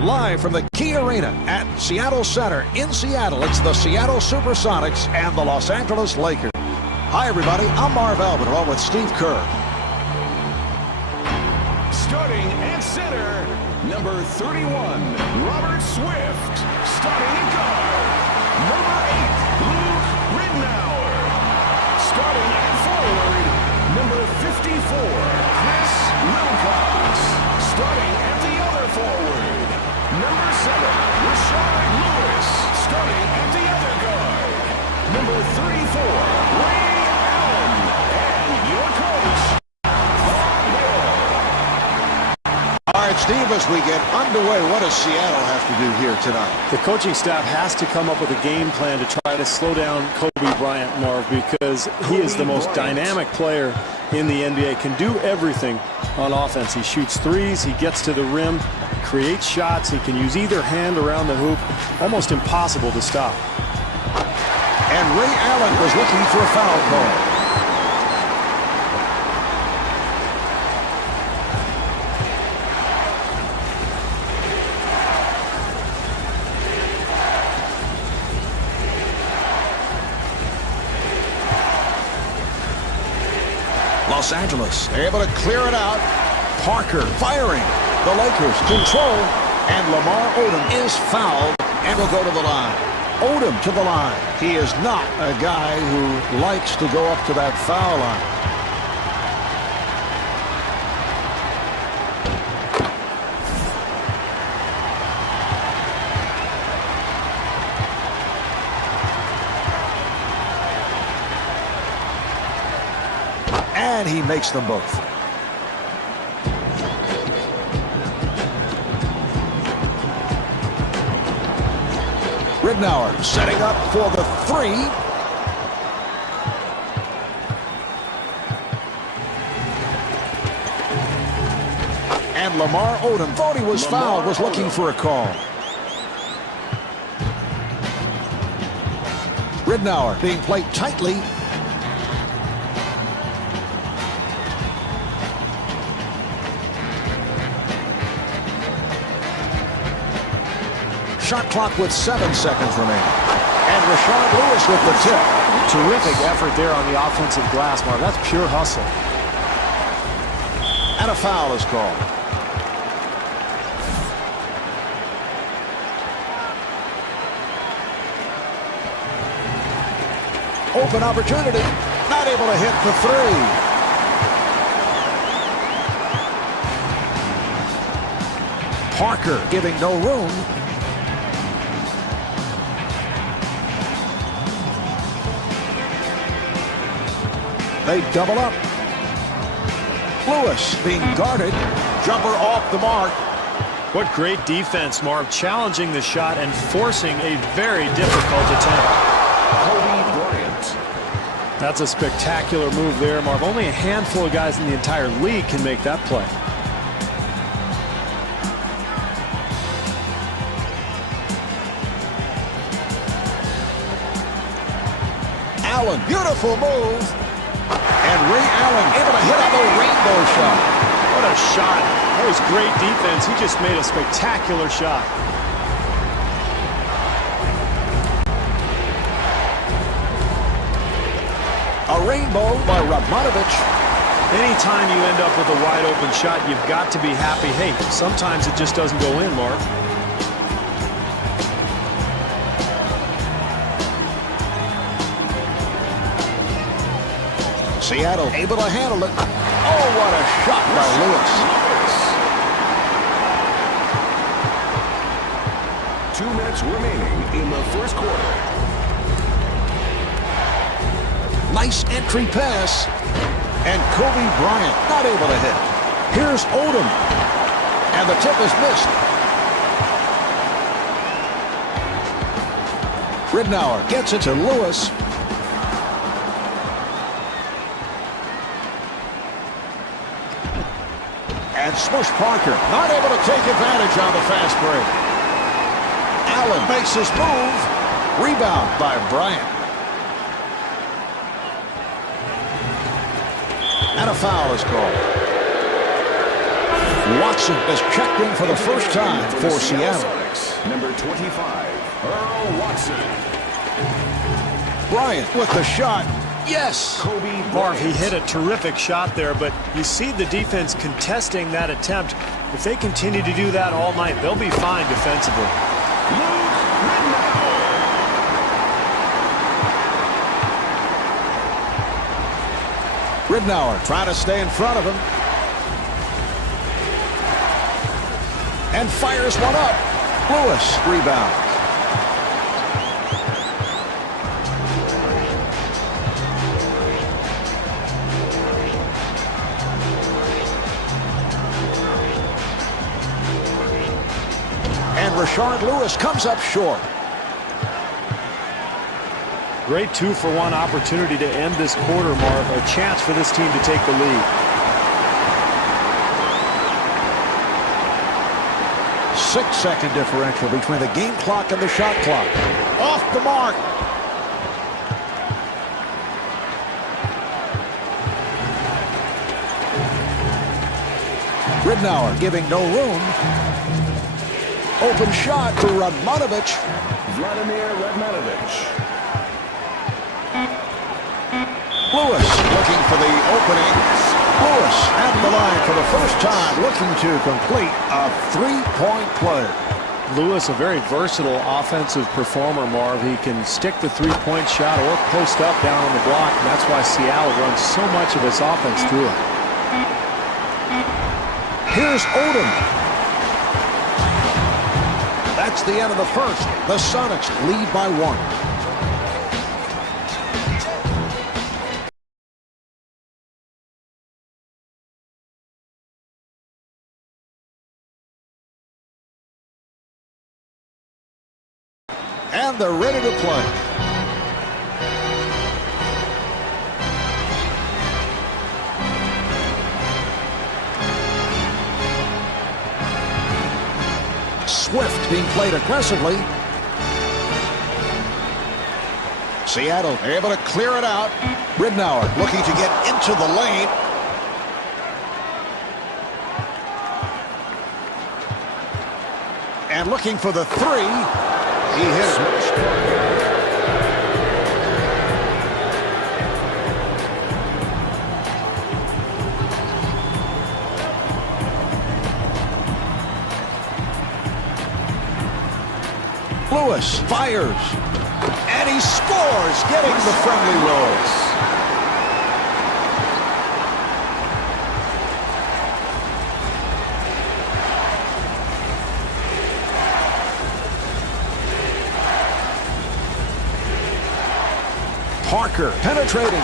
Live from the Key Arena at Seattle Center in Seattle, it's the Seattle SuperSonics and the Los Angeles Lakers. Hi, everybody. I'm Marv Albin, along with Steve Kerr. Starting at center, number 31, Robert Swift. Starting at guard, number 8, Luke Ridnour. Starting at forward, number 54, Chris Wilcox. Starting at the other forward, number 7, Rashard Lewis. Starting at the other guard, number 34, Ray Allen. And your coach, All right, Steve, as we get underway, what does Seattle have to do here tonight? The coaching staff has to come up with a game plan to try to slow down Kobe Bryant, Marv, because he is the most dynamic player in the NBA, can do everything on offense. He shoots threes, he gets to the rim, creates shots, he can use either hand around the hoop. Almost impossible to stop. And Ray Allen was looking for a foul call. Los Angeles able to clear it out. Parker firing. The Lakers control. And Lamar Odom is fouled and will go to the line. Odom to the line. He is not a guy who likes to go up to that foul line. And he makes them both. Ridnour setting up for the three. And Lamar Odom thought he was fouled, was looking for a call. Ridnour being played tightly. Shot clock with 7 seconds remaining. And Rashard Lewis with the tip. Terrific effort there on the offensive glass, Marv. That's pure hustle. And a foul is called. Open opportunity. Not able to hit the three. Parker giving no room. They double up. Lewis being guarded. Jumper off the mark. What great defense, Marv. Challenging the shot and forcing a very difficult attempt. Kobe Bryant. That's a spectacular move there, Marv. Only a handful of guys in the entire league can make that play. Allen, beautiful move. And Ray Allen able to hit on the rainbow shot. What a shot. That was great defense. He just made a spectacular shot. A rainbow by Radmanovic. Anytime you end up with a wide open shot, you've got to be happy. Hey, sometimes it just doesn't go in, Marv. Seattle able to handle it. Oh, what a shot by Lewis. 2 minutes remaining in the first quarter. Nice entry pass. And Kobe Bryant not able to hit. Here's Odom. And the tip is missed. Ridnour gets it to Lewis. And Smush Parker not able to take advantage on the fast break. Allen makes his move. Rebound by Bryant. And a foul is called. Watson is checked in for the first time for Seattle. SuperSonics, number 25, Earl Watson. Bryant with the shot. Yes. Kobe Marv, he Bryant. hit a terrific shot there, but you see the defense contesting that attempt. If they continue to do that all night, they'll be fine defensively. Ridnour trying to stay in front of him. And fires one up. Lewis rebounds. And Rashard Lewis comes up short. Great 2-for-1 opportunity to end this quarter, Marv. A chance for this team to take the lead. 6-second differential between the game clock and the shot clock. Off the mark. Ridnour giving no room. Open shot to Radmanovic. Vladimir Radmanovic. Lewis looking for the opening. Lewis at the line for the first time, looking to complete a three-point play. Lewis, a very versatile offensive performer, Marv. He can stick the three-point shot or post up down on the block, and that's why Seattle runs so much of its offense through him. Here's Odom. That's the end of the first. The Sonics lead by 1. And they're ready to play. Swift being played aggressively. Seattle able to clear it out. Ridnour looking to get into the lane. And looking for the three. He hit it. Lewis fires. And he scores, getting the friendly rolls. Parker penetrating,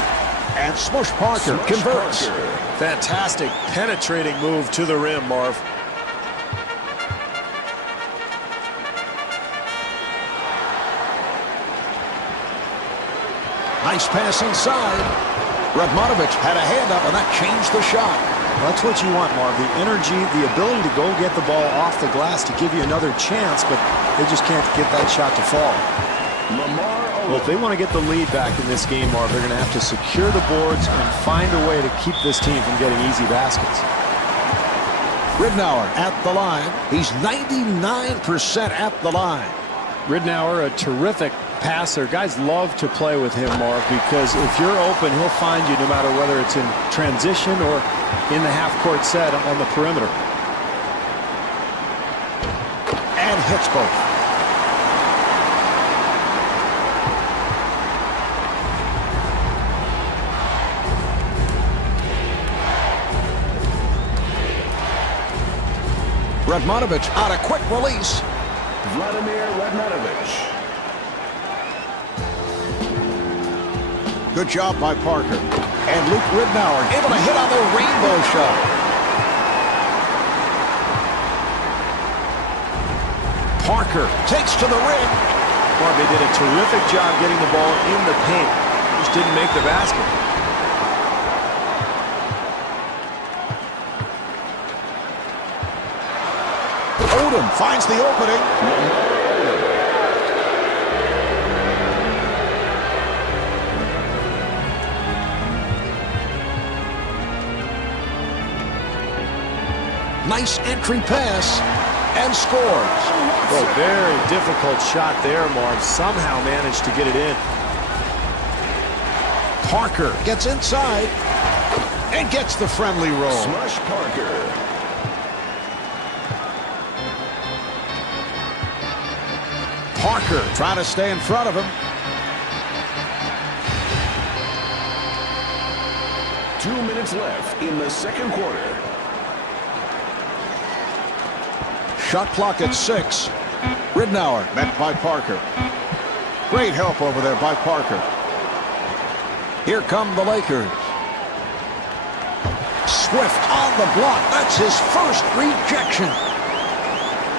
and Smush Parker converts. Fantastic penetrating move to the rim, Marv. Nice pass inside. Radmanovic had a hand up, and that changed the shot. That's what you want, Marv. The energy, the ability to go get the ball off the glass to give you another chance, but they just can't get that shot to fall. Well, if they want to get the lead back in this game, Marv, they're going to have to secure the boards and find a way to keep this team from getting easy baskets. Ridnour at the line. He's 99% at the line. Ridnour, a terrific passer. Guys love to play with him, Marv, because if you're open, he'll find you no matter whether it's in transition or in the half-court set on the perimeter. And hits both. Radmanovic on a quick release. Vladimir Radmanovic. Good job by Parker. And Luke Ridnour able to hit on the rainbow shot. Parker takes to the rim. Marv, they did a terrific job getting the ball in the paint. Just didn't make the basket. Odom finds the opening. Nice entry pass and scores. Boy, very difficult shot there, Marv. Somehow managed to get it in. Parker gets inside and gets the friendly roll. Smush Parker. Parker trying to stay in front of him. 2 minutes left in the second quarter. Shot clock at 6. Ridnour met by Parker. Great help over there by Parker. Here come the Lakers. Swift on the block. That's his first rejection.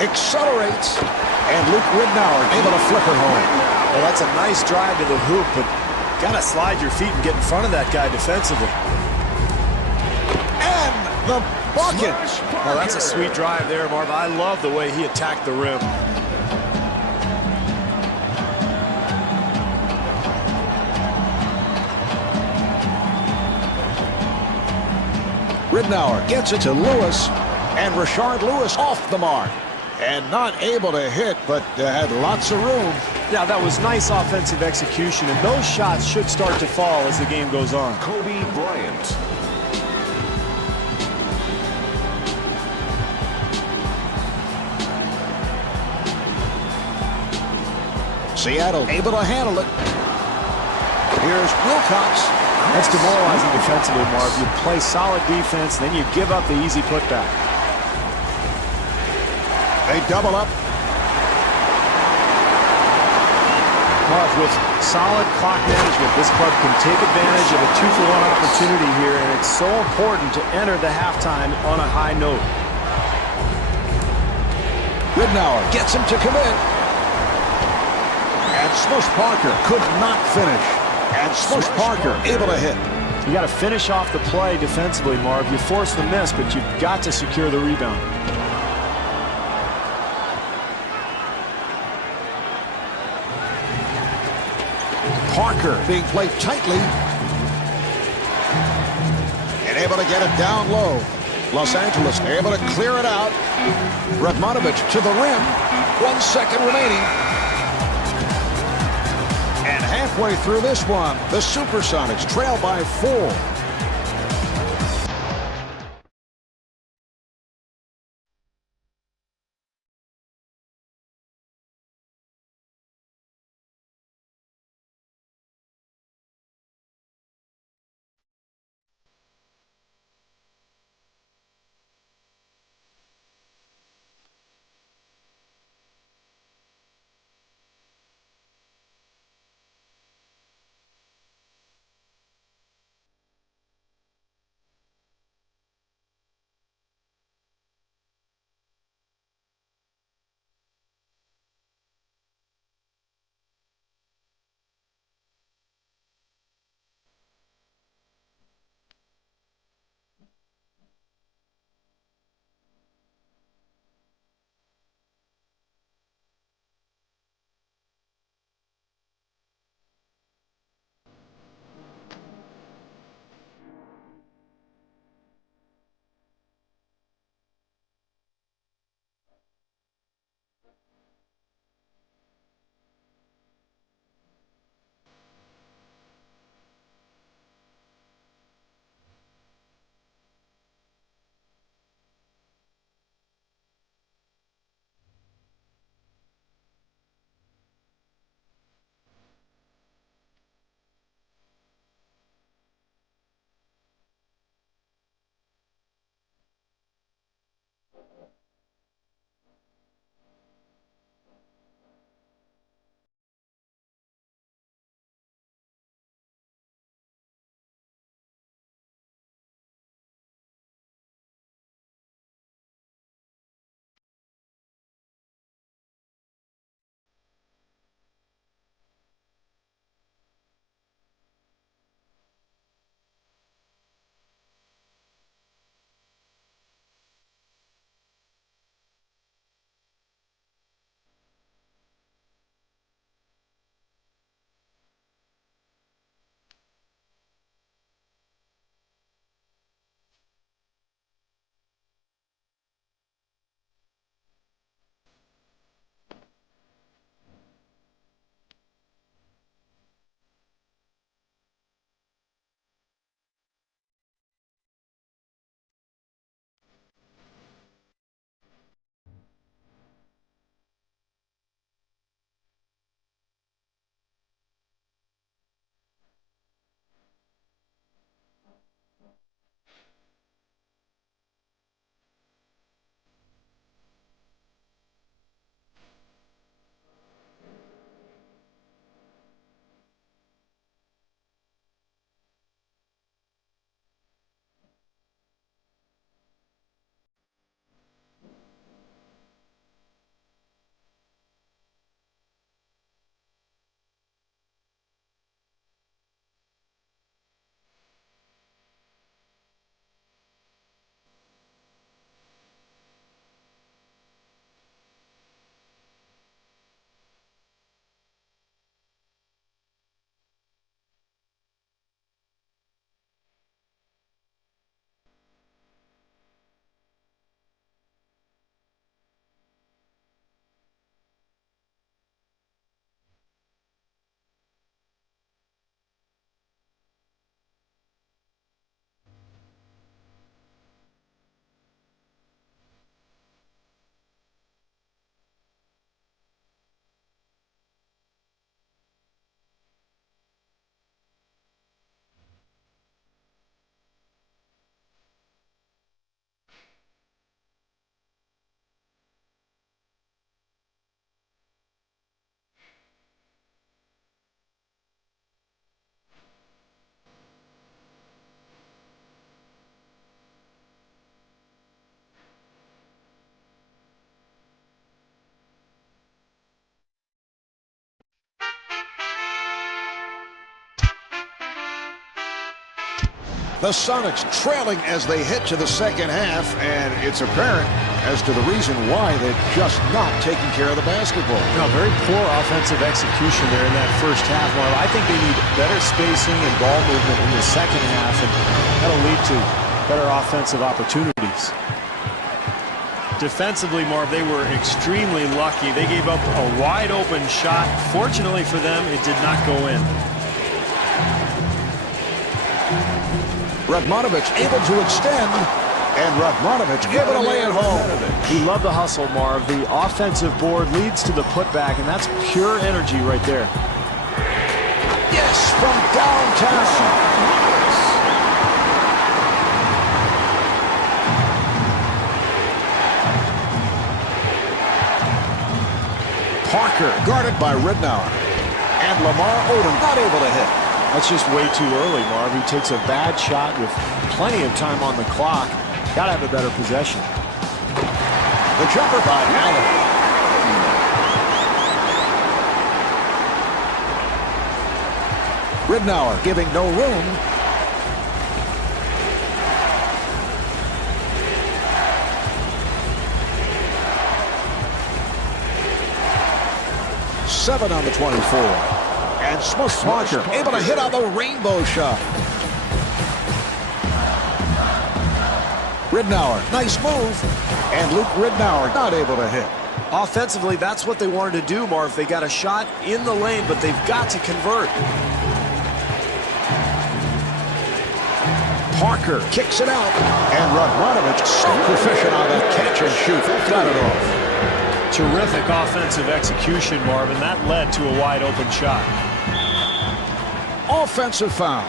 Accelerates. And Luke Ridnour able to flip it home. Well, that's a nice drive to the hoop, but got to slide your feet and get in front of that guy defensively. And the bucket. Well, that's a sweet drive there, Marv. I love the way he attacked the rim. Ridnour gets it to Lewis, and Rashard Lewis off the mark. And not able to hit, but had lots of room. Yeah, that was nice offensive execution, and those shots should start to fall as the game goes on. Kobe Bryant. Seattle able to handle it. Here's Wilcox. That's demoralizing defensively, Marv. You play solid defense, then you give up the easy putback. They double up. Marv, with solid clock management, this club can take advantage of a 2-for-1 opportunity here, and it's so important to enter the halftime on a high note. Ridnour gets him to commit. And Smush Parker could not finish. And Smush Parker able to hit. You got to finish off the play defensively, Marv. You force the miss, but you've got to secure the rebound. Parker being played tightly. And able to get it down low. Los Angeles able to clear it out. Radmanovich to the rim. 1 second remaining. And halfway through this one, the SuperSonics trail by 4. The Sonics trailing as they head to the second half, and it's apparent as to the reason why they're just not taking care of the basketball. No, very poor offensive execution there in that first half. Well, I think they need better spacing and ball movement in the second half, and that'll lead to better offensive opportunities. Defensively, Marv, they were extremely lucky. They gave up a wide-open shot. Fortunately for them, it did not go in. Radmanovic able to extend, and Radmanovic able to lay it home. You love the hustle, Marv. The offensive board leads to the putback, and that's pure energy right there. Yes, from downtown. Parker guarded by Ridnour, and Lamar Odom not able to hit. That's just way too early, Marv. He takes a bad shot with plenty of time on the clock. Got to have a better possession. The jumper by Allen. Ridnour giving no room. Seven on the 24. And Smush Parker able to hit on the rainbow shot. Ridnour, nice move. And Luke Ridnour not able to hit. Offensively, that's what they wanted to do, Marv. They got a shot in the lane, but they've got to convert. Parker kicks it out. And Radmanovic so proficient on that catch and shoot. Got it off. Terrific offensive execution, Marv, and that led to a wide-open shot. Offensive foul.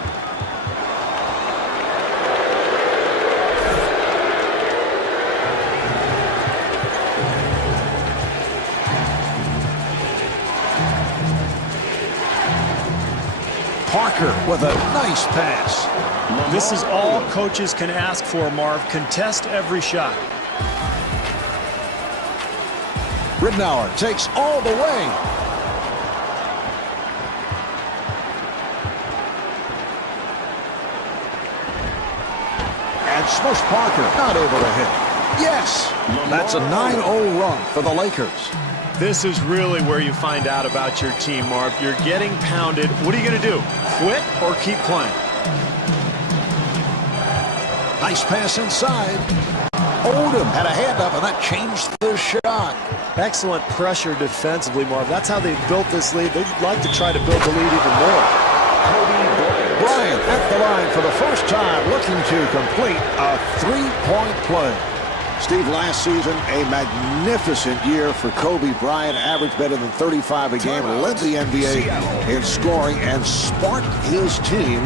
Parker with a nice pass. This is all coaches can ask for, Marv. Contest every shot. Ridnour takes all the way. And Smush Parker not able to hit. Yes, that's a 9-0 run for the Lakers. This is really where you find out about your team, Marv. You're getting pounded. What are you going to do? Quit or keep playing? Nice pass inside. Odom had a hand up, and that changed the shot. Excellent pressure defensively, Marv. That's how they built this lead. They'd like to try to build the lead even more. Bryant at the line for the first time, looking to complete a three-point play. Steve, last season, a magnificent year for Kobe Bryant. Averaged better than 35 a game, led the NBA in scoring, and sparked his team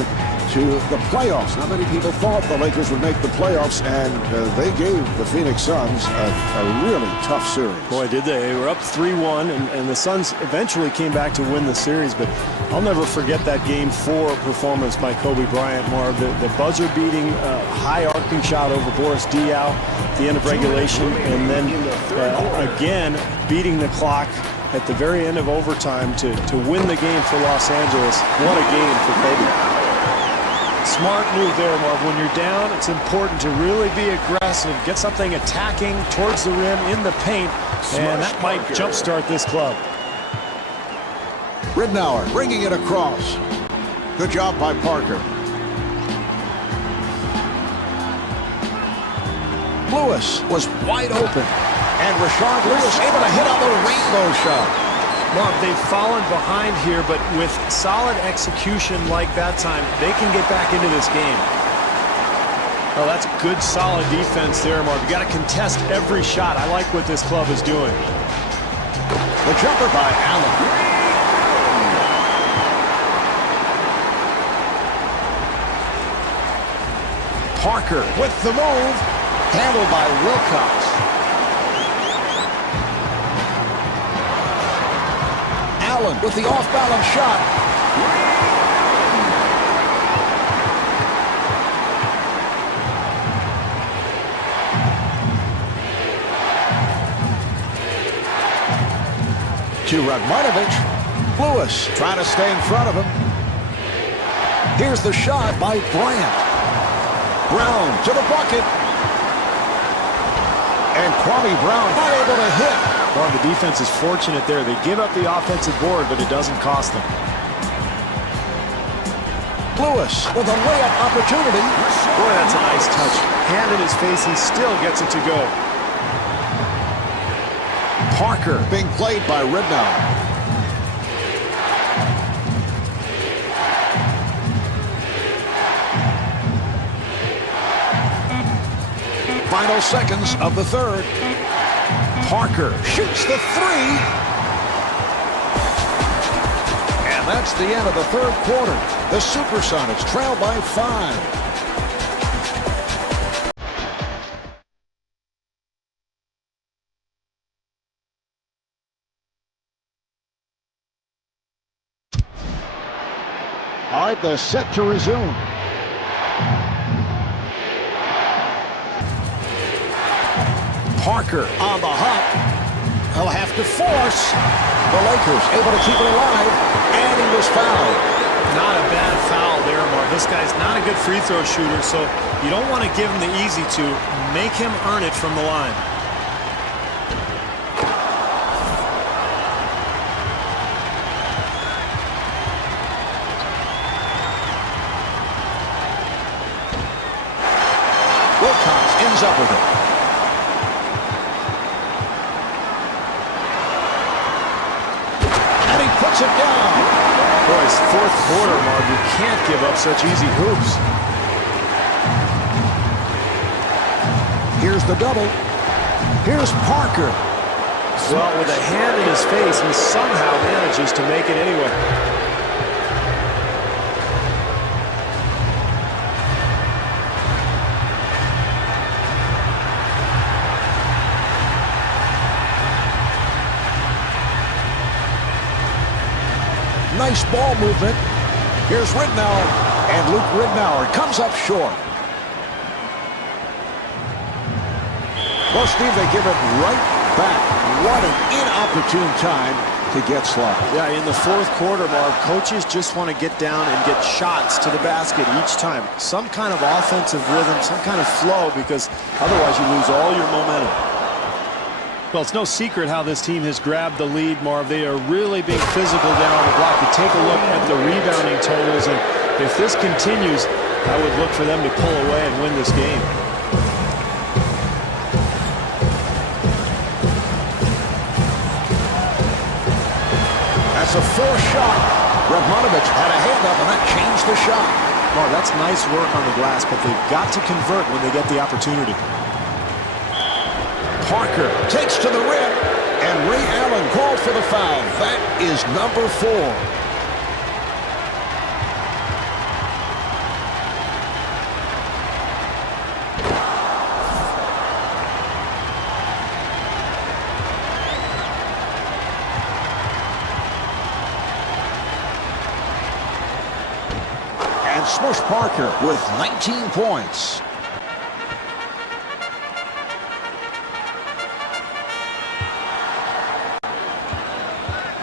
to the playoffs. Not many people thought the Lakers would make the playoffs, and they gave the Phoenix Suns a really tough series. Boy, did they. They were up 3-1, and the Suns eventually came back to win the series, but I'll never forget that Game 4 performance by Kobe Bryant, Marv. The buzzer-beating, high-arcing shot over Boris Diaw at the end of regulation, and then again beating the clock at the very end of overtime to win the game for Los Angeles. What a game for Kobe. Smart move there, Marv. When you're down, it's important to really be aggressive, get something attacking towards the rim in the paint, and that might jumpstart this club. Ridnour bringing it across. Good job by Parker. Lewis was wide open, and Rashard Lewis able to hit on the rainbow shot. Marv, they've fallen behind here, but with solid execution like that time, they can get back into this game. Oh, that's good, solid defense there, Marv. You got to contest every shot. I like what this club is doing. The jumper by Allen. Parker with the move, handled by Wilcox. Allen with the off-balance shot. To Radmanovic. Lewis trying to stay in front of him. Here's the shot by Bryant. Brown to the bucket. And Kwame Brown not able to hit. Well, the defense is fortunate there. They give up the offensive board, but it doesn't cost them. Lewis with a layup opportunity. Boy, that's a nice touch. Hand in his face, he still gets it to go. Parker being played by Ridnow. Final seconds of the third. Parker shoots the three. And that's the end of the third quarter. The SuperSonics trail by 5. All right, the set to resume. Parker on the hop. He'll have to force. The Lakers able to keep it alive, and he was fouled. Not a bad foul there, Mark. This guy's not a good free throw shooter, so you don't want to give him the easy two. Make him earn it from the line. Wilcox ends up with it. And he puts it down. Boys, fourth quarter, Mark. You can't give up such easy hoops. Here's the double. Here's Parker. Well, with a hand in his face, he somehow manages to make it anyway. Nice ball movement. Here's Ridnow, and Luke Ridnow comes up short. Well, Steve, they give it right back. What an inopportune time to get sloppy. Yeah, in the fourth quarter, Mark, coaches just want to get down and get shots to the basket each time. Some kind of offensive rhythm, some kind of flow, because otherwise you lose all your momentum. Well, it's no secret how this team has grabbed the lead, Marv. They are really being physical down on the block. You take a look at the rebounding totals, and if this continues, I would look for them to pull away and win this game. That's a forced shot. Radmanovich had a hand up, and that changed the shot. Marv, that's nice work on the glass, but they've got to convert when they get the opportunity. Parker takes to the rim, and Ray Allen called for the foul. That is number 4. And Smush Parker with 19 points.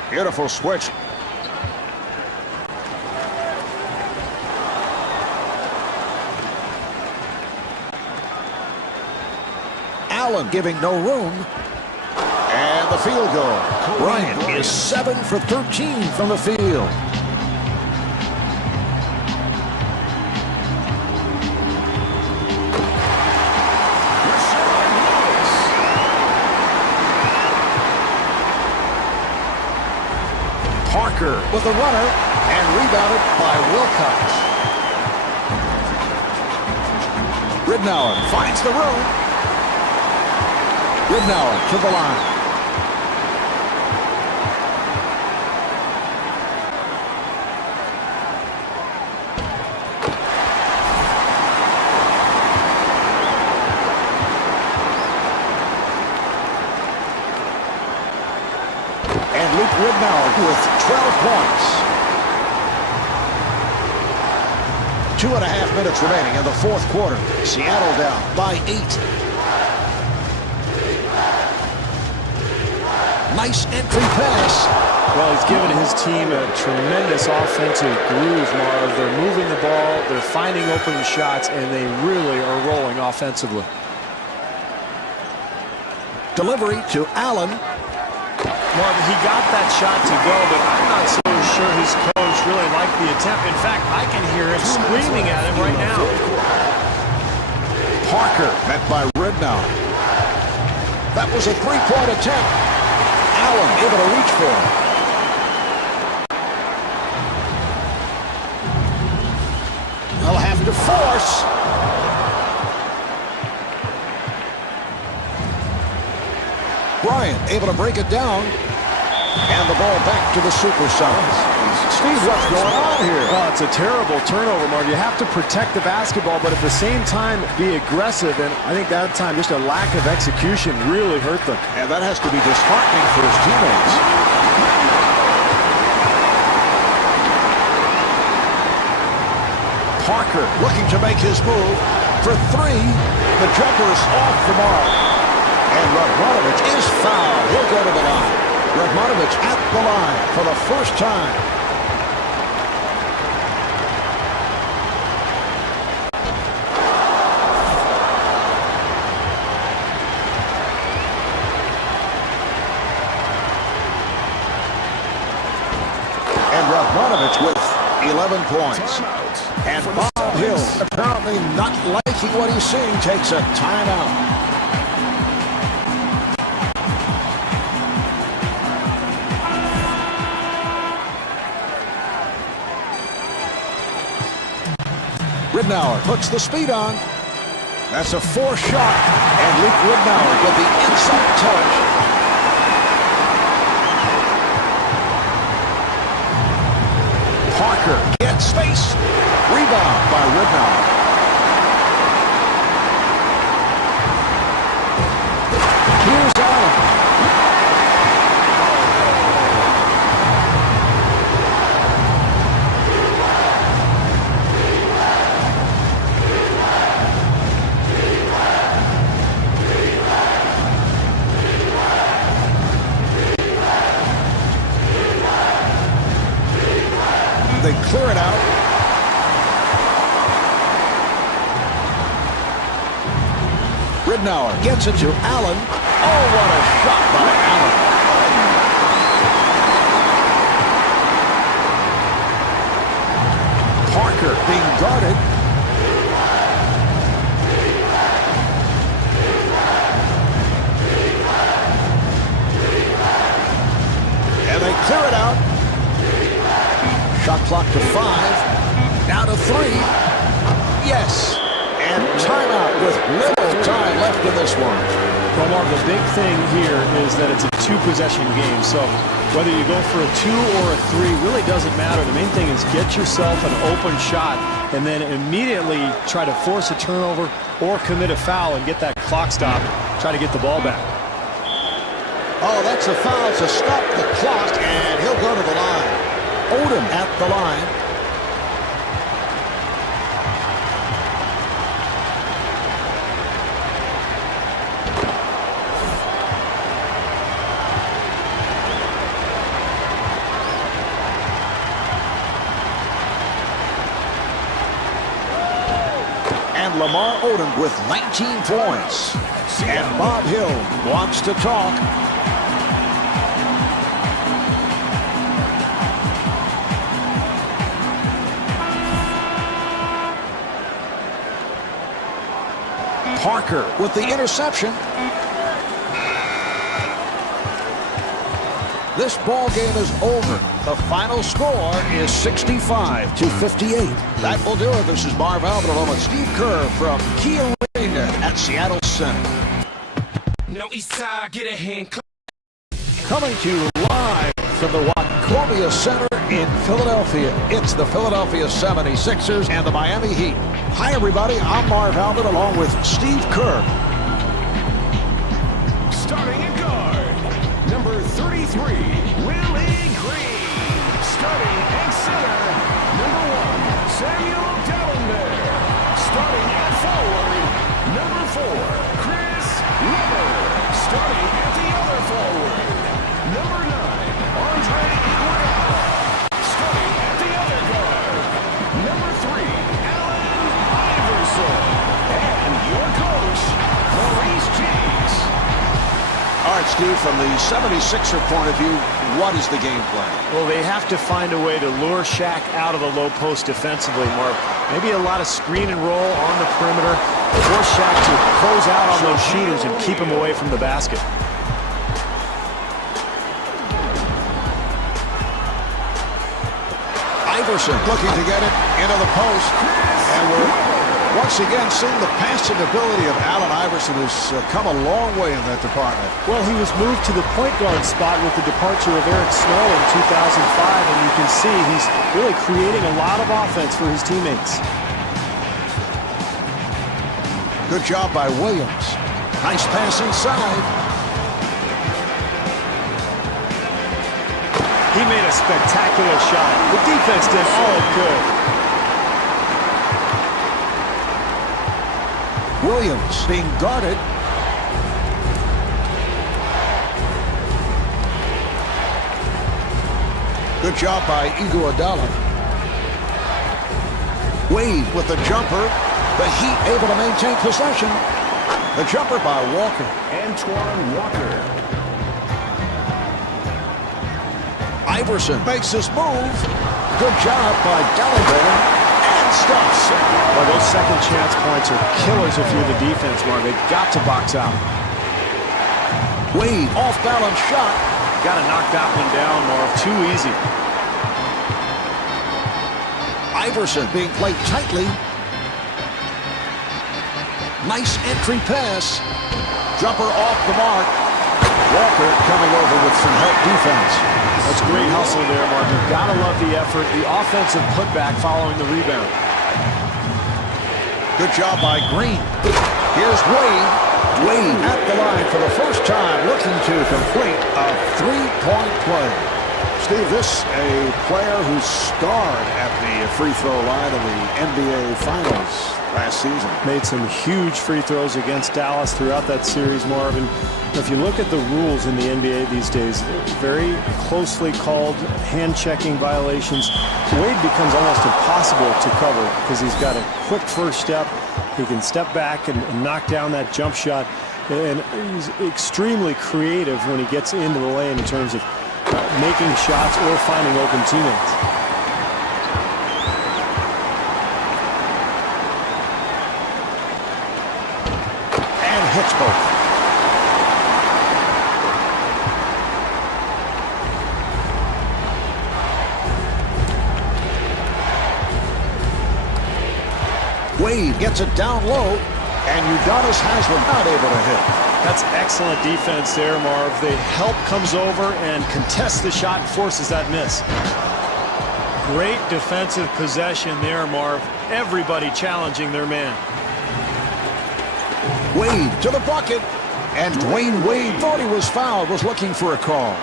Beautiful switch. Allen giving no room. And the field goal. Bryant is 7 for 13 from the field. Parker with a runner, and rebounded by Wilcox. Ridnow finds the room. Ridnow to the line. And Luke Ridnow with 12 points. 2.5 minutes remaining in the fourth quarter. Seattle down by 8. Nice entry pass. Well, he's given his team a tremendous offensive groove, Marv. They're moving the ball, they're finding open shots, and they really are rolling offensively. Delivery to Allen. Marvin, he got that shot to go, but I'm not so sure his coach really liked the attempt. In fact, I can hear him screaming at him right now. Parker met by Ridnow. That was a three-point attempt. Allen able to reach for it. They'll have to force. Bryant able to break it down. And the ball back to the SuperSonics. Steve, what's going on here? Well, it's a terrible turnover, Marv. You have to protect the basketball, but at the same time, be aggressive. And I think that time, just a lack of execution really hurt them. And that has to be disheartening for his teammates. Parker looking to make his move for three. The jumper is off the mark. And Radmanovich is fouled. He'll go to the line. Radmanovich at the line for the first time. And Radmanovich with 11 points. And Bob Hill, apparently not liking what he's seeing, takes a timeout. Ridnow puts the speed on. That's a four shot. And Luke Ridnow with the inside touch. Parker gets space. Rebound by Ridnow. Here's Allen. They clear it out. Ridnow gets it to Allen. Oh, what a shot by Allen. Parker being guarded. And they clear it out. Shot clock to 5. Now to 3. Yes. And timeout with little time left in this one. Well, Mark, the big thing here is that it's a two-possession game. So whether you go for a 2 or a 3 really doesn't matter. The main thing is get yourself an open shot and then immediately try to force a turnover or commit a foul and get that clock stop. Try to get the ball back. Oh, that's a foul to stop the clock, and he'll go to the line. Odom at the line. And Lamar Odom with 19 points. And Bob Hill wants to talk. Parker with the interception. This ball game is over. The final score is 65-58. That will do it. This is Marv Albert along with Steve Kerr from Key Arena at Seattle Center. No east side, get a hand. Coming to you live from the Wachovia Center in Philadelphia. It's the Philadelphia 76ers and the Miami Heat. Hi, everybody. I'm Marv Albert along with Steve Kerr. Starting at guard, number 33, Willie Green. Starting at center, number 1, Samuel Dellenberg. Starting at forward, number 4, Chris Webber. Starting at the other forward, Starting at the other guard, number 3, Allen Iverson. And your coach, Maurice Cheeks. All right, Steve, from the 76er point of view, what is the game plan? Well, they have to find a way to lure Shaq out of the low post defensively, Mark. Maybe a lot of screen and roll on the perimeter. Force Shaq to close out on those shooters and keep him away from the basket. Iverson looking to get it into the post. And we're once again seeing the passing ability of Allen Iverson, who's come a long way in that department. Well, he was moved to the point guard spot with the departure of Eric Snow in 2005, and you can see he's really creating a lot of offense for his teammates. Good job by Williams. Nice pass inside. He made a spectacular shot. The defense did all it could. Williams being guarded. Good job by Iguodala. Wade with the jumper. The Heat able to maintain possession. The jumper by Walker. Antoine Walker. Iverson makes his move. Good job by Gallagher. And stops. Well, those second chance points are killers if you're the defense, Mark. They've got to box out. Wade off balance shot. Got to knock that one down, Mark. Too easy. Iverson being played tightly. Nice entry pass. Jumper off the mark. Walker coming over with some help defense. That's great hustle there, Mark. You've got to love the effort, the offensive putback following the rebound. Good job by Green. Here's Wade. Wade at the line for the first time, looking to complete a three-point play. Steve, this a player who starred at the free throw line in the NBA Finals last season. Made some huge free throws against Dallas throughout that series, Marvin. If you look at the rules in the NBA these days, very closely called hand-checking violations. Wade becomes almost impossible to cover because he's got a quick first step. He can step back and knock down that jump shot. And he's extremely creative when he gets into the lane in terms of making shots or finding open teammates. And hits both. Wade gets it down low, and Udonis Haslem not able to hit. That's excellent defense there, Marv. The help comes over and contests the shot and forces that miss. Great defensive possession there, Marv. Everybody challenging their man. Wade to the bucket, and Dwayne Wade thought he was fouled, was looking for a call.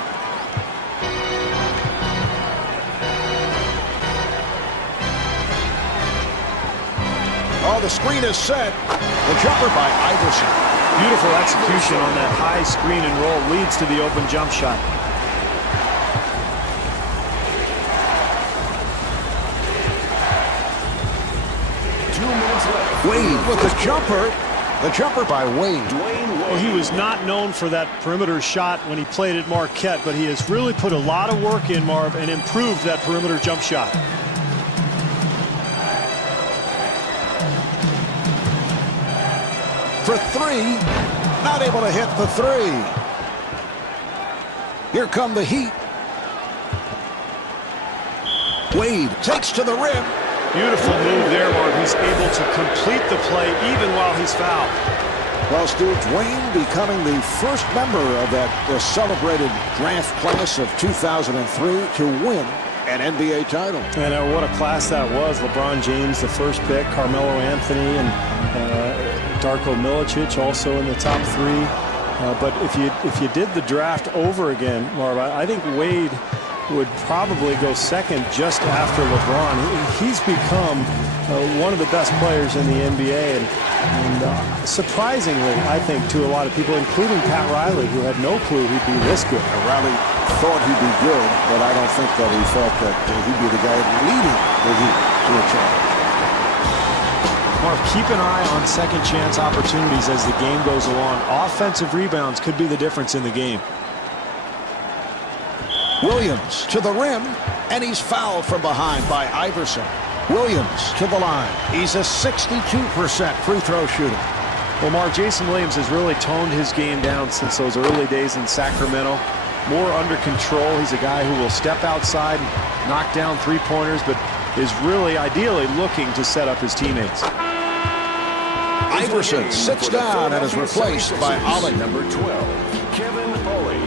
Oh, the screen is set. The jumper by Iverson. Beautiful execution on that high screen and roll leads to the open jump shot. Wade with the jumper. The jumper by Wade. Well, he was not known for that perimeter shot when he played at Marquette, but he has really put a lot of work in, Marv, and improved that perimeter jump shot. For three. Not able to hit the three. Here come the Heat. Wade takes to the rim. Beautiful move there, Mark. He's able to complete the play even while he's fouled. Well, Stu, Dwayne becoming the first member of that celebrated draft class of 2003 to win an NBA title. And what a class that was. LeBron James, the first pick, Carmelo Anthony, and Darko Milicic also in the top three. But if you did the draft over again, Marv, I think Wade would probably go second just after LeBron. He's become one of the best players in the NBA, and surprisingly, I think, to a lot of people, including Pat Riley, who had no clue he'd be this good. Riley thought he'd be good, but I don't think that he felt that he'd be the guy leading the Heat to a challenge. Mark, keep an eye on second chance opportunities as the game goes along. Offensive rebounds could be the difference in the game. Williams to the rim, and he's fouled from behind by Iverson. Williams to the line. He's a 62% free throw shooter. Well, Mark, Jason Williams has really toned his game down since those early days in Sacramento. More under control. He's a guy who will step outside and knock down three-pointers, but is really ideally looking to set up his teammates. Iverson sits down and is replaced by Ollie. Number 12, Kevin Ollie.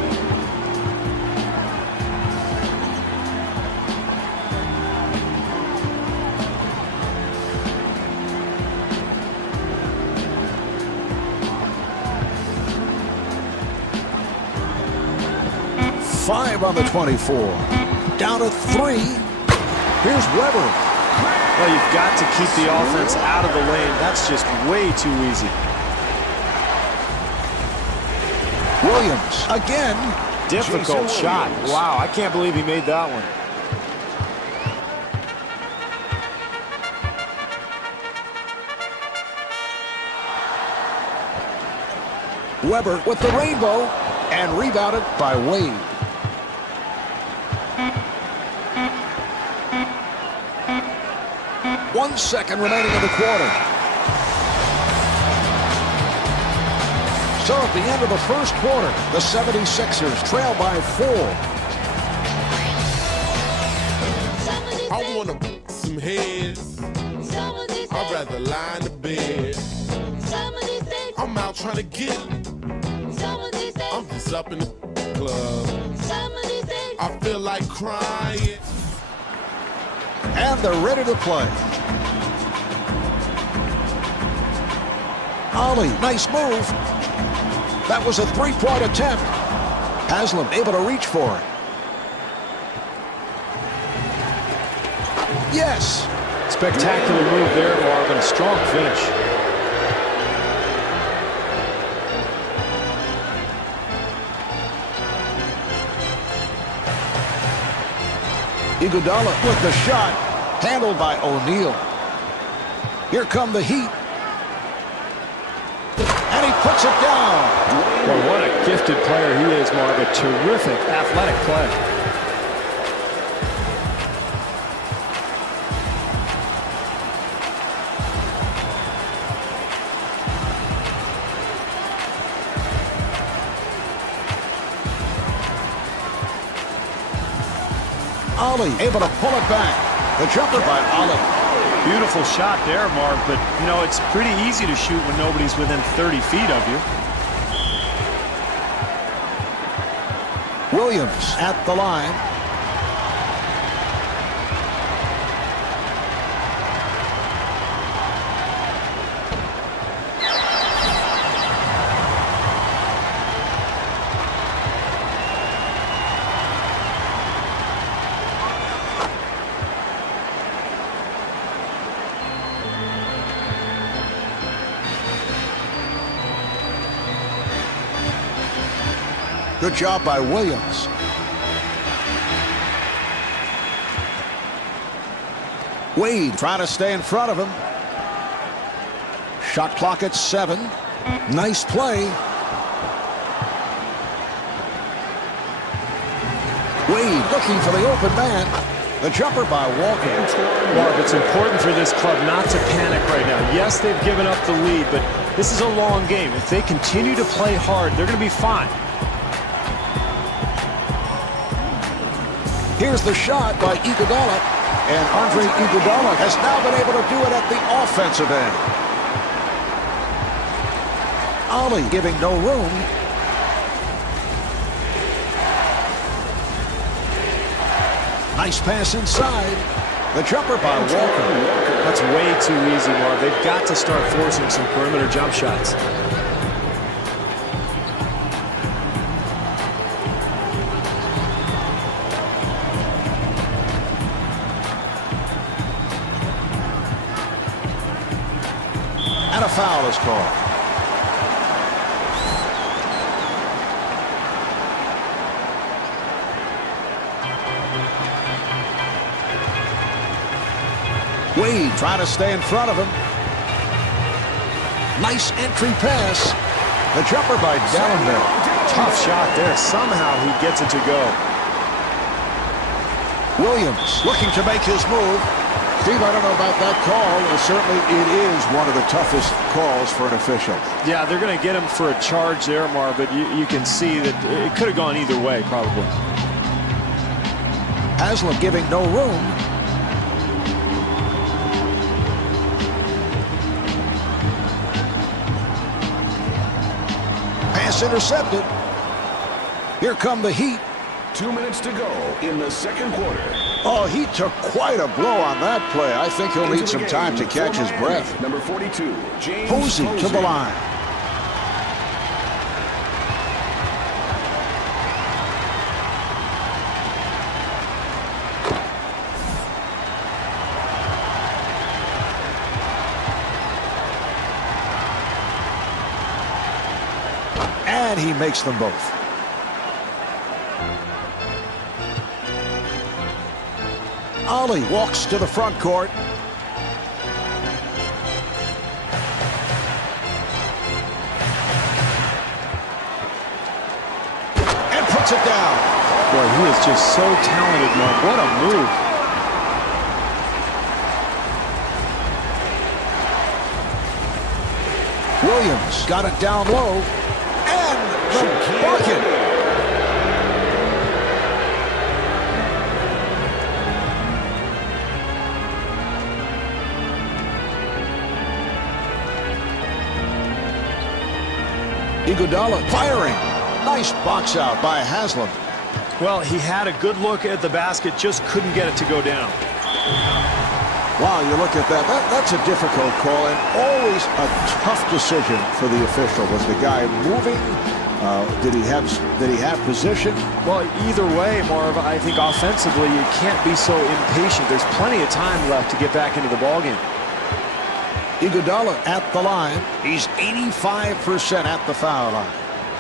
Five on the 24. Down to 3. Here's Weber. Well, you've got to keep the offense out of the lane. That's just way too easy. Williams again. Difficult shot. Wow, I can't believe he made that one. Weber with the rainbow, and rebounded by Wade. One second remaining in the quarter. So at the end of the first quarter, the 76ers trail by 4. I wanna some heads. I'd rather lie in the bed. I'm out trying to get it. I'm just up in the club. I feel like crying. And they're ready to play. Ollie, nice move. That was a three-point attempt. Haslam able to reach for it. Yes. Spectacular move there, Marvin. A strong finish. Iguodala with the shot, handled by O'Neal. Here come the Heat. And he puts it down. Well, what a gifted player he is, Marv. A terrific athletic play. Ollie able to pull it back. The jumper by Ollie. Beautiful shot there, Marv, but, you know, it's pretty easy to shoot when nobody's within 30 feet of you. Williams at the line. Good job by Williams. Wade trying to stay in front of him. Shot clock at 7. Nice play. Wade looking for the open man. The jumper by Walker. Marv, it's important for this club not to panic right now. Yes, they've given up the lead, but this is a long game. If they continue to play hard, they're going to be fine. Here's the shot by Iguodala, and Andre Iguodala has now been able to do it at the offensive end. Ollie giving no room. Nice pass inside. The jumper by Walker. That's way too easy, Marv. They've got to start forcing some perimeter jump shots. And a foul is called. Wade trying to stay in front of him. Nice entry pass. The jumper by Dallenberg. Tough shot there. Somehow he gets it to go. Williams looking to make his move. Steve, I don't know about that call. Certainly it is one of the toughest calls for an official. Yeah, they're going to get him for a charge there, Marv, but you can see that it could have gone either way, probably. Haslam giving no room. Pass intercepted. Here come the Heat. 2 minutes to go in the second quarter. Oh, he took quite a blow on that play. I think he'll need some time to catch his breath. Number 42, James Posey to the line. And he makes them both. Ollie walks to the front court. And puts it down. Boy, he is just so talented, Mark. What a move. Williams got it down low. And the bucket. Iguodala firing. Nice box out by Haslam. Well, he had a good look at the basket, just couldn't get it to go down. Wow, you look at that. That's a difficult call and always a tough decision for the official. Was the guy moving? Did he have position? Well, either way, Marv, I think offensively you can't be so impatient. There's plenty of time left to get back into the ballgame. Iguodala at the line. He's 85% at the foul line.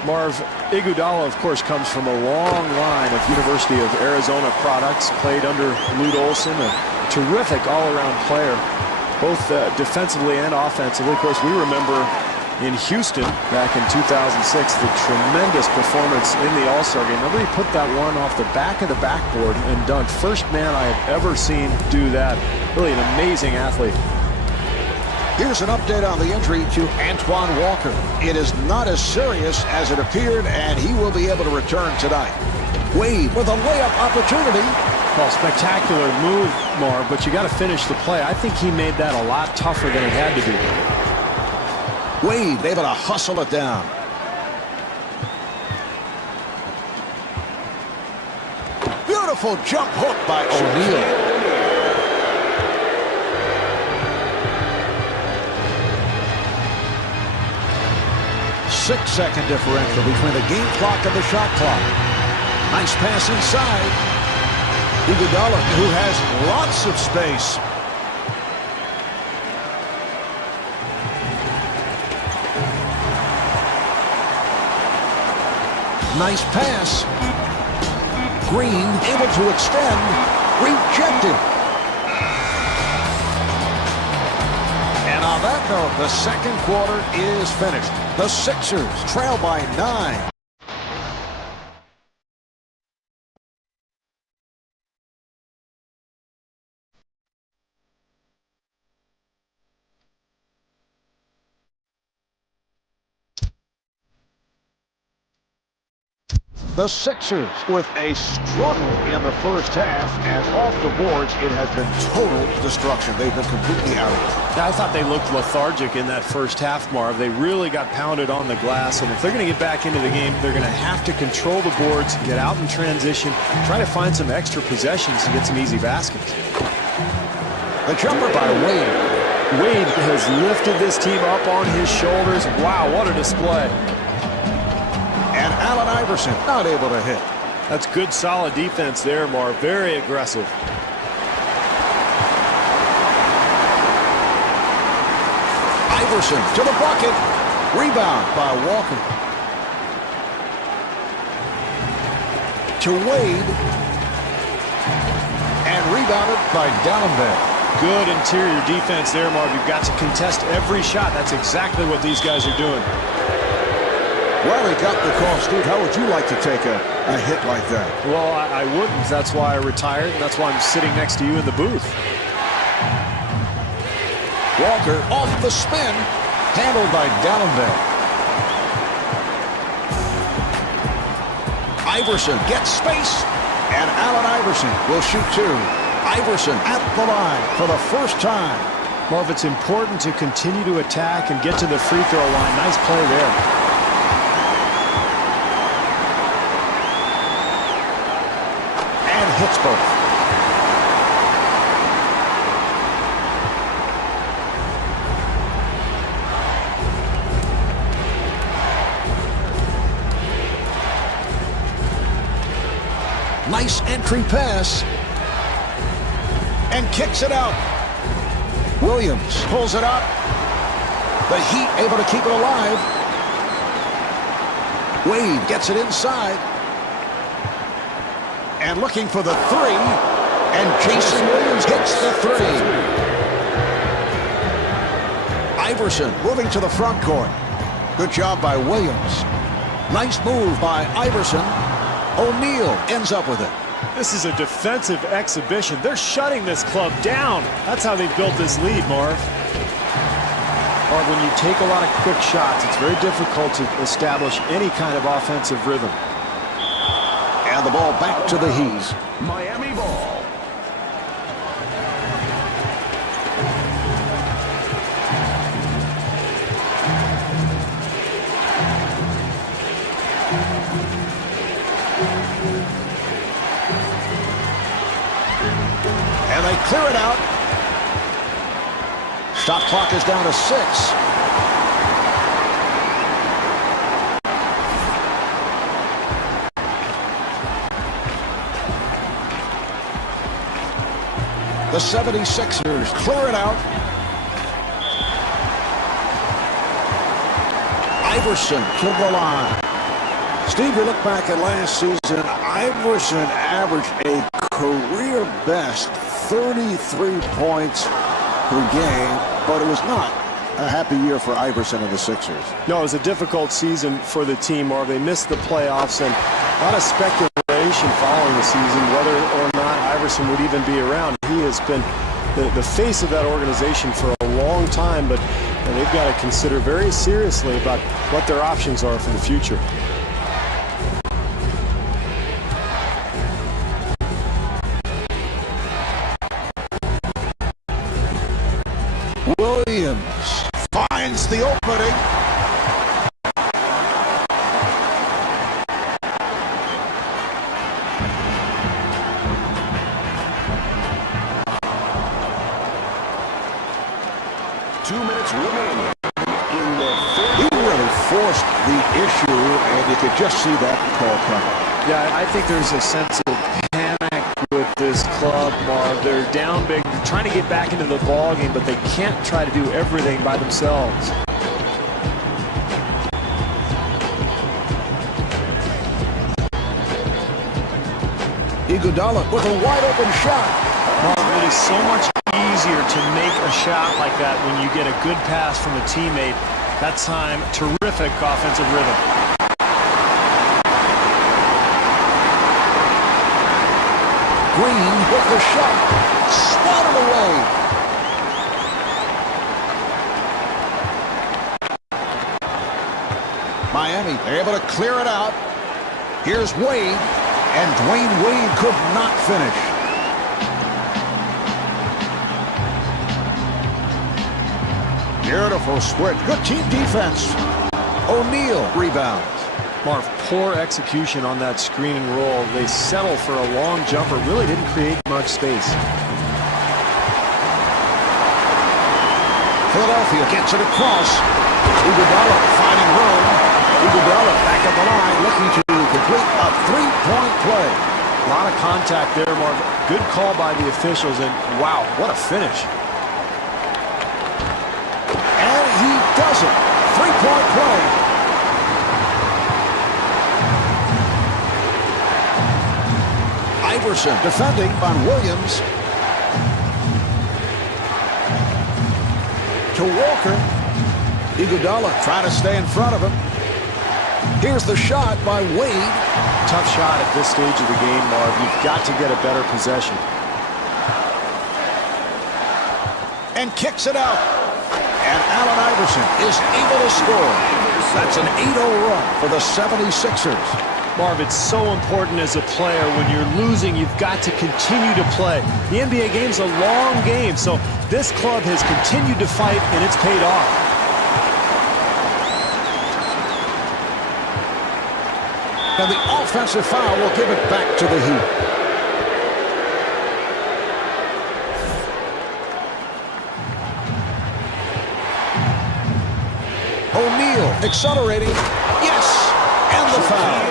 Marv, Iguodala, of course, comes from a long line of University of Arizona products. Played under Lute Olson, a terrific all-around player, both defensively and offensively. Of course, we remember in Houston back in 2006 the tremendous performance in the All-Star game. Remember, he put that one off the back of the backboard and dunked. First man I have ever seen do that. Really an amazing athlete. Here's an update on the injury to Antoine Walker. It is not as serious as it appeared, and he will be able to return tonight. Wade with a layup opportunity. Well, spectacular move, Marv, but you got to finish the play. I think he made that a lot tougher than it had to be. Wade able to hustle it down. Beautiful jump hook by O'Neal. 6-second differential between the game clock and the shot clock. Nice pass inside. Iguodala, who has lots of space. Nice pass. Green able to extend. Rejected. And on that note, the second quarter is finished. The Sixers trail by 9. The Sixers with a struggle in the first half, and off the boards it has been total destruction. They've been completely out of it. I thought they looked lethargic in that first half, Marv. They really got pounded on the glass, and if they're going to get back into the game, they're going to have to control the boards, get out in transition, try to find some extra possessions to get some easy baskets. The jumper by Wade. Wade has lifted this team up on his shoulders. Wow, what a display. And Allen Iverson not able to hit. That's good, solid defense there, Marv. Very aggressive. Iverson to the bucket. Rebound by Walker. To Wade. And rebounded by Dallenberg. Good interior defense there, Marv. You've got to contest every shot. That's exactly what these guys are doing. Well, he got the call, Steve. How would you like to take a hit like that? Well, I wouldn't. That's why I retired, and that's why I'm sitting next to you in the booth. Walker off the spin, handled by Dallenberg. Iverson gets space, and Allen Iverson will shoot two. Iverson at the line for the first time. Marv, it's important to continue to attack and get to the free throw line. Nice play there. And hits both. Nice entry pass. And kicks it out. Williams pulls it up. The Heat able to keep it alive. Wade gets it inside. And looking for the three. And Jason Williams hits the three. Iverson moving to the front court. Good job by Williams. Nice move by Iverson. O'Neal ends up with it. This is a defensive exhibition. They're shutting this club down. That's how they've built this lead, Marv. Marv, when you take a lot of quick shots, it's very difficult to establish any kind of offensive rhythm. And the ball back to the Heat. Miami ball. And they clear it out. Shot clock is down to 6. The 76ers clear it out. Iverson to the line. Steve, you look back at last season, Iverson averaged a career best 33 points per game, but it was not a happy year for Iverson and the Sixers. No, it was a difficult season for the team, Marv. They missed the playoffs, and a lot of speculation following the season whether or not Iverson would even be around. He has been the face of that organization for a long time, but they've got to consider very seriously about what their options are for the future. Williams finds the opening. Remaining in the He really forced the issue, and you could just see that call coming. Yeah, I think there's a sense of panic with this club, Marv. They're down big. They're trying to get back into the ball game, but they can't try to do everything by themselves. Iguodala with a wide open shot. It is so much easier to make a shot like that when you get a good pass from a teammate. That time, terrific offensive rhythm. Green with the shot. Swatted away. Miami able to clear it out. Here's Wade, and Dwayne Wade could not finish. Beautiful switch. Good team defense. O'Neal rebounds. Marv, poor execution on that screen and roll. They settle for a long jumper. Really didn't create much space. Philadelphia gets it across. Iguodala finding room. Iguodala back at the line looking to complete a three-point play. A lot of contact there, Marv. Good call by the officials, and wow, what a finish. He does it. Three-point play. Iverson defending on Williams. to Walker. Iguodala trying to stay in front of him. Here's the shot by Wade. Tough shot at this stage of the game, Marv. You've got to get a better possession. And kicks it out. And Allen Iverson is able to score. That's an 8-0 run for the 76ers. Marv, it's so important as a player. When you're losing, you've got to continue to play. The NBA game's a long game, so this club has continued to fight, and it's paid off. And the offensive foul will give it back to the Heat. O'Neal accelerating. Yes! And the foul.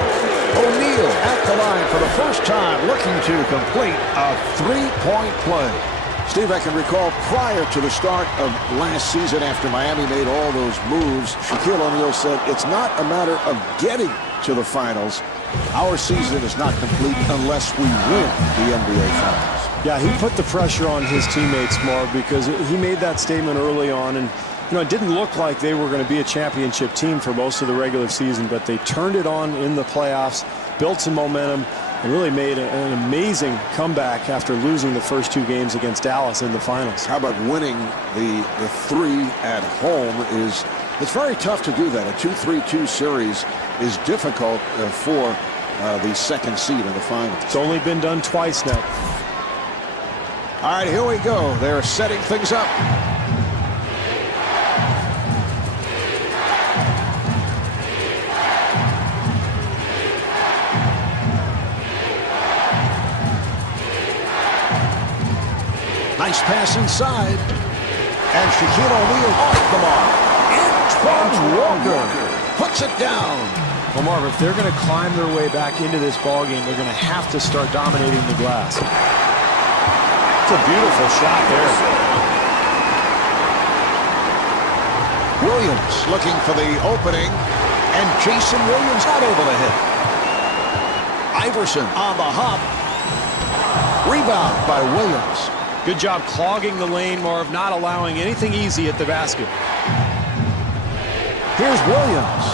O'Neal at the line for the first time, looking to complete a three-point play. Steve, I can recall prior to the start of last season after Miami made all those moves, Shaquille O'Neal said, it's not a matter of getting to the finals. Our season is not complete unless we win the NBA Finals. Yeah, he put the pressure on his teammates, Marv, because he made that statement early on, and it didn't look like they were going to be a championship team for most of the regular season, but they turned it on in the playoffs, built some momentum, and really made an amazing comeback after losing the first two games against Dallas in the finals. How about winning the three at home? It's very tough to do that. A 2-3-2 series is difficult for the second seed in the finals. It's only been done twice now. All right, here we go. They're setting things up. Nice pass inside. And Shaquille O'Neal off the mark. Antoine Walker puts it down. Well, Marv, if they're going to climb their way back into this ballgame, they're going to have to start dominating the glass. It's a beautiful shot there. Williams looking for the opening. And Jason Williams not able to hit. Iverson on the hop. Rebound by Williams. Good job clogging the lane, Marv, not allowing anything easy at the basket. Here's Williams.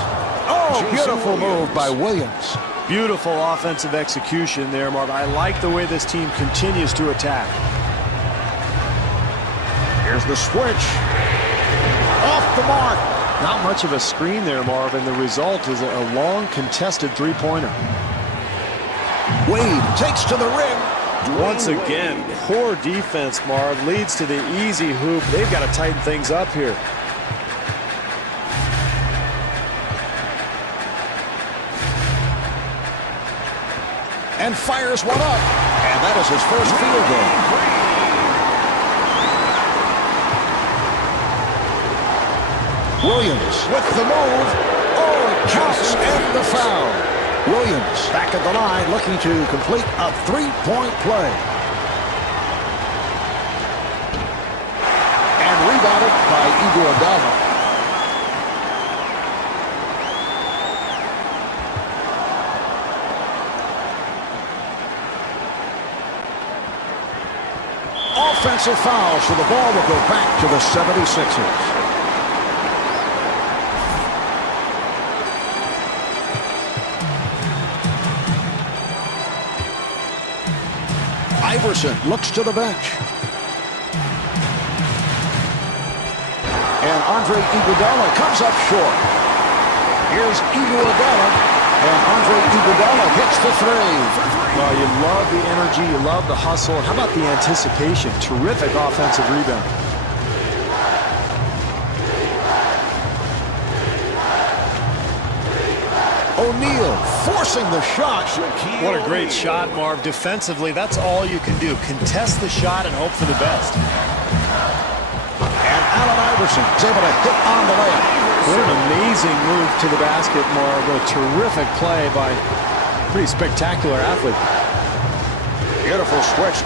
Oh, beautiful move by Williams. Beautiful offensive execution there, Marv. I like the way this team continues to attack. Here's the switch. Off the mark. Not much of a screen there, Marv, and the result is a long contested three-pointer. Wade takes to the rim. Once again, poor defense, Marv, leads to the easy hoop. They've got to tighten things up here. And fires one up. And that is his first field goal. Williams with the move. Oh, it counts and the foul. Williams back at the line looking to complete a three-point play. And rebounded by Iguodala. Offensive foul, so the ball will go back to the 76ers. Iverson looks to the bench. And Andre Iguodala comes up short. Here's Iguodala. And Andre Iguodala hits the three. Well, you love the energy, you love the hustle. And how about the anticipation? Terrific offensive rebound. O'Neal forcing the shot. What a great shot, Marv. Defensively, that's all you can do. Contest the shot and hope for the best. And Allen Iverson is able to hit on the layup. What an amazing move to the basket, Marv. A terrific play by a pretty spectacular athlete. Beautiful switch.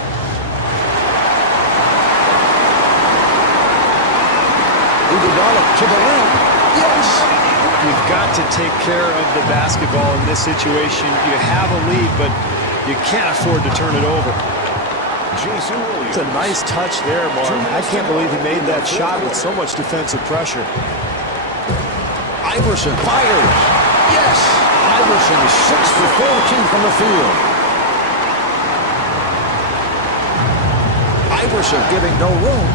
Iguodala to the rim. Yes. You've got to take care of the basketball in this situation. You have a lead, but you can't afford to turn it over. Jason Williams. It's a nice touch there, Mark. I can't believe he made that shot with so much defensive pressure. Iverson fires. Yes! Iverson is 6 for 14 from the field. Iverson giving no room.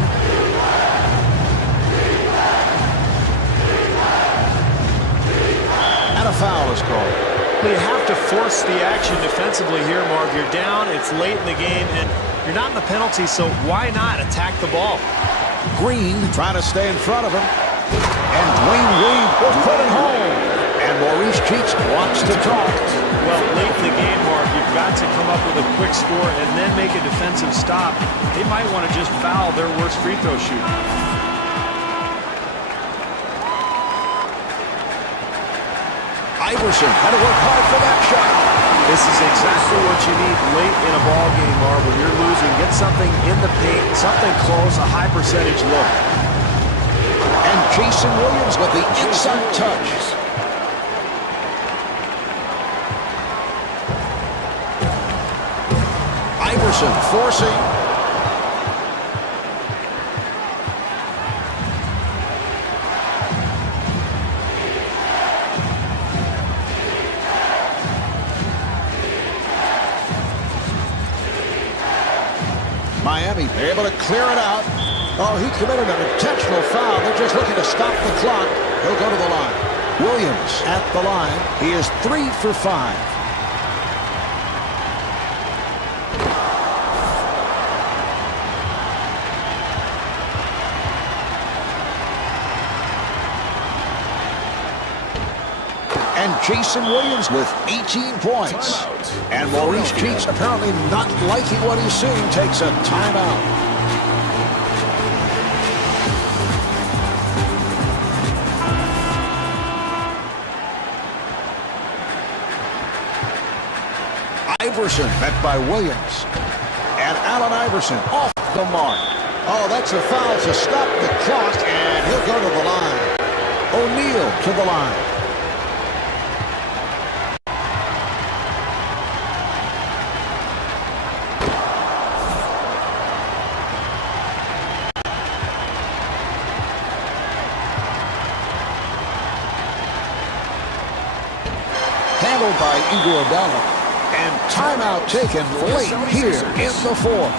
And a foul is called. You have to force the action defensively here, Mark. You're down, it's late in the game, and you're not in the penalty, so why not attack the ball? Green trying to stay in front of him. And Dwayne Wade will put it home. And Maurice Cheeks wants to talk. Well, late in the game, Mark, you've got to come up with a quick score and then make a defensive stop. They might want to just foul their worst free throw shooter. Iverson had to work hard for that shot. This is exactly what you need late in a ball game, Mark. When you're losing, get something in the paint, something close, a high percentage look. And Jason Williams with the inside touch. Iverson forcing. Miami able to clear it out. Oh, he committed an intentional foul. They're just looking to stop the clock. He'll go to the line. Williams at the line. He is 3 for 5. And Jason Williams with 18 points. And Maurice Cheeks apparently not liking what he's seeing, takes a timeout. Iverson met by Williams. And Allen Iverson off the mark. Oh, that's a foul to stop the clock, and he'll go to the line. O'Neal to the line. Handled by Iguodala. And timeout taken late here in the fourth.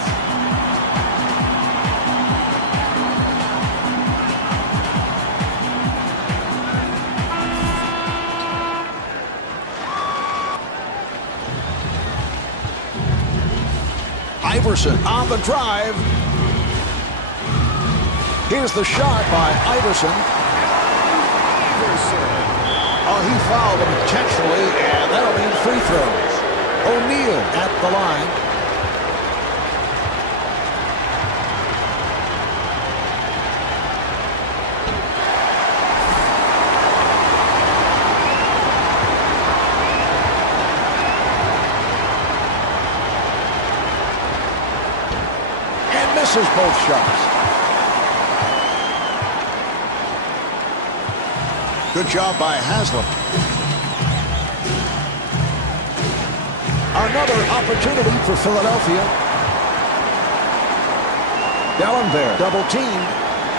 Iverson on the drive. Here's the shot by Iverson. Oh, he fouled him intentionally, and that'll mean free throws. O'Neal at the line. And misses both shots. Good job by Haslam. Another opportunity for Philadelphia. Dellenberg double teamed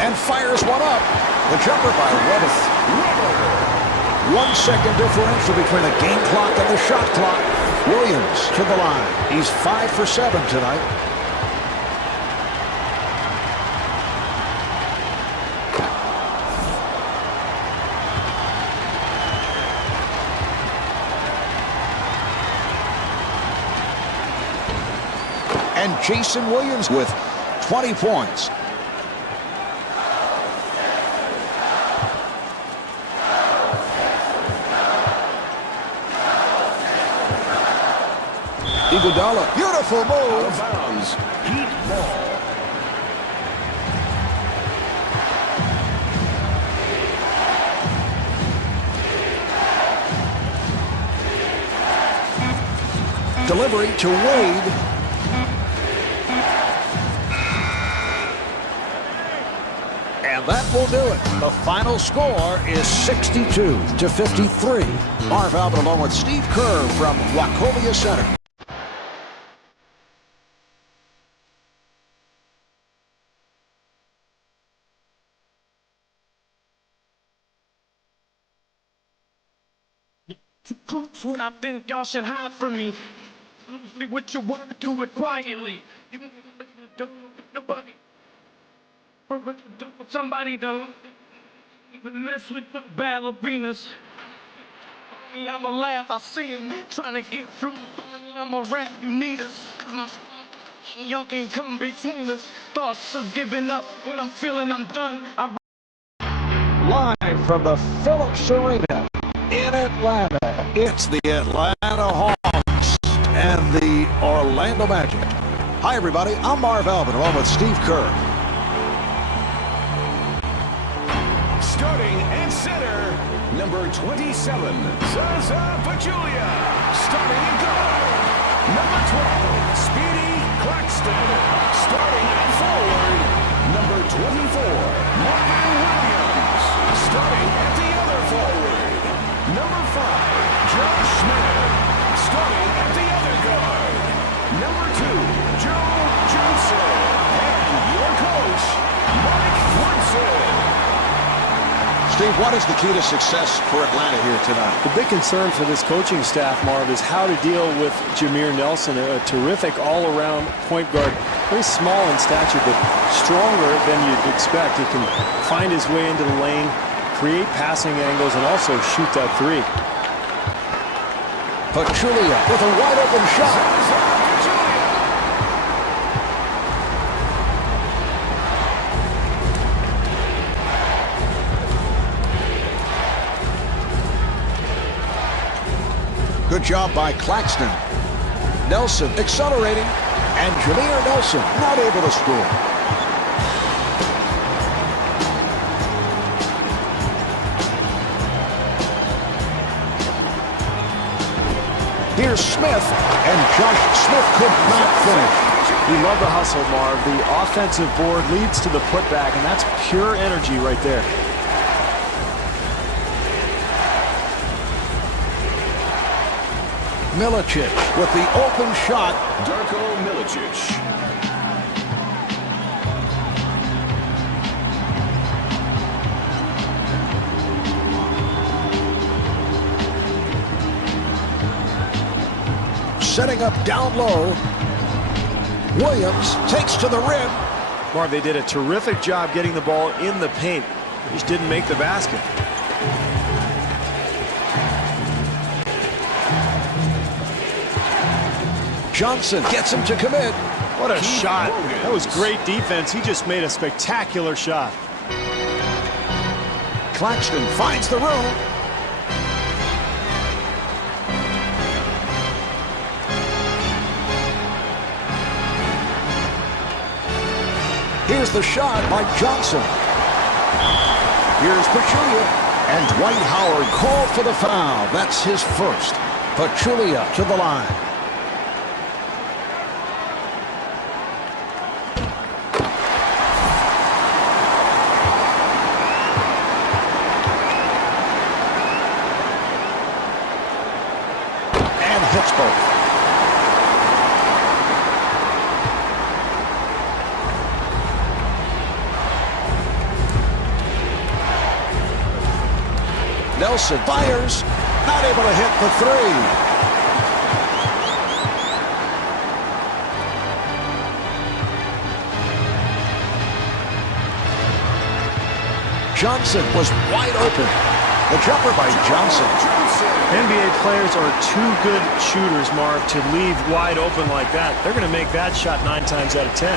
and fires one up. The jumper by Webber. 1 second differential between the game clock and the shot clock. Williams to the line. He's 5 for 7 tonight. And Jason Williams with 20 points. Iguodala, beautiful move. Out of bounds. Heat ball. Delivery to Wade. And that will do it. The final score is 62-53. Marv Albert along with Steve Kerr from Wachovia Center. When I think y'all should hide from me. What you want to do it quietly. Nobody. Somebody don't even mess with the ballerinas. I'ma laugh, I see him trying to get through. I'ma rap, you need us. Y'all can't come between us. Thoughts of giving up when I'm feeling I'm done. Live from the Phillips Arena in Atlanta, it's the Atlanta Hawks and the Orlando Magic. Hi, everybody. I'm Marv Albin, along with Steve Kerr. Starting at center, number 27, Zaza Pachulia. Starting at guard, number 12, Speedy Claxton. Starting at forward, number 24, Marvin Williams. Starting at the other forward, number 5, Josh Smith. Starting at the other guard, number 2, Joe Johnson. And your coach, Mike Woodson. Steve, what is the key to success for Atlanta here tonight? The big concern for this coaching staff, Marv, is how to deal with Jameer Nelson, a terrific all-around point guard. Very small in stature, but stronger than you'd expect. He can find his way into the lane, create passing angles, and also shoot that three. Pachulia with a wide-open shot. Good job by Claxton. Nelson accelerating, and Jameer Nelson not able to score. Here's Smith, and Josh Smith could not finish. You love the hustle, Marv. The offensive board leads to the putback, and that's pure energy right there. Milicic with the open shot. Darko Milicic. Setting up down low. Williams takes to the rim. Marv, they did a terrific job getting the ball in the paint. They just didn't make the basket. Johnson gets him to commit. What a shot. That was great defense. He just made a spectacular shot. Claxton finds the room. Here's the shot by Johnson. Here's Pachulia. And Dwight Howard called for the foul. That's his first. Pachulia to the line. Hits both. Nelson fires, not able to hit the three. Johnson was wide open. The jumper by Johnson. NBA players are too good shooters, Marv, to leave wide open like that. They're going to make that shot 9 times out of 10.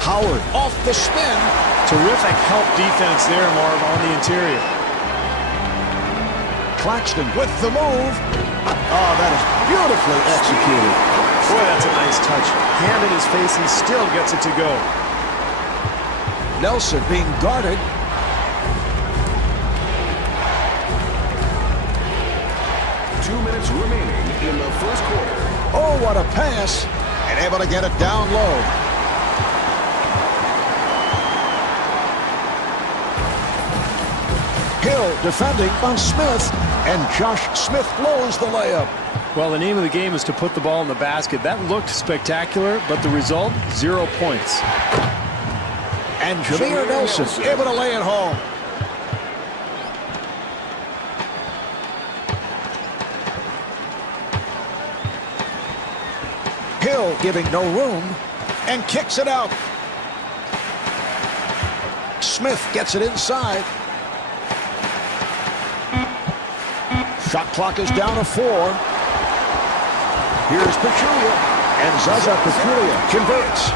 Howard off the spin. Terrific help defense there, Marv, on the interior. Claxton with the move. Oh, that is beautifully executed. Boy, that's a nice touch. Hand in his face, he still gets it to go. Nelson being guarded. Remaining in the first quarter. Oh, what a pass. And able to get it down low. Hill defending on Smith. And Josh Smith blows the layup. Well, the name of the game is to put the ball in the basket. That looked spectacular, but the result, 0 points. And Jameer Nelson able to lay it home. Hill giving no room and kicks it out. Smith gets it inside. Shot clock is down to 4. Here's Pachulia, and Zaza Pachulia converts.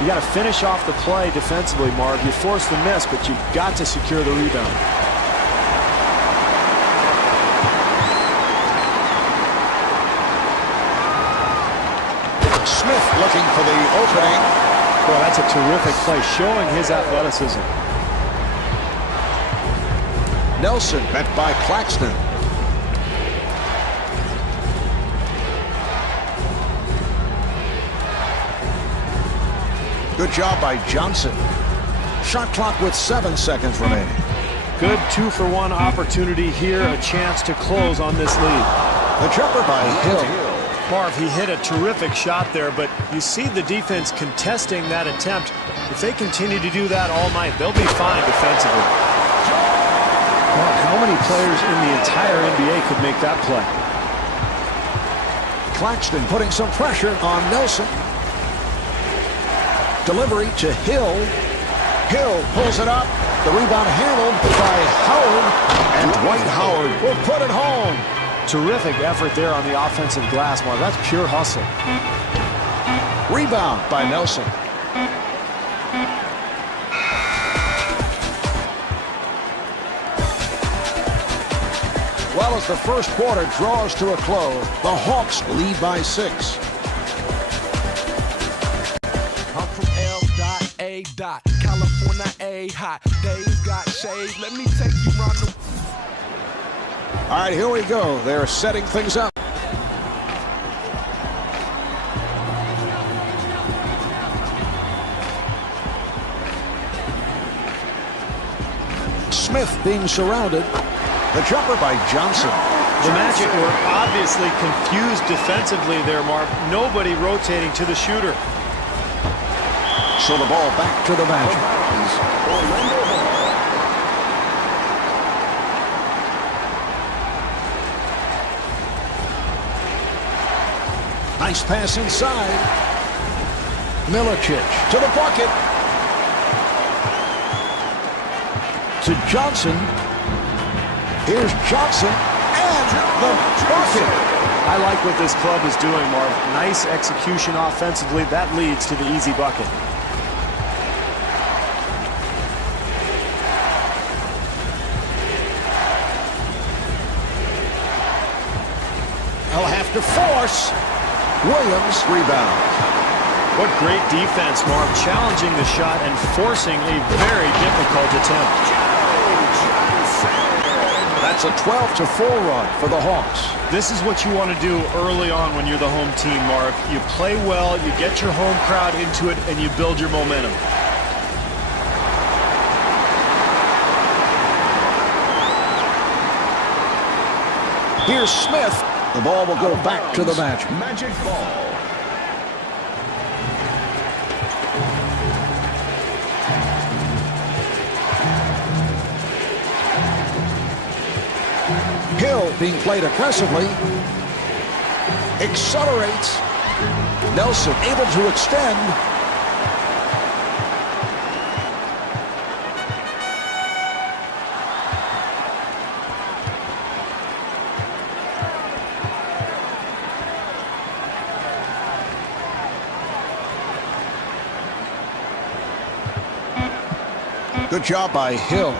You got to finish off the play defensively, Marv. You force the miss, but you've got to secure the rebound. Smith looking for the opening. Well, that's a terrific play, showing his athleticism. Nelson met by Claxton. Good job by Johnson. Shot clock with 7 seconds remaining. Good 2-for-1 opportunity here, a chance to close on this lead. The jumper by Hill. Marv, he hit a terrific shot there, but you see the defense contesting that attempt. If they continue to do that all night, they'll be fine defensively. Marv, how many players in the entire NBA could make that play? Claxton putting some pressure on Nelson. Delivery to Hill. Hill pulls it up. The rebound handled by Howard. And Dwight Howard will put it home. Terrific effort there on the offensive glass, Marv. That's pure hustle. Rebound by Nelson. Well, as the first quarter draws to a close, the Hawks lead by 6. I'm from L.A. California A hot. Days got shade. Let me take you round the... All right, here we go. They're setting things up. Smith being surrounded. The jumper by Johnson. The Magic were obviously confused defensively there, Marv. Nobody rotating to the shooter. So the ball back to the Magic. Nice pass inside. Milicic to the bucket. To Johnson. Here's Johnson and the bucket. I like what this club is doing, Marv. Nice execution offensively. That leads to the easy bucket. He'll have to force. Williams rebounds. What great defense, Marv. Challenging the shot and forcing a very difficult attempt. That's a 12-4 run for the Hawks. This is what you want to do early on when you're the home team, Marv. You play well, you get your home crowd into it, and you build your momentum. Here's Smith. The ball will go back to the Magic. Magic ball. Hill being played aggressively. Accelerates. Nelson able to extend. Good job by Hill.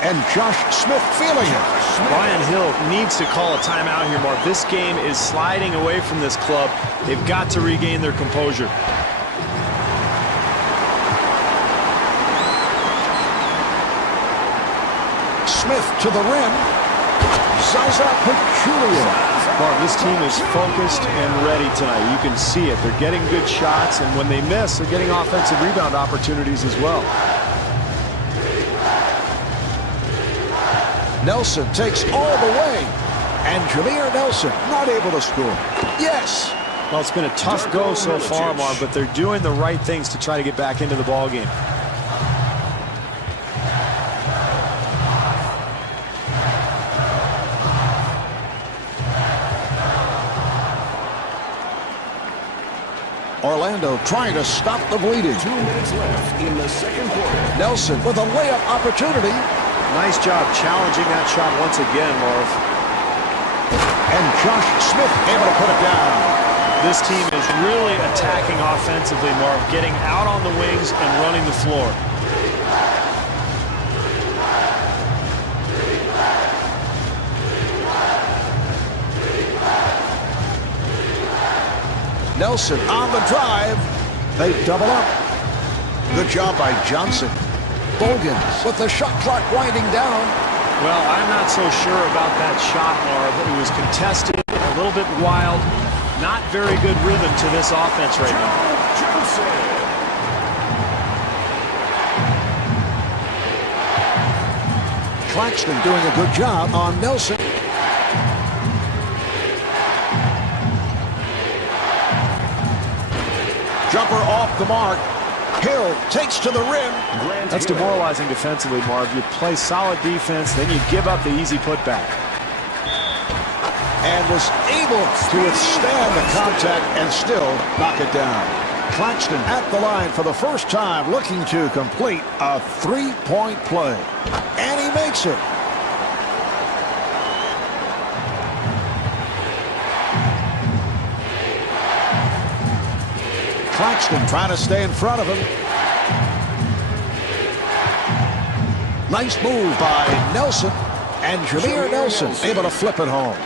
And Josh Smith feeling it. Brian Hill needs to call a timeout here, Mark. This game is sliding away from this club. They've got to regain their composure. Smith to the rim. Zaza Pachulia. Mark, this team is focused and ready tonight. You can see it. They're getting good shots, and when they miss, they're getting offensive rebound opportunities as well. Nelson takes all the way. And Jameer Nelson not able to score. Yes. Well, it's been a tough go so far, Mark, but they're doing the right things to try to get back into the ballgame. Orlando trying to stop the bleeding. 2 minutes left in the second quarter. Nelson with a layup opportunity. Nice job challenging that shot once again, Marv. And Josh Smith able to put it down. This team is really attacking offensively, Marv, getting out on the wings and running the floor. Nelson on the drive. They double up. Good job by Johnson. Bogans with the shot clock winding down. Well, I'm not so sure about that shot, Marv. It was contested, a little bit wild. Not very good rhythm to this offense right now. Johnson. Claxton doing a good job on Nelson. Jumper off the mark. Hill takes to the rim. That's demoralizing defensively, Marv. You play solid defense, then you give up the easy putback. And was able to withstand the contact and still knock it down. Claxton at the line for the first time, looking to complete a three-point play. And he makes it. Claxton trying to stay in front of him. Nice move by Nelson. And Jameer Nelson able to flip it home.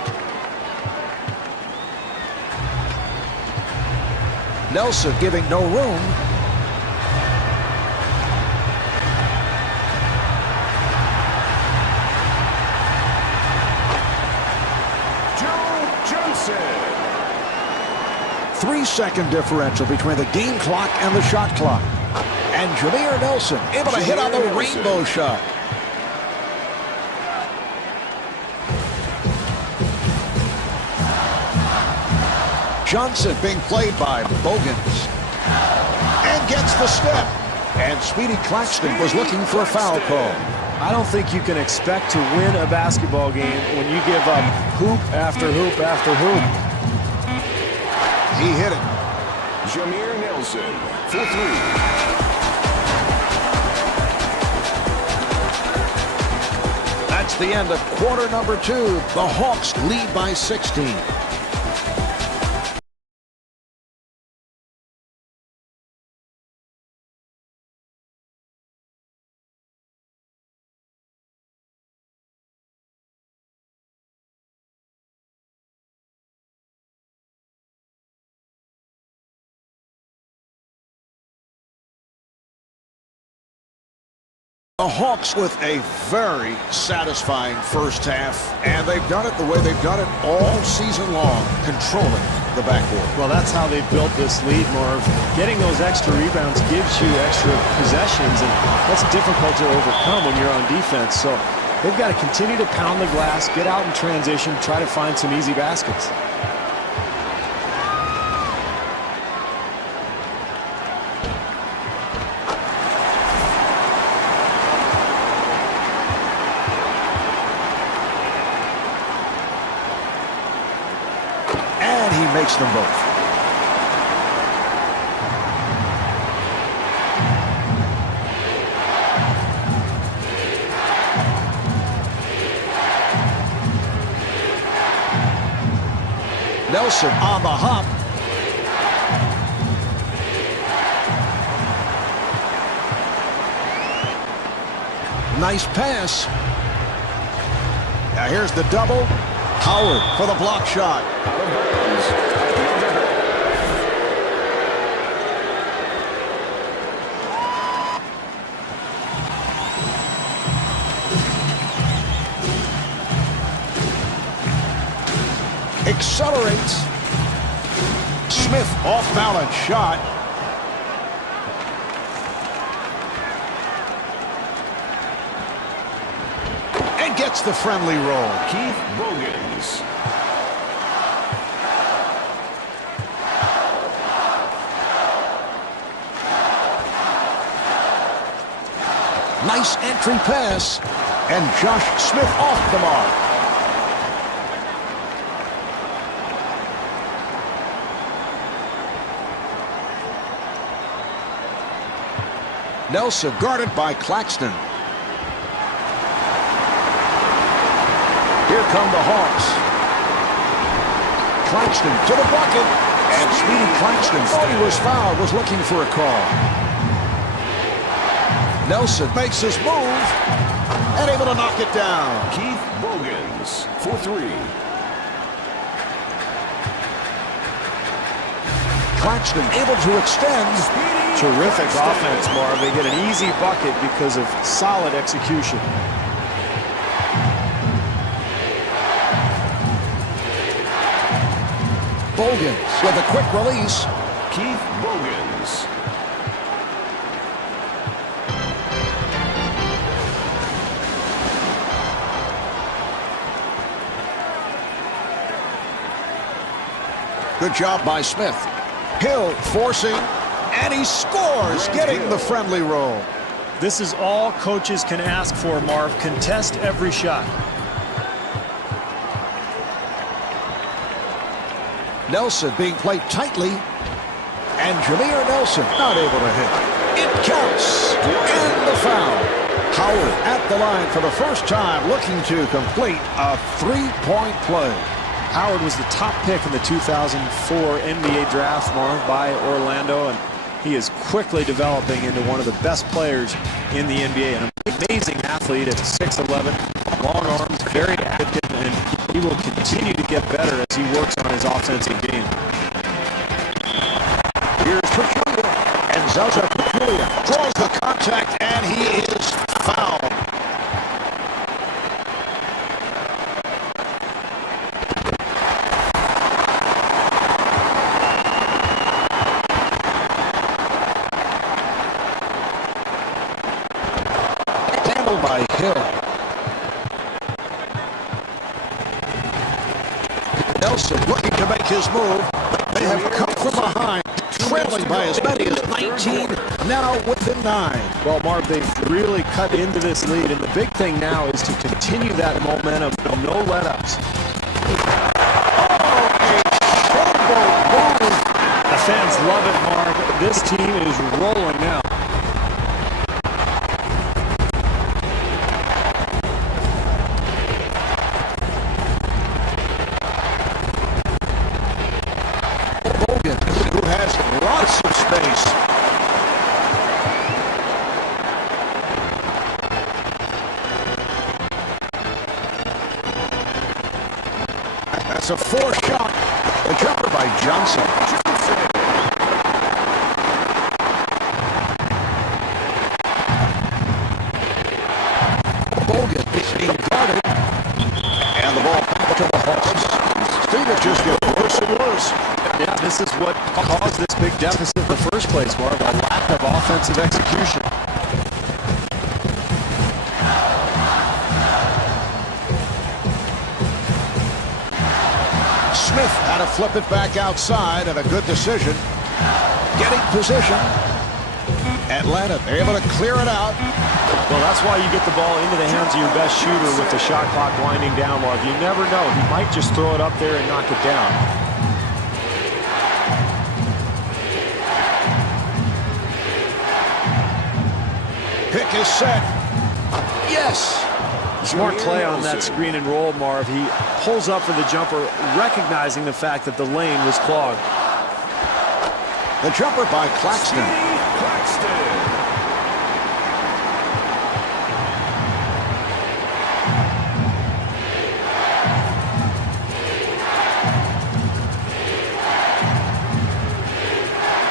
Nelson giving no room. Johnson. 3-second differential between the game clock and the shot clock. And Jameer Nelson able to hit on the rainbow shot. Johnson being played by Bogans. And gets the step. And Speedy Claxton was looking for a foul call. I don't think you can expect to win a basketball game when you give up hoop after hoop after hoop. He hit it. Jameer Nelson for three. That's the end of quarter number 2. The Hawks lead by 16. The Hawks with a very satisfying first half, and they've done it the way they've done it all season long, controlling the backboard. Well, that's how they built this lead, Marv. Getting those extra rebounds gives you extra possessions, and that's difficult to overcome when you're on defense. So they've got to continue to pound the glass, get out in transition, try to find some easy baskets. Makes them both. Nelson on the hop. Nice pass. Now here's the double. Howard for the block shot. Accelerates. Smith off balance shot. And gets the friendly roll. Keith Bogans. Nice entry pass. And Josh Smith off the mark. Nelson guarded by Claxton. Here come the Hawks. Claxton to the bucket. And Speedy Claxton thought he was fouled, was looking for a call. Nelson makes his move and able to knock it down. Keith Bogans for three. Claxton able to extend. Terrific offense, Marv. They get an easy bucket because of solid execution. Bogans with a quick release. Keith Bogans. Good job by Smith. Hill forcing, and he scores, getting the friendly roll. This is all coaches can ask for, Marv. Contest every shot. Nelson being played tightly, and Jameer Nelson not able to hit. It counts, and the foul. Howard at the line for the first time, looking to complete a three-point play. Howard was the top pick in the 2004 NBA draft, Marv, by Orlando, and he is quickly developing into one of the best players in the NBA. An amazing athlete at 6'11", long arms, very active, and he will continue to get better as he works on his offensive game. Here's Pachulia, and Zaza Pachulia draws the contact, and he is fouled. Handled by Hill. Nelson looking to make his move. They have come from behind, trailing by as many as 19, now within 9. Well, Marv, they've really cut into this lead, and the big thing now is to continue that momentum, no let-ups. The fans love it, Marv. This team is rolling now. Who has lots of space. That's a 4-shot. The jumper by Johnson. Bogan is being guarded. And the ball back to the Hawks. Stevens just gets worse and worse. Yeah, this is what caused this big deficit in the first place, Marv, a lack of offensive execution. Smith had to flip it back outside, and a good decision. Getting position. Atlanta able to clear it out. Well, that's why you get the ball into the hands of your best shooter with the shot clock winding down, Marv. You never know. He might just throw it up there and knock it down. Pick is set. Yes. Smart play on that screen and roll, Marv. He pulls up for the jumper, recognizing the fact that the lane was clogged. The jumper by Claxton.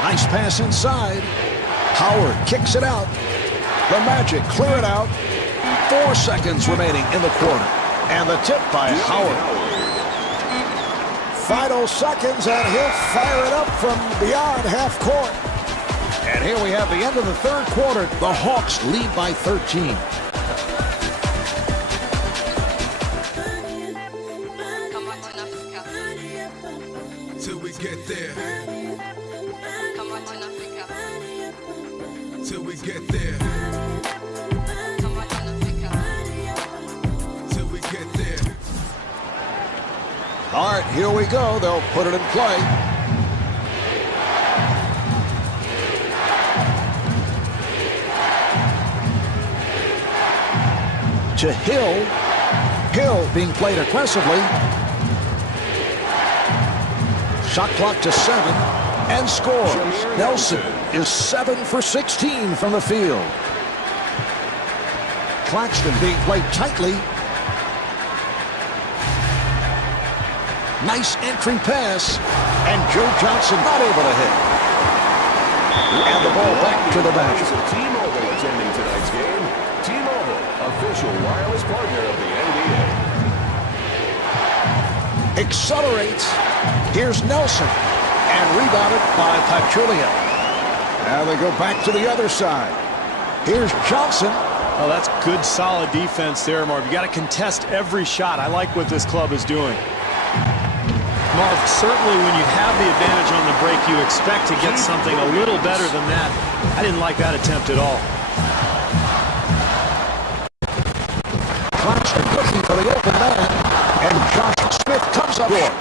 Nice pass inside. Howard kicks it out. The Magic clear it out. 4 seconds remaining in the quarter. And the tip by Howard. Final seconds, and he'll fire it up from beyond half court. And here we have the end of the third quarter. The Hawks lead by 13. Come on to Africa. Till we get there. Come on to Africa. Till we get there. Come on to Africa. Till we get there. All right, here we go. They'll put it in play. to Hill. Hill being played aggressively. Shot clock to 7 and scores. Nelson is 7 for 16 from the field. Claxton being played tightly. Nice entry pass. And Joe Johnson not able to hit. And the ball back to the Magic. T-Mobile attending tonight's game. T-Mobile, official wireless partner of the NBA. Accelerates. Here's Nelson. And rebounded by Pachulia. Now they go back to the other side. Here's Johnson. Oh, that's good, solid defense there, Marv. You got to contest every shot. I like what this club is doing. Marv, certainly when you have the advantage on the break, you expect to get something a little better than that. I didn't like that attempt at all. Claxton looking for the open man. And Josh Smith comes up short.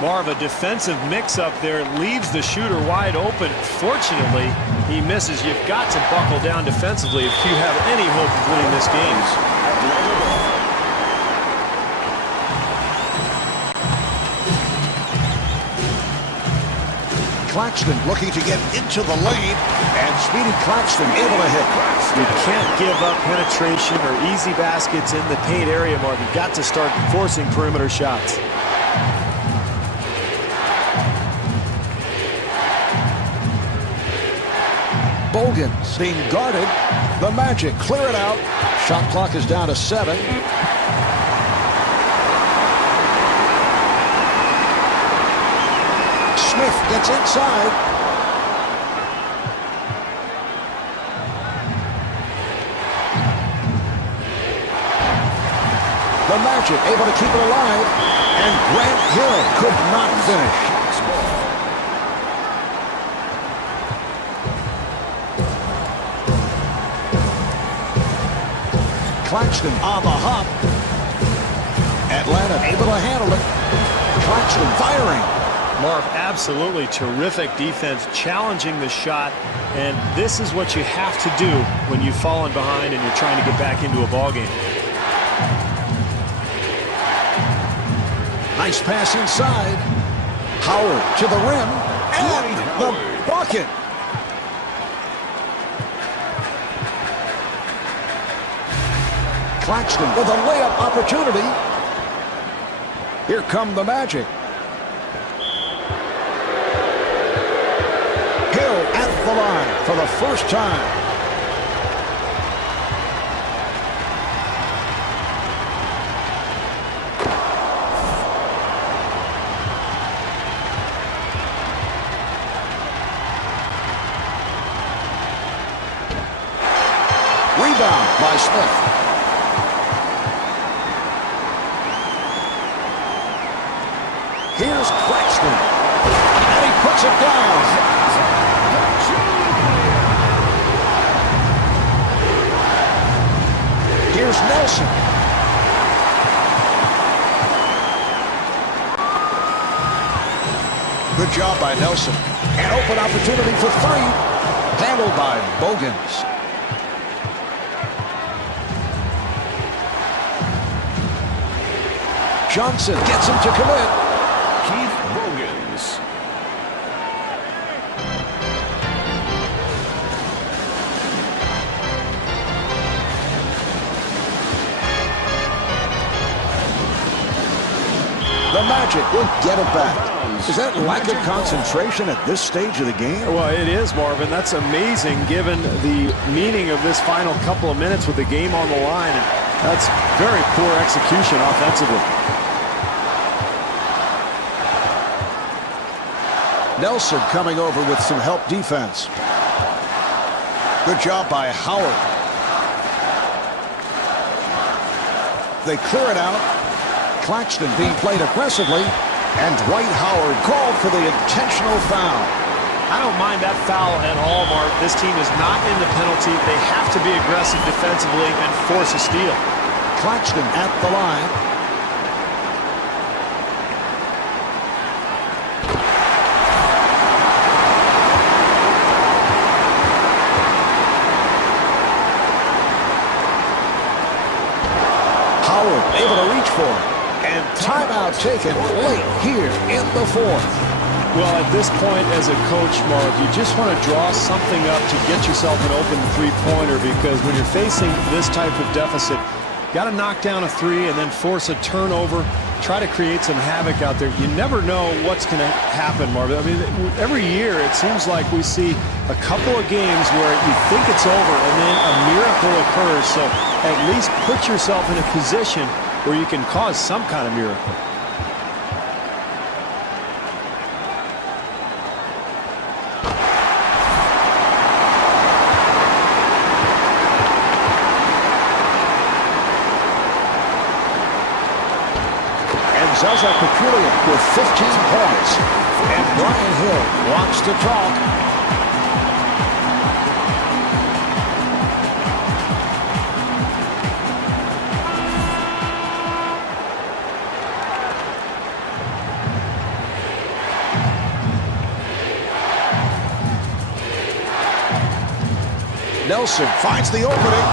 Marv, a defensive mix-up there leaves the shooter wide open. Fortunately, he misses. You've got to buckle down defensively if you have any hope of winning this game. Claxton looking to get into the lane, and Speedy Claxton able to hit. You can't give up penetration or easy baskets in the paint area, Marv. You've got to start forcing perimeter shots. Bogans being guarded. The Magic clear it out. Shot clock is down to 7. Smith gets inside. The Magic able to keep it alive. And Grant Hill could not finish. Claxton on the hop. Atlanta able to handle it. Claxton firing. Marv, absolutely terrific defense, challenging the shot, and this is what you have to do when you've fallen behind and you're trying to get back into a ball game. Nice pass inside. Howard to the rim, and the bucket. Claxton with a layup opportunity. Here come the Magic. Hill at the line for the first time. Rebound by Smith. Here's Claxton, and he puts it down. Here's Nelson. Good job by Nelson. An open opportunity for 3. Handled by Bogans. Johnson gets him to commit. Keith Bogans. The Magic will get it back. Is that lack of concentration at this stage of the game? Well, it is, Marvin. That's amazing given the meaning of this final couple of minutes with the game on the line. And that's very poor execution offensively. Nelson coming over with some help defense. Good job by Howard. They clear it out. Claxton being played aggressively. And Dwight Howard called for the intentional foul. I don't mind that foul at all, Mark. This team is not in the penalty. They have to be aggressive defensively and force a steal. Claxton at the line. timeout taken late here in the fourth. Well, at this point as a coach, Marv, you just want to draw something up to get yourself an open three-pointer, because when you're facing this type of deficit, you got to knock down a three and then force a turnover, try to create some havoc out there. You never know what's going to happen, Marv. I mean, every year it seems like we see a couple of games where you think it's over and then a miracle occurs. So at least put yourself in a position where you can cause some kind of miracle. Zaza Pachulia with 15 points. And Brian Hill wants to talk. Nelson finds the opening.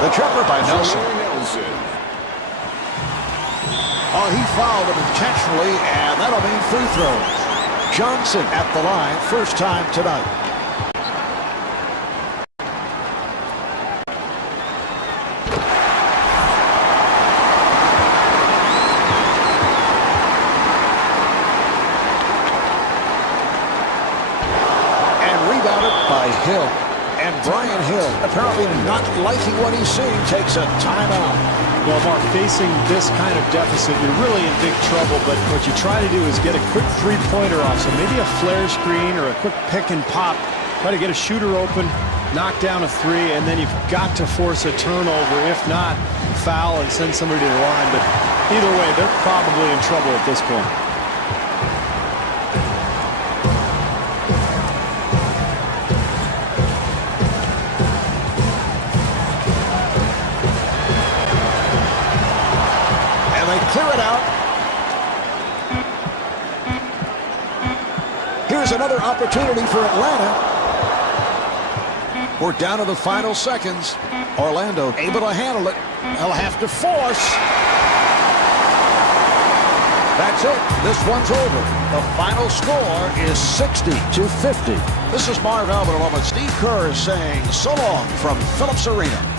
The jumper by Nelson. Oh, he fouled him intentionally, and that'll mean free throws. Johnson at the line, first time tonight. And rebounded by Hill. And Brian Hill, apparently not liking what he's seeing, takes a timeout. Well, Mark, facing this kind of deficit, you're really in big trouble, but what you try to do is get a quick three-pointer off, so maybe a flare screen or a quick pick and pop. Try to get a shooter open, knock down a three, and then you've got to force a turnover. If not, foul and send somebody to the line. But either way, they're probably in trouble at this point. Clear it out. Here's another opportunity for Atlanta. We're down to the final seconds. Orlando able to handle it. They'll have to force. That's it. This one's over. The final score is 60-50. This is Marv Albert along with Steve Kerr saying so long from Phillips Arena.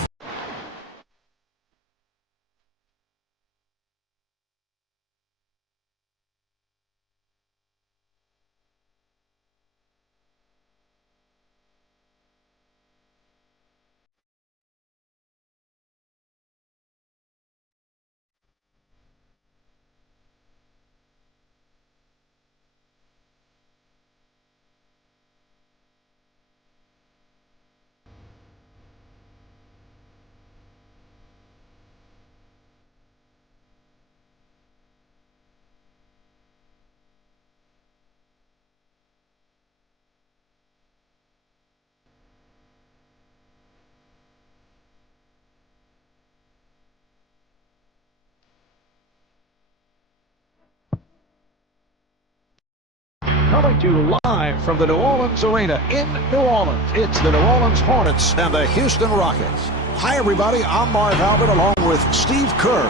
Coming to you live from the New Orleans Arena in New Orleans, it's the New Orleans Hornets and the Houston Rockets. Hi, everybody. I'm Marv Albert along with Steve Kerr.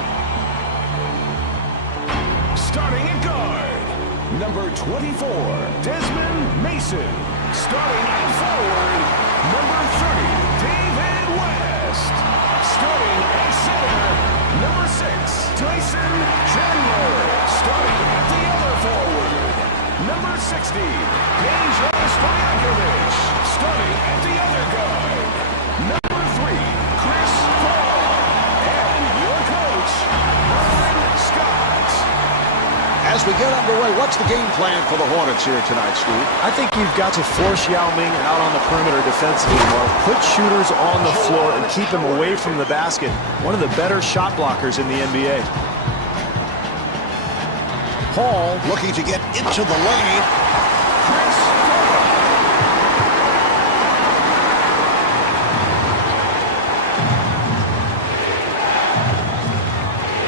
Starting at guard, number 24, Desmond Mason. Starting at forward, number 30, David West. Starting at center, number 6, Tyson Chandler. Starting at the other forward, number 60, Dejan Stojakovic. Starting at the other guard, number 3, Chris Paul. And your coach, Brian Scott. As we get underway, what's the game plan for the Hornets here tonight, Steve? I think you've got to force Yao Ming out on the perimeter defensively, Mark. Put shooters on the floor and keep him away from the basket. One of the better shot blockers in the NBA. Paul looking to get into the lane. Chris Paul.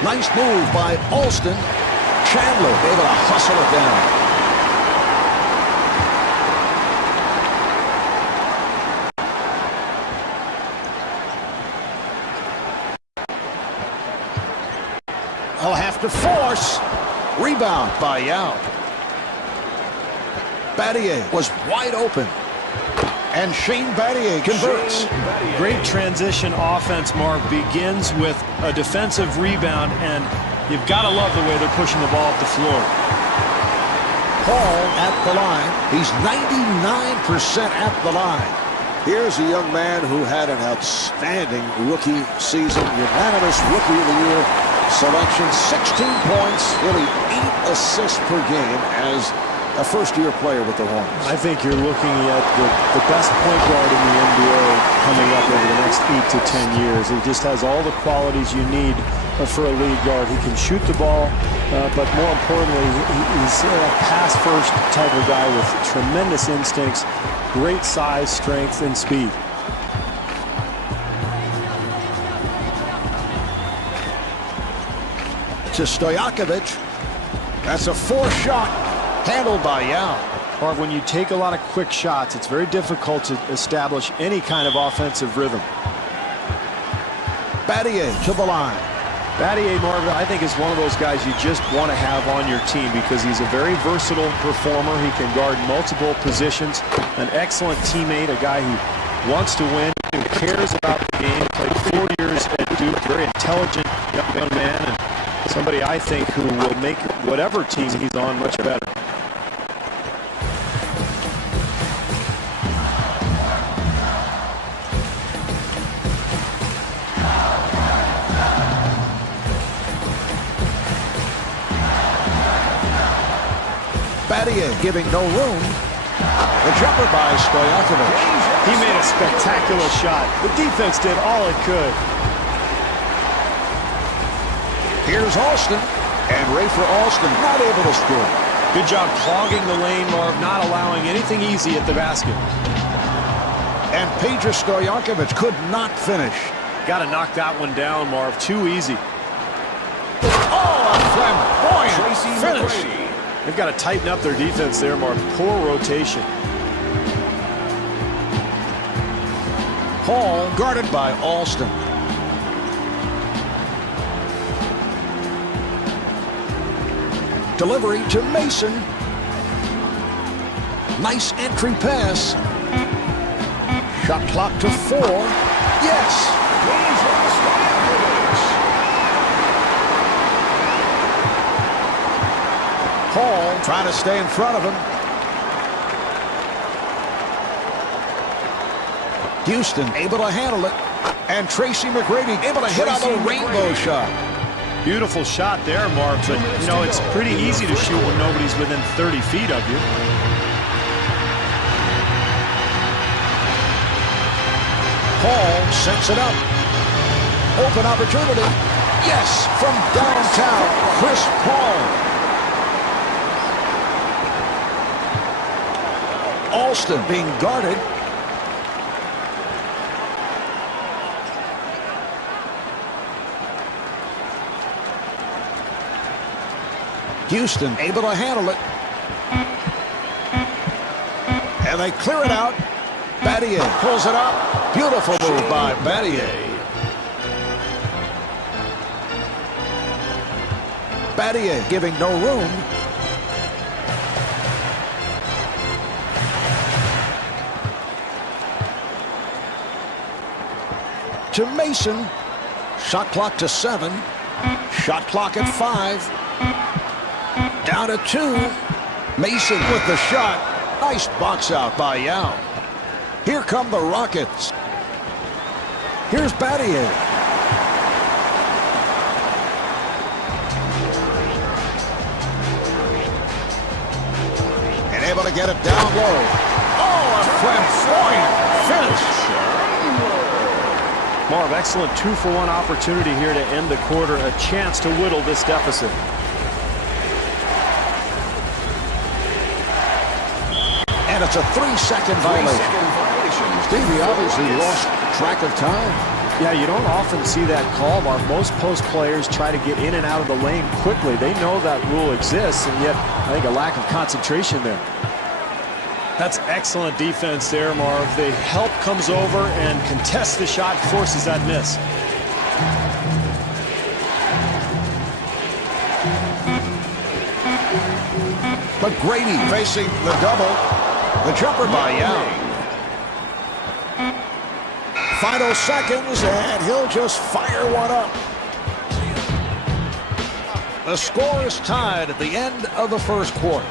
Nice move by Alston. Chandler able to hustle it down. He'll have to force. Rebound by Yao. Battier was wide open. And Shane Battier converts. Great transition offense, Marv, begins with a defensive rebound, and you've got to love the way they're pushing the ball up the floor. Paul at the line. He's 99% at the line. Here's a young man who had an outstanding rookie season, unanimous Rookie of the Year selection, 16 points, nearly 8 assists per game as a first-year player with the Hornets. I think you're looking at the best point guard in the NBA coming up over the next 8 to 10 years. He just has all the qualities you need for a lead guard. He can shoot the ball, but more importantly, he's a pass-first type of guy with tremendous instincts, great size, strength, and speed. To Stojakovic. That's a 4-shot. Handled by Yao. Marv, when you take a lot of quick shots, it's very difficult to establish any kind of offensive rhythm. Battier to the line. Battier, Marv, I think is one of those guys you just want to have on your team because he's a very versatile performer. He can guard multiple positions, an excellent teammate, a guy who wants to win, who cares about the game, played 4 years at Duke, very intelligent young man, and somebody I think who will make whatever team he's on much better. Battier giving no room. The jumper by Stojakovic. He made a spectacular shot. The defense did all it could. Here's Alston. And Rafer Alston not able to score. Good job clogging the lane, Marv, not allowing anything easy at the basket. And Peja Stojakovic could not finish. Got to knock that one down, Marv. Too easy. Oh, a flamboyant finish. They've got to tighten up their defense there, Marv. Poor rotation. Hall guarded by Alston. Delivery to Mason. Nice entry pass. Shot clock to 4. Yes. Hall trying to stay in front of him. Houston able to handle it. And Tracy McGrady able to hit on the rainbow shot. Beautiful shot there, Marv, but, you know, it's pretty easy to shoot when nobody's within 30 feet of you. Hall sets it up. Open opportunity. Yes, from downtown, Chris Paul. Alston being guarded. Houston able to handle it. And they clear it out. Battier pulls it up. Beautiful move by Battier. Battier giving no room. To Mason. Shot clock to 7. Shot clock at 5. Down to 2. Mason with the shot. Nice box out by Yao. Here come the Rockets. Here's Battier. And able to get it down low. Oh, a flamboyant finish. Marv, excellent 2-for-1 opportunity here to end the quarter. A chance to whittle this deficit. And it's a 3-second violation. Stevie obviously lost track of time. Yeah, you don't often see that call, Marv. Most post players try to get in and out of the lane quickly. They know that rule exists, and yet I think a lack of concentration there. That's excellent defense there, Marv. The help comes over and contests the shot, forces that miss. McGrady facing the double. The jumper by Young. Final seconds, and he'll just fire one up. The score is tied at the end of the first quarter.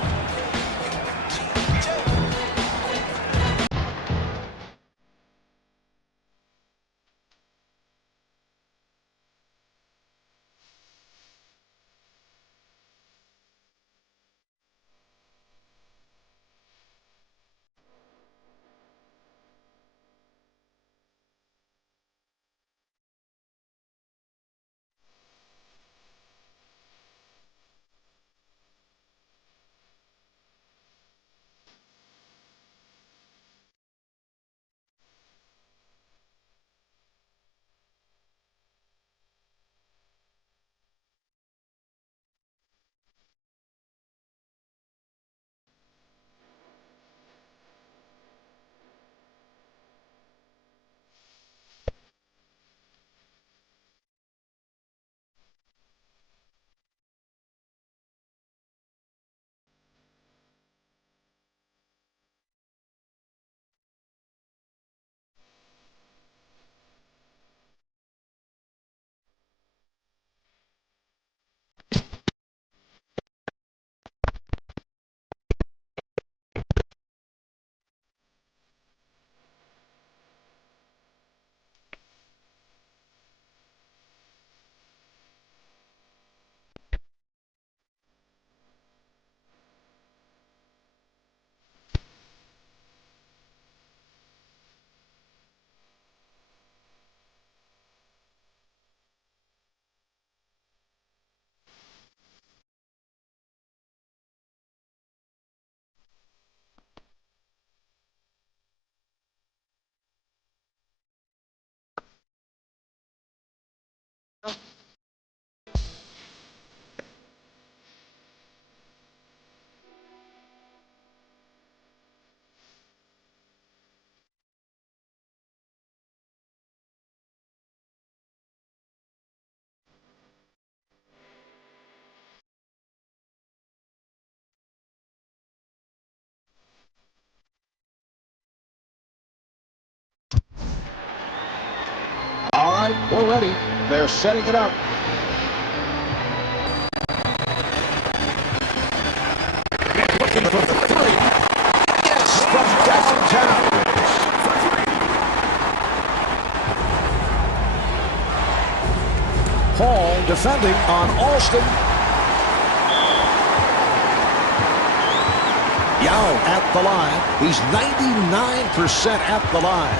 All right, we're ready. They're setting it up. Looking for the three. Yes, from downtown. Hall defending on Alston. Yao at the line. He's 99% at the line.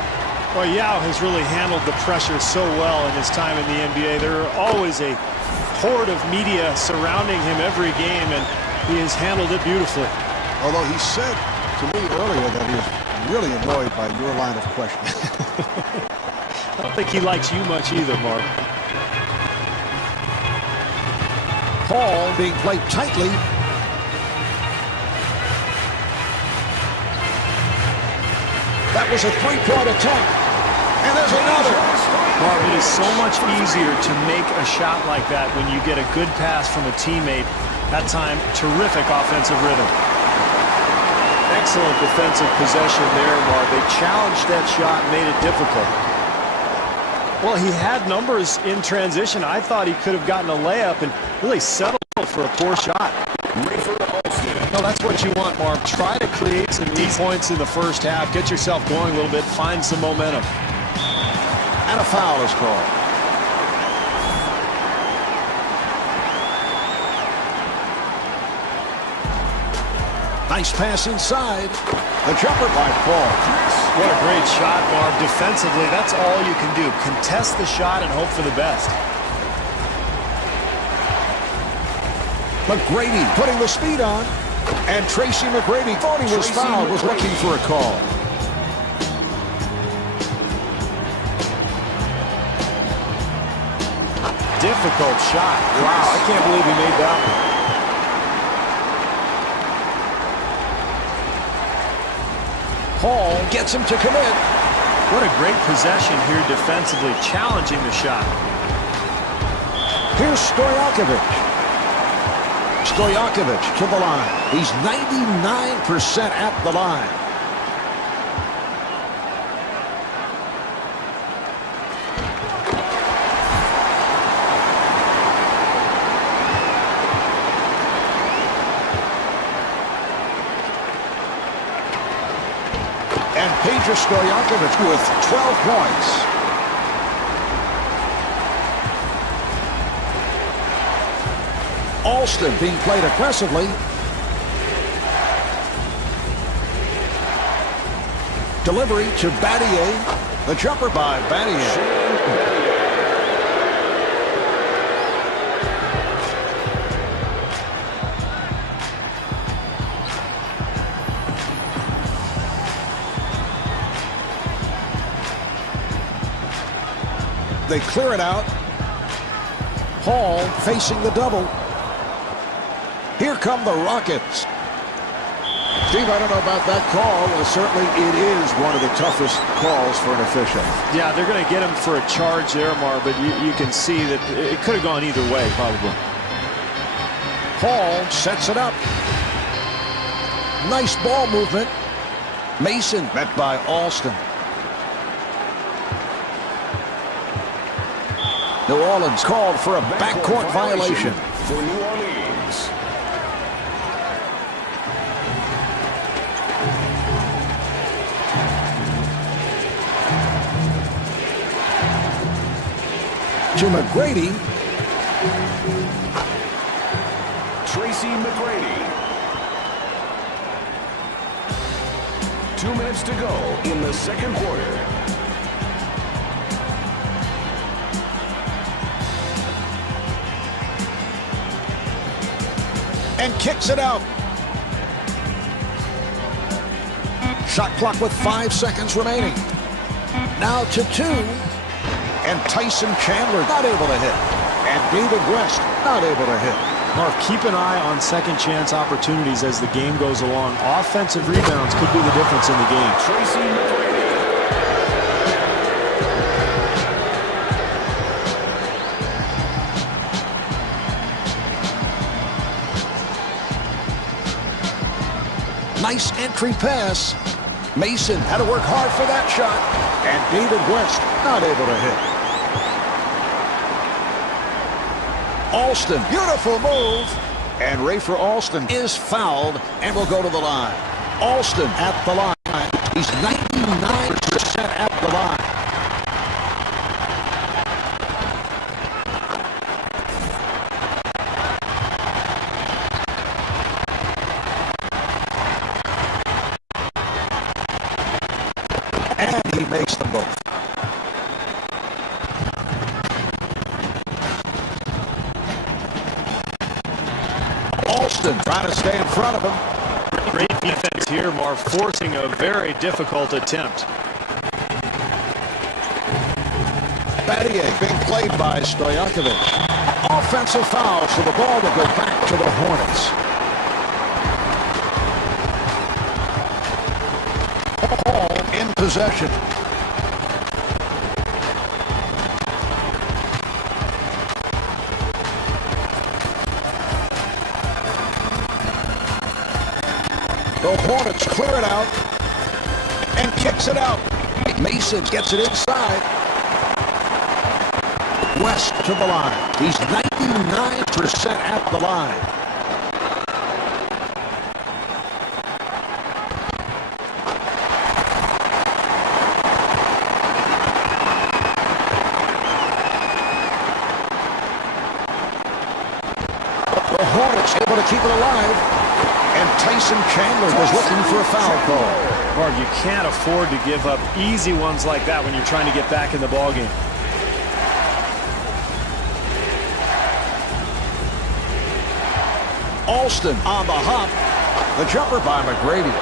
Well, Yao has really handled the pressure so well in his time in the NBA. There are always a horde of media surrounding him every game, and he has handled it beautifully. Although he said to me earlier that he was really annoyed by your line of questioning. I don't think he likes you much either, Mark. Hall being played tightly. That was a three-point attempt. And there's another. Marv, it is so much easier to make a shot like that when you get a good pass from a teammate. That time, terrific offensive rhythm. Excellent defensive possession there, Marv. They challenged that shot, made it difficult. Well, he had numbers in transition. I thought he could have gotten a layup and really settled for a poor shot. No, that's what you want, Marv. Try to create some deep points in the first half. Get yourself going a little bit. Find some momentum. And a foul is called. Nice pass inside. The jumper by Paul. What a great shot, Marv. Defensively, that's all you can do. Contest the shot and hope for the best. McGrady putting the speed on. And Tracy McGrady thought he was fouled, was looking for a call. Difficult shot. Wow, I can't believe he made that one. Hall gets him to commit. What a great possession here defensively, challenging the shot. Here's Stojakovic. Stojakovic to the line. He's 99% at the line. And Peja Stojakovic with 12 points. Alston being played aggressively. Delivery to Battier. The jumper by Battier. They clear it out. Hall facing the double. Here come the Rockets. Steve, I don't know about that call. Well, certainly it is one of the toughest calls for an official. Yeah, they're going to get him for a charge there, Marv, but you can see that it could have gone either way, probably. Hall sets it up. Nice ball movement. Mason met by Alston. New Orleans called for a backcourt violation. For New Orleans. To McGrady. Tracy McGrady. 2 minutes to go in the second quarter. And kicks it out. Shot clock with 5 seconds remaining. Now to 2. And Tyson Chandler not able to hit. And David West not able to hit. Marv, keep an eye on second chance opportunities as the game goes along. Offensive rebounds could be the difference in the game. Tracy McGrady. Nice entry pass. Mason had to work hard for that shot. And David West not able to hit. Alston, beautiful move. And Rafer Alston is fouled and will go to the line. Alston at the line. He's 99% at the line. And he makes them both. Alston trying to stay in front of him. Great defense here, Marv, forcing a very difficult attempt. Battier being played by Stojakovic. Offensive foul, so the ball will go back to the Hornets. Hall in possession. The Hornets clear it out and kicks it out. Mason gets it inside. West to the line. He's 99% at the line. The Hornets able to keep it alive. And Tyson Chandler was looking for a foul call. Marv, you can't afford to give up easy ones like that when you're trying to get back in the ballgame. Alston on the hop. The jumper by McGrady.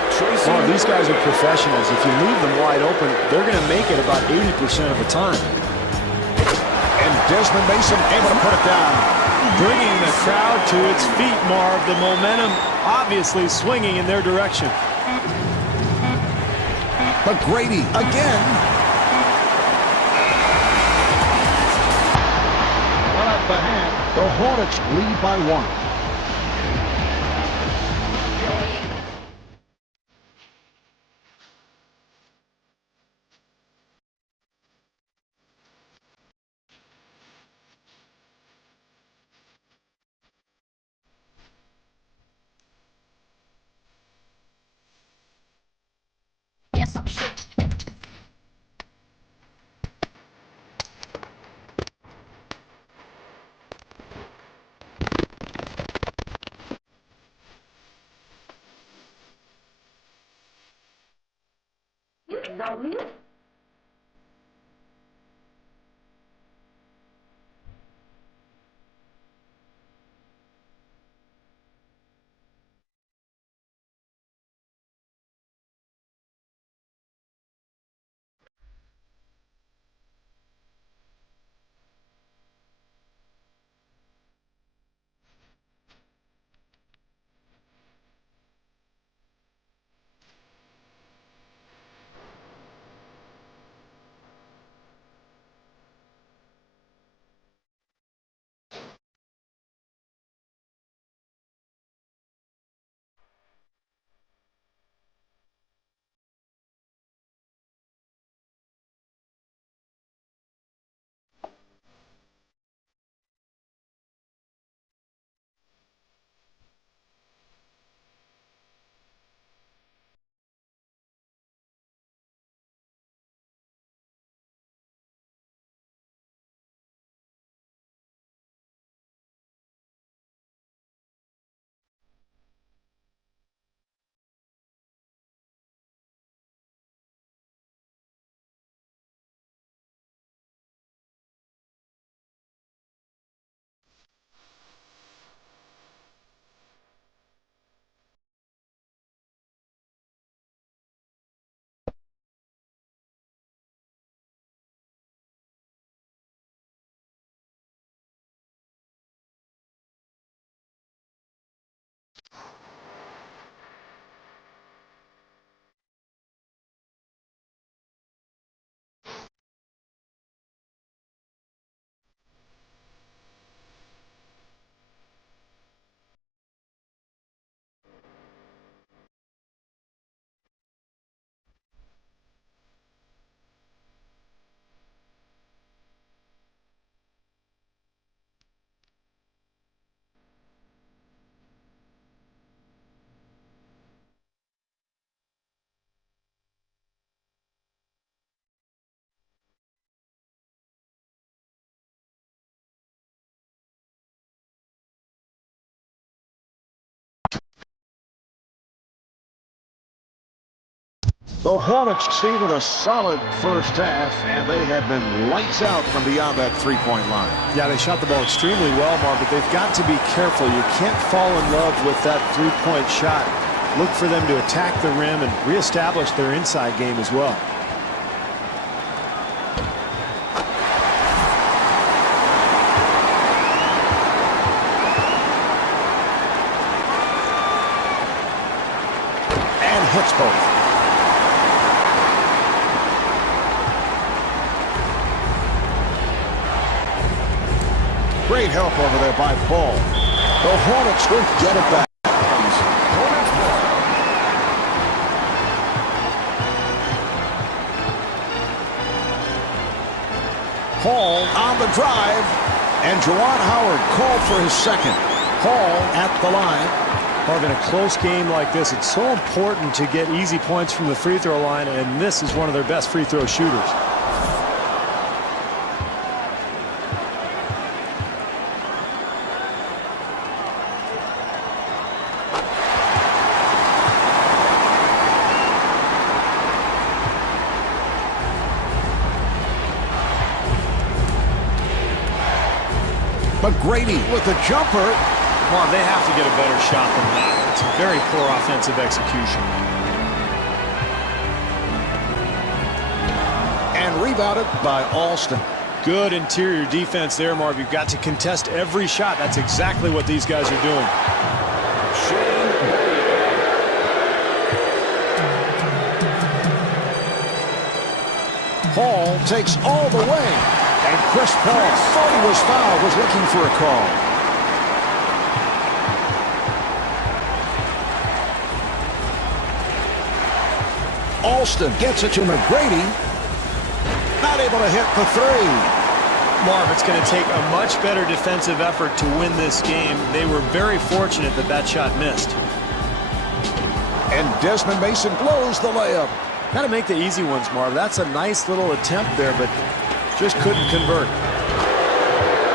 Marv, these guys are professionals. If you leave them wide open, they're going to make it about 80% of the time. And Desmond Mason able to put it down. Bringing the crowd to its feet, Marv. The momentum obviously swinging in their direction. McGrady again. One up the hand. The Hornets lead by 1. Yes, I'm sure. You can know me. The Hornets seeded a solid first half, and they have been lights out from beyond that three-point line. Yeah, they shot the ball extremely well, Mark, but they've got to be careful. You can't fall in love with that three-point shot. Look for them to attack the rim and reestablish their inside game as well. And hits both. Great help over there by Paul. The Hornets will get it back. Hornets ball. Paul on the drive, and Juwan Howard called for his second. Paul at the line. Mark, in a close game like this, it's so important to get easy points from the free throw line, and this is one of their best free throw shooters. McGrady with the jumper. Mark, they have to get a better shot than that. It's a very poor offensive execution. And rebounded by Alston. Good interior defense there, Marv. You've got to contest every shot. That's exactly what these guys are doing. Paul takes all the way. And Chris Paul thought he was fouled, was looking for a call. Alston gets it to McGrady. Not able to hit the three. Marv, it's going to take a much better defensive effort to win this game. They were very fortunate that that shot missed. And Desmond Mason blows the layup. Got to make the easy ones, Marv. That's a nice little attempt there, but just couldn't convert.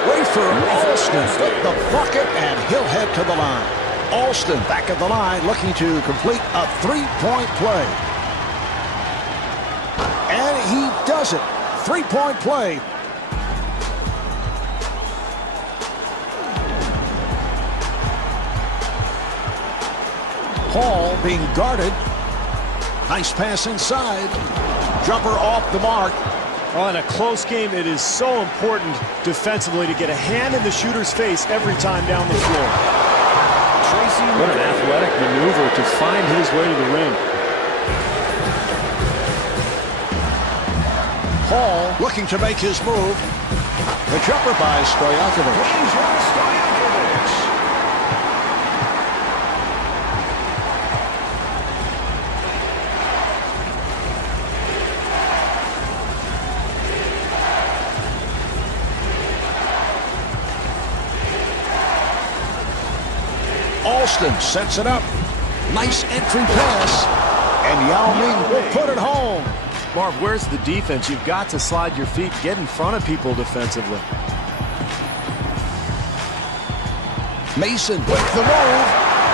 Rafer Alston with the bucket, and he'll head to the line. Alston back at the line, looking to complete a three-point play. And he does it. Three-point play. Paul being guarded. Nice pass inside. Jumper off the mark. Well, in a close game, it is so important defensively to get a hand in the shooter's face every time down the floor. What an athletic maneuver to find his way to the rim. Paul looking to make his move. The jumper by Stojakovic. Alston sets it up. Nice entry pass. And Yao Ming will put it home. Marv, where's the defense? You've got to slide your feet, get in front of people defensively. Mason with the move.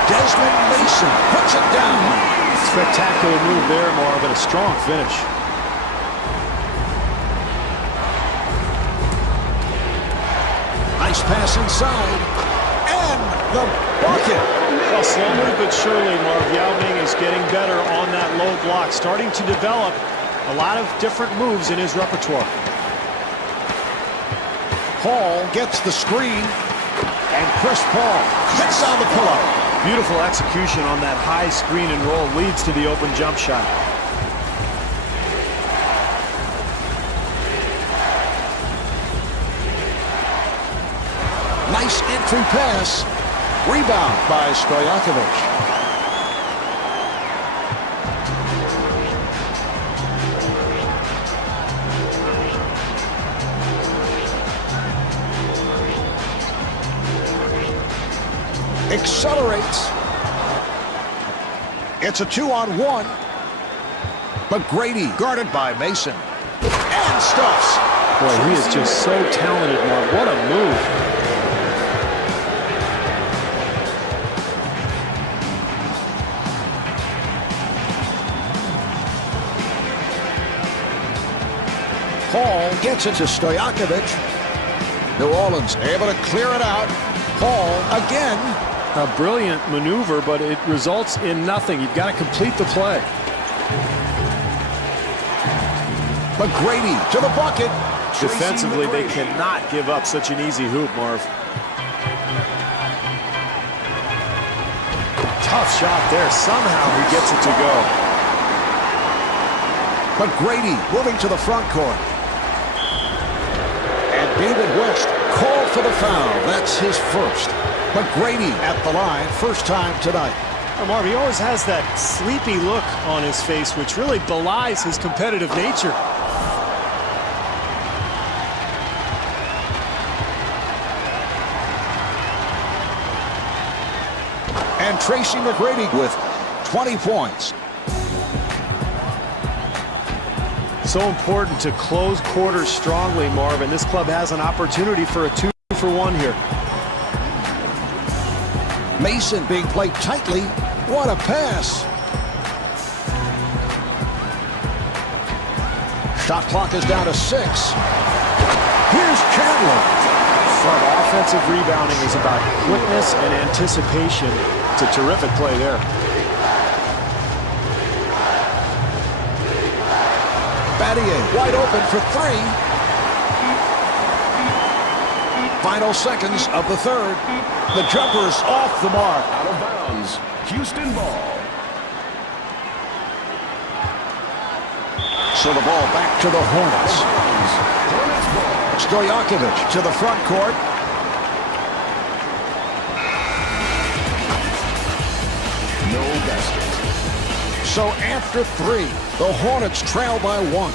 Desmond Mason puts it down. Spectacular move there, Marv, and a strong finish. Nice pass inside. And the bucket. Well, slowly but surely, Marv, Yao Ming is getting better on that low block, starting to develop a lot of different moves in his repertoire. Paul gets the screen. And Chris Paul hits on the pull-up. Beautiful execution on that high screen and roll leads to the open jump shot. Nice entry pass. Rebound by Stojakovic. Accelerates. It's a 2-on-1. But Grady guarded by Mason. And stuffs. Boy, he is just so talented, Marv. What a move. Paul gets it to Stojakovic. New Orleans able to clear it out. Paul again. A brilliant maneuver, but it results in nothing. You've got to complete the play. McGrady to the bucket. Defensively, they cannot give up such an easy hoop, Marv. Tough shot there. Somehow he gets it to go. McGrady moving to the front court. And David West called for the foul. That's his first. McGrady at the line, first time tonight. Well, Marv, he always has that sleepy look on his face, which really belies his competitive nature. And Tracy McGrady with 20 points. So important to close quarters strongly, Marv, and this club has an opportunity for a 2-for-1 here. Mason being played tightly. What a pass. Shot clock is down to 6. Here's Chandler. But offensive rebounding is about quickness and anticipation. It's a terrific play there. Battier wide open for 3. Final seconds of the third. The jumper's off the mark. Out of bounds. Houston ball. So the ball back to the Hornets. Hornets ball. Stojakovic to the front court. No basket. So after 3, the Hornets trail by 1.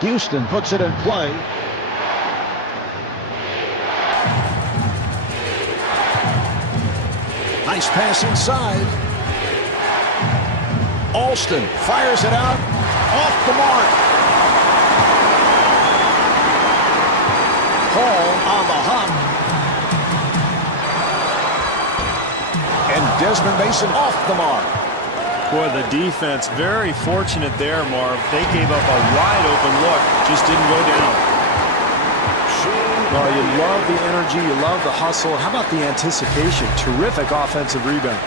Houston puts it in play. Nice pass inside. Alston fires it out. Off the mark. Hall on the hop. And Desmond Mason off the mark. Boy, the defense very fortunate there, Marv. They gave up a wide open look. Just didn't go down. Well, you love the energy. You love the hustle. How about the anticipation? Terrific offensive rebound.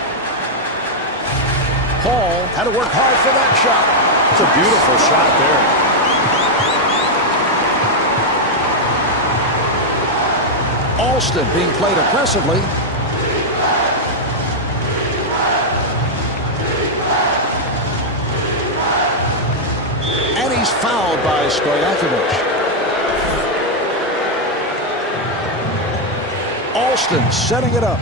Hall had to work hard for that shot. It's a beautiful shot there. Alston being played aggressively. And he's fouled by Stojakovic. Alston setting it up.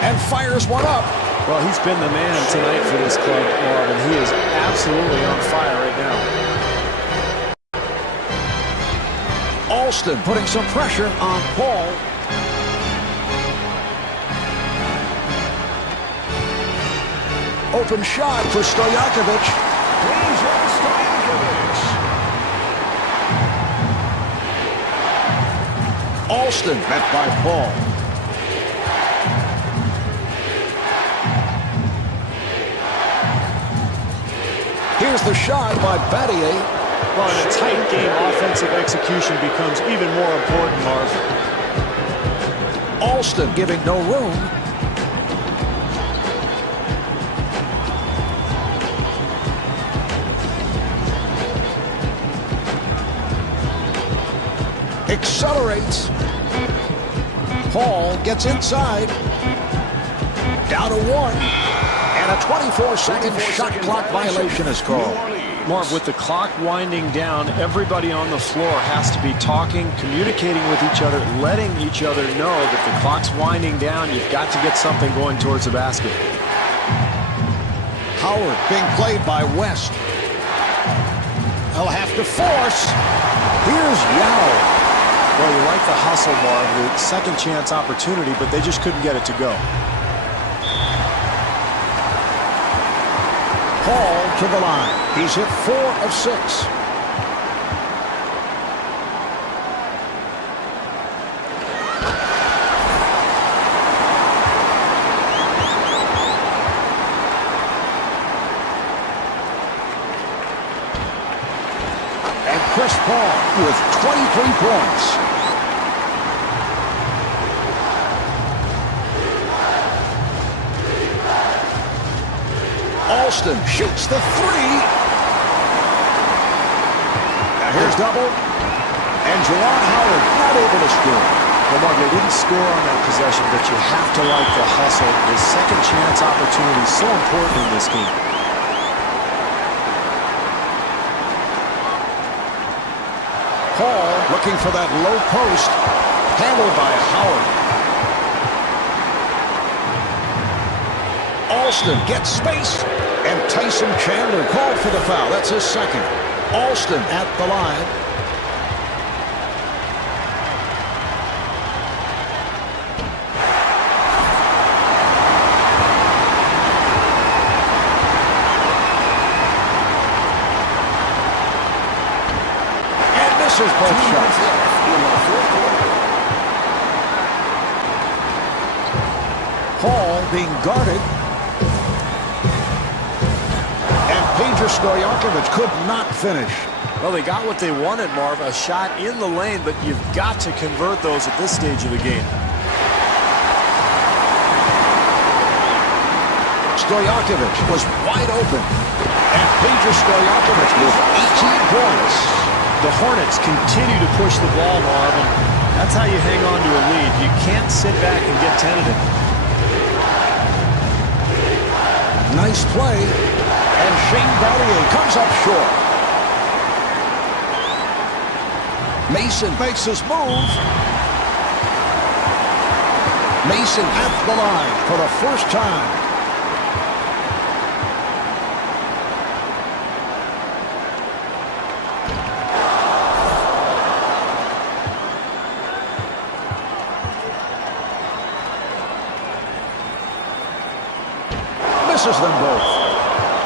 And fires one up. Well, he's been the man tonight for this club, Marv, and he is absolutely on fire right now. Alston putting some pressure on Paul. Open shot for Stojakovic. Alston met by Paul. Here's the shot by Battier. Well, in a tight game, offensive execution becomes even more important, Marv. Alston giving no room. Accelerates. Hall gets inside. Down to one. And a 24-second shot clock violation is called. Marv, with the clock winding down, everybody on the floor has to be talking, communicating with each other, letting each other know that the clock's winding down. You've got to get something going towards the basket. Howard being played by West. He'll have to force. Here's Yao. Well, you like the hustle, Marv, the second chance opportunity, but they just couldn't get it to go. Hall to the line. He's hit 4 of 6. And Chris Paul with 23 points. Alston shoots the 3. Now here's double. And Juwan Howard not able to score. Well, Mark, they didn't score on that possession, but you have to like the hustle. The second chance opportunity is so important in this game. Paul looking for that low post. Handled by Howard. Alston gets space, and Tyson Chandler called for the foul. That's his second. Alston at the line. And misses both shots. Hall being guarded. Stojakovic could not finish. Well, they got what they wanted, Marv, a shot in the lane, but you've got to convert those at this stage of the game. Stojakovic was wide open. And Pedro Stojakovic with 18 points. The Hornets continue to push the ball, Marv, and that's how you hang on to a lead. You can't sit back and get tentative. Nice play. And Shane Battier comes up short. Mason makes his move. Mason at the line for the first time. misses them both.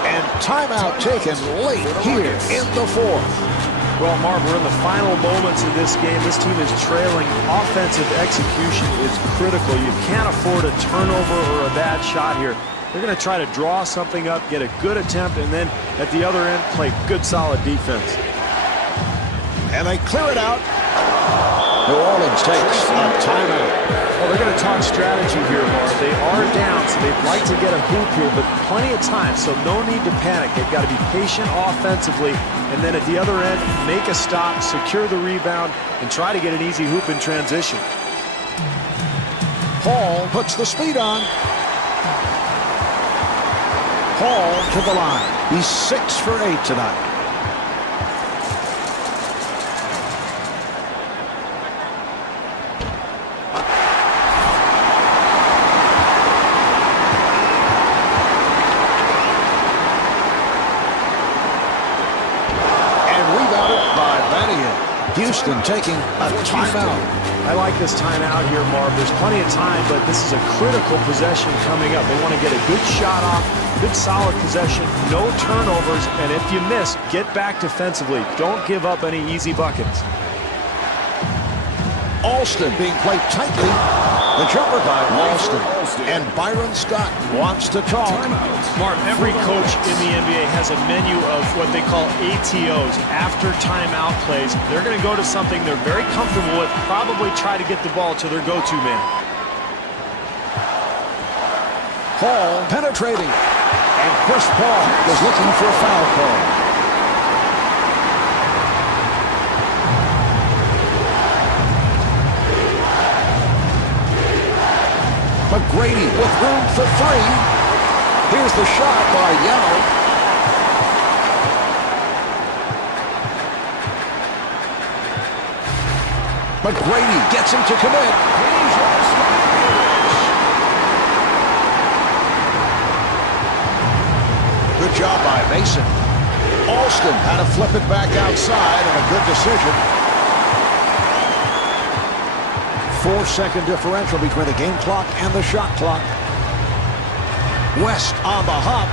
And timeout taken late here in the fourth. Well, Marv, we're in the final moments of this game. This team is trailing. Offensive execution is critical. You can't afford a turnover or a bad shot here. They're going to try to draw something up, get a good attempt, and then at the other end, play good, solid defense. And they clear it out. New Orleans takes a timeout. Well, they're going to talk strategy here, Marv. They are down, so they'd like to get a hoop here, but plenty of time, so no need to panic. They've got to be patient offensively, and then at the other end, make a stop, secure the rebound, and try to get an easy hoop in transition. Paul puts the speed on. Paul to the line. He's 6 for 8 tonight. Houston taking a timeout. I like this timeout here, Marv. There's plenty of time, but this is a critical possession coming up. They want to get a good shot off, good solid possession, no turnovers, and if you miss, get back defensively. Don't give up any easy buckets. Alston being played tightly. The jumper by Alston. And Byron Scott wants to talk. Marv, every coach in the NBA has a menu of what they call ATOs, after timeout plays. They're going to go to something they're very comfortable with, probably try to get the ball to their go-to man. Paul penetrating. And Chris Paul was looking for a foul call. McGrady with room for three. Here's the shot by Yao. McGrady gets him to commit. Good job by Mason. Alston had to flip it back outside, and a good decision. 4-second differential between the game clock and the shot clock. West on the hop.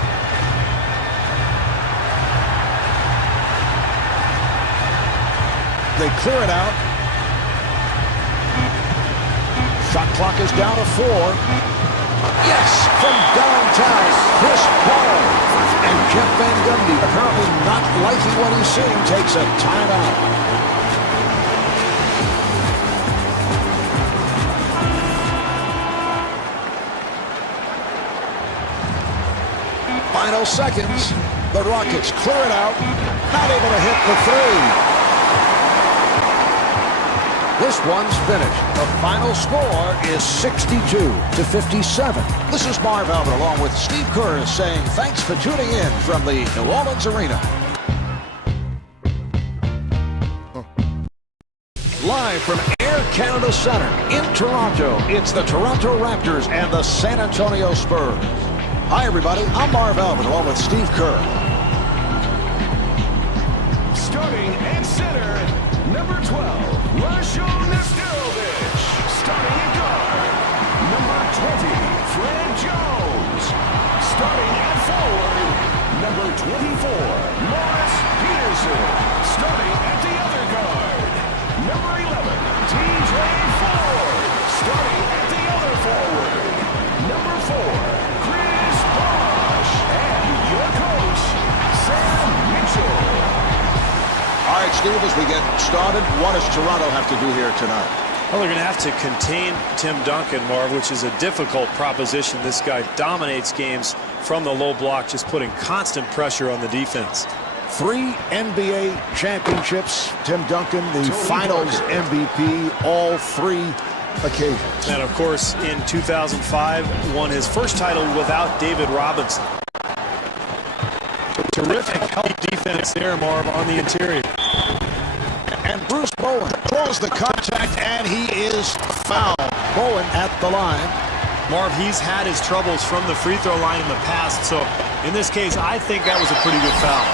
They clear it out. Shot clock is down to 4. Yes, from downtown, Chris Paul. And Jeff Van Gundy, apparently not liking what he's seeing, takes a timeout. Final seconds. The Rockets clear it out. Not able to hit the three. This one's finished. The final score is 62-57. This is Marv Albert along with Steve Kerr saying thanks for tuning in from the New Orleans Arena. Live from Air Canada Center in Toronto, it's the Toronto Raptors and the San Antonio Spurs. Hi, everybody. I'm Marv Albert, along with Steve Kerr. Starting at center, number 12, Rashawn Nestorovich. Starting at guard, number 20, Fred Jones. Starting at forward, number 24, Morris Peterson. Starting at the other guard, number 11, TJ Ford. Starting at the other forward, number 4, All right, Steve, as we get started, what does Toronto have to do here tonight? Well, they're going to have to contain Tim Duncan, Marv, which is a difficult proposition. This guy dominates games from the low block, just putting constant pressure on the defense. 3 NBA championships. Tim Duncan, the Finals MVP, all 3 occasions. And, of course, in 2005, won his first title without David Robinson. Terrific, healthy defense there, Marv, on the interior. And Bruce Bowen draws the contact, and he is fouled. Bowen at the line. Marv, he's had his troubles from the free throw line in the past, so in this case, I think that was a pretty good foul.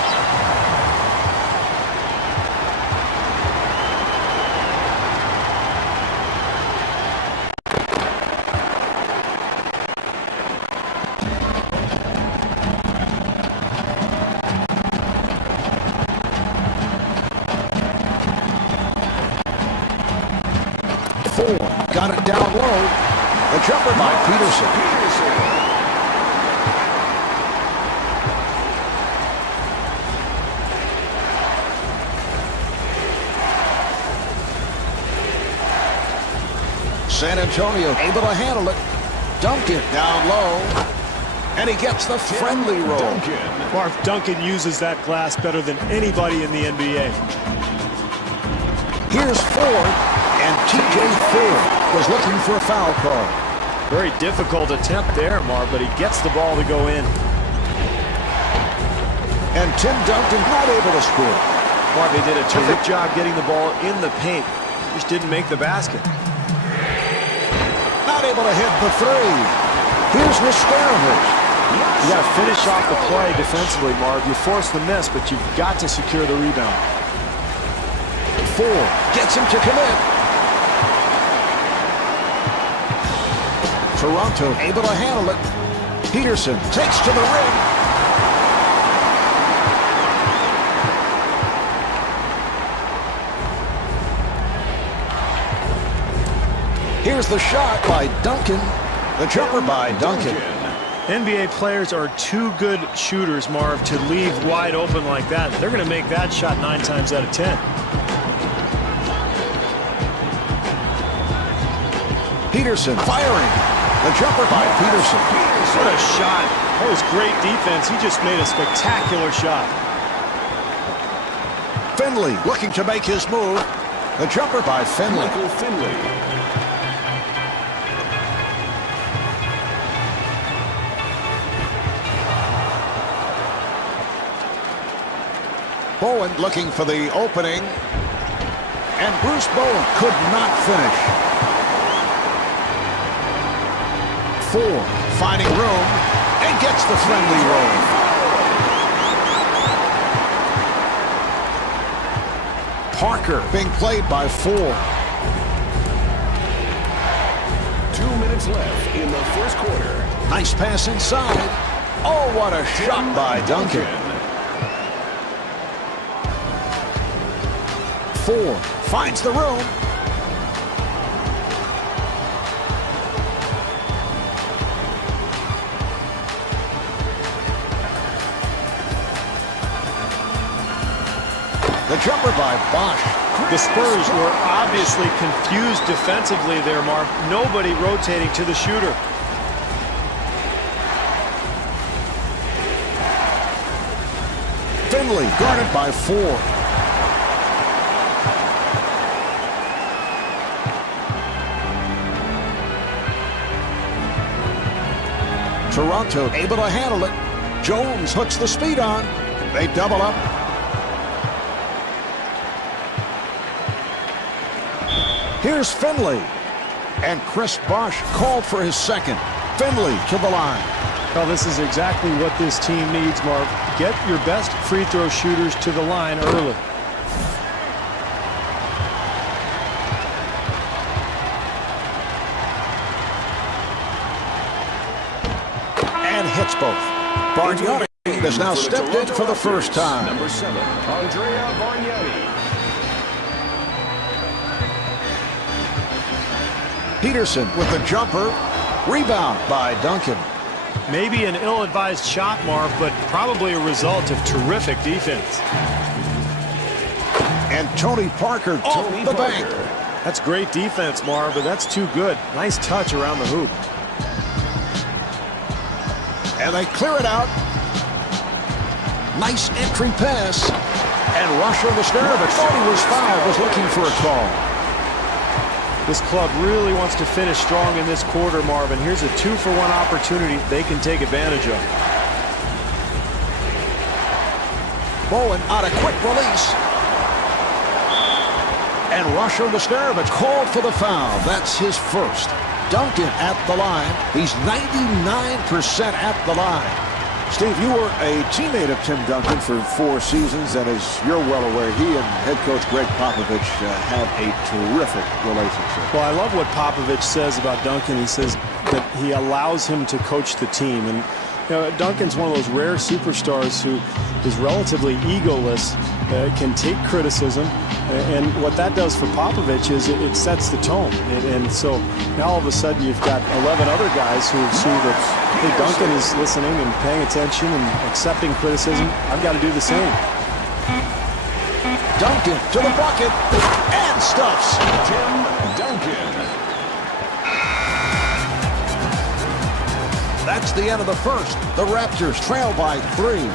4. Got it down low. The jumper by Peterson. San Antonio able to handle it. Duncan down low. And he gets the friendly roll. Marv, Duncan uses that glass better than anybody in the NBA. Here's Ford, and T.J. Ford was looking for a foul call. Very difficult attempt there, Marv, but he gets the ball to go in. And Tim Duncan not able to score. Marv, they did a terrific job getting the ball in the paint. Just didn't make the basket. Not able to hit the three. Here's Nestorowicz. You got to finish off the play defensively, Marv. You force the miss, but you've got to secure the rebound. 4 gets him to commit. Toronto able to handle it. Peterson takes to the rim. Here's the shot by Duncan. The jumper by Duncan. NBA players are too good shooters, Marv, to leave wide open like that. They're going to make that shot 9 times out of 10. Peterson firing. The jumper by Peterson. What a shot. That was great defense. He just made a spectacular shot. Finley looking to make his move. The jumper by Finley. Michael Finley. Bowen looking for the opening. And Bruce Bowen could not finish. 4 finding room and gets the friendly roll. Parker being played by 4. 2 minutes left in the first quarter. Nice pass inside. Oh, what a shot by Duncan. 4 finds the room. The jumper by Bosch. The Spurs were obviously confused defensively there, Marv. Nobody rotating to the shooter. Finley guarded by 4. Toronto able to handle it. Jones puts the speed on. They double up. Here's Finley. And Chris Bosch called for his second. Finley to the line. Well, this is exactly what this team needs, Marv. Get your best free throw shooters to the line early. And hits both. Bargnani has now stepped in for the first time. Number 7, Andrea Bargnani. Peterson with the jumper. Rebound by Duncan. Maybe an ill-advised shot, Marv, but probably a result of terrific defense. And Tony Parker off the bank. That's great defense, Marv, but that's too good. Nice touch around the hoop. And they clear it out. Nice entry pass. And Rusher Nestorowicz thought he was fouled, was looking for a call. This club really wants to finish strong in this quarter, Marvin. Here's a 2-for-1 opportunity they can take advantage of. Bowen on a quick release. And Rusher Nestorowicz called for the foul. That's his first. Duncan at the line. He's 99% at the line. Steve, you were a teammate of Tim Duncan for 4 seasons, and as you're well aware, he and head coach Greg Popovich have a terrific relationship. Well, I love what Popovich says about Duncan. He says that he allows him to coach the team, and You know, Duncan's one of those rare superstars who is relatively egoless, can take criticism, and what that does for Popovich is it sets the tone. And so now all of a sudden you've got 11 other guys who see that, hey, Duncan is listening and paying attention and accepting criticism. I've got to do the same. Duncan to the bucket and stuffs. Tim Duncan. That's the end of the first. The Raptors trail by 3.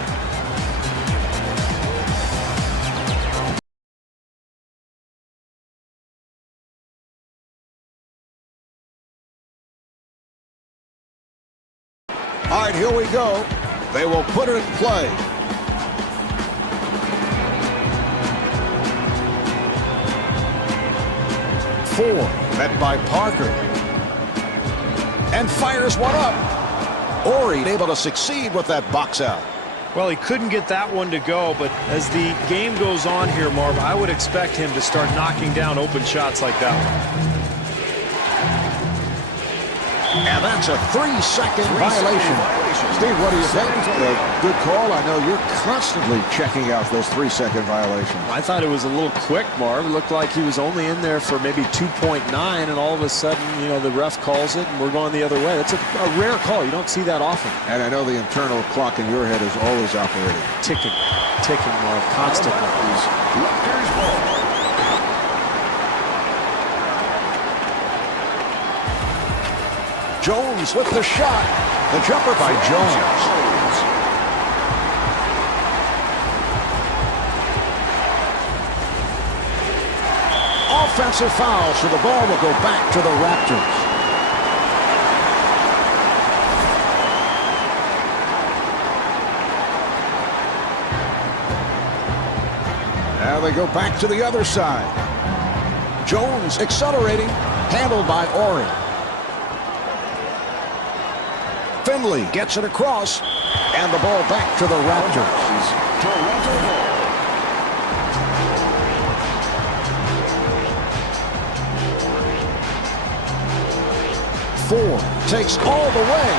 All right, here we go. They will put it in play. Four, met by Parker. And fires one up. Ori able to succeed with that box out. Well, he couldn't get that one to go, but as the game goes on here, Marv, I would expect him to start knocking down open shots like that one. And that's a 3-second violation. Steve, what do you think? Good call. I know you're constantly checking out those 3-second violations. I thought it was a little quick, Marv. It looked like he was only in there for maybe 2.9, and all of a sudden, you know, the ref calls it, and we're going the other way. That's a rare call. You don't see that often. And I know the internal clock in your head is always operating. Ticking, Marv, constantly. Raptors ball. Jones with the shot. The jumper by Jones. Offensive foul, so the ball will go back to the Raptors. Now they go back to the other side. Jones accelerating, handled by Ori. Finley gets it across, and the ball back to the Raptors. Toronto ball. Four takes all the way.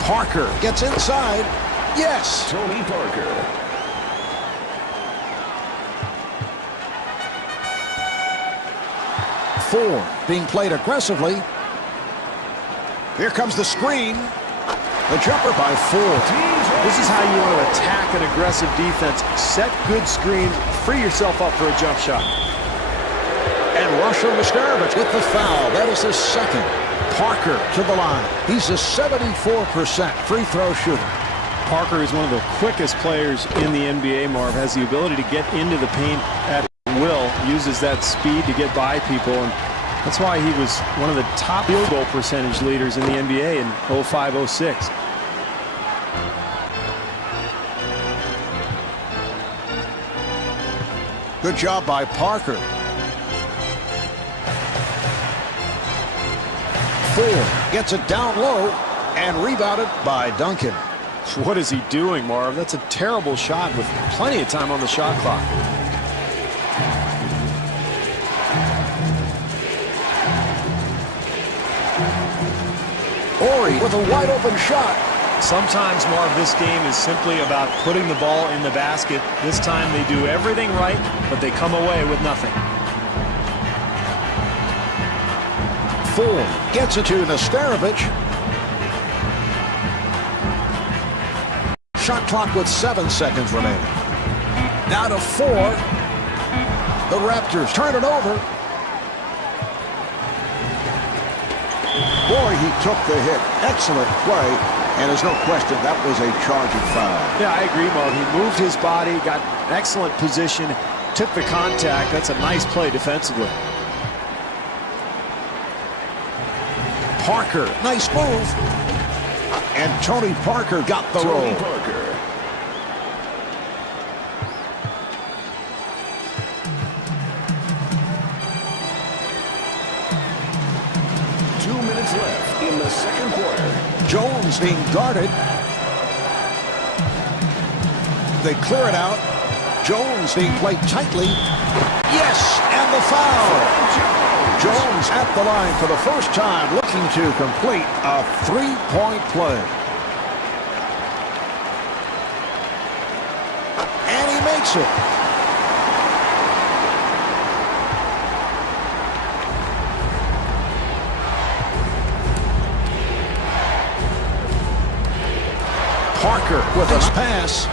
Parker gets inside. Yes. Tony Parker. Four being played aggressively. Here comes the screen. The jumper by Four. This is how you want to attack an aggressive defense. Set good screens. Free yourself up for a jump shot. And Russell Mustarovich with the foul. That is his second. Parker to the line. He's a 74% free throw shooter. Parker is one of the quickest players in the NBA, Marv. Has the ability to get into the paint at will. Uses that speed to get by people. And that's why he was one of the top field goal percentage leaders in the NBA in 05-06. Good job by Parker. Four gets it down low and rebounded by Duncan. What is he doing, Marv? That's a terrible shot with plenty of time on the shot clock. Ori with a wide open shot. Sometimes, Marv, this game is simply about putting the ball in the basket. This time they do everything right, but they come away with nothing. Four gets it to Mustarovich. Shot clock with 7 seconds remaining. Now to Four. The Raptors turn it over. Boy, he took the hit. Excellent play. And there's no question that was a charging foul. Yeah, I agree, Marv. He moved his body, got excellent position, took the contact. That's a nice play defensively. Parker, nice move. And Tony Parker got the roll. Tony Parker. Left in the second quarter. Jones being guarded. They clear it out. Jones being played tightly. Yes, and the foul. Jones at the line for the first time, looking to complete a three-point play. And he makes it. Parker with a pass.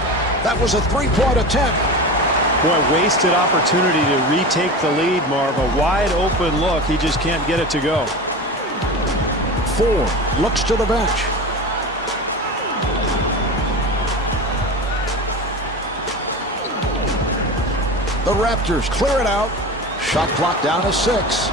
That was a three-point attempt. Boy, wasted opportunity to retake the lead, Marv. A wide open look. He just can't get it to go. Ford looks to the bench. The Raptors clear it out. Shot clock down to 6.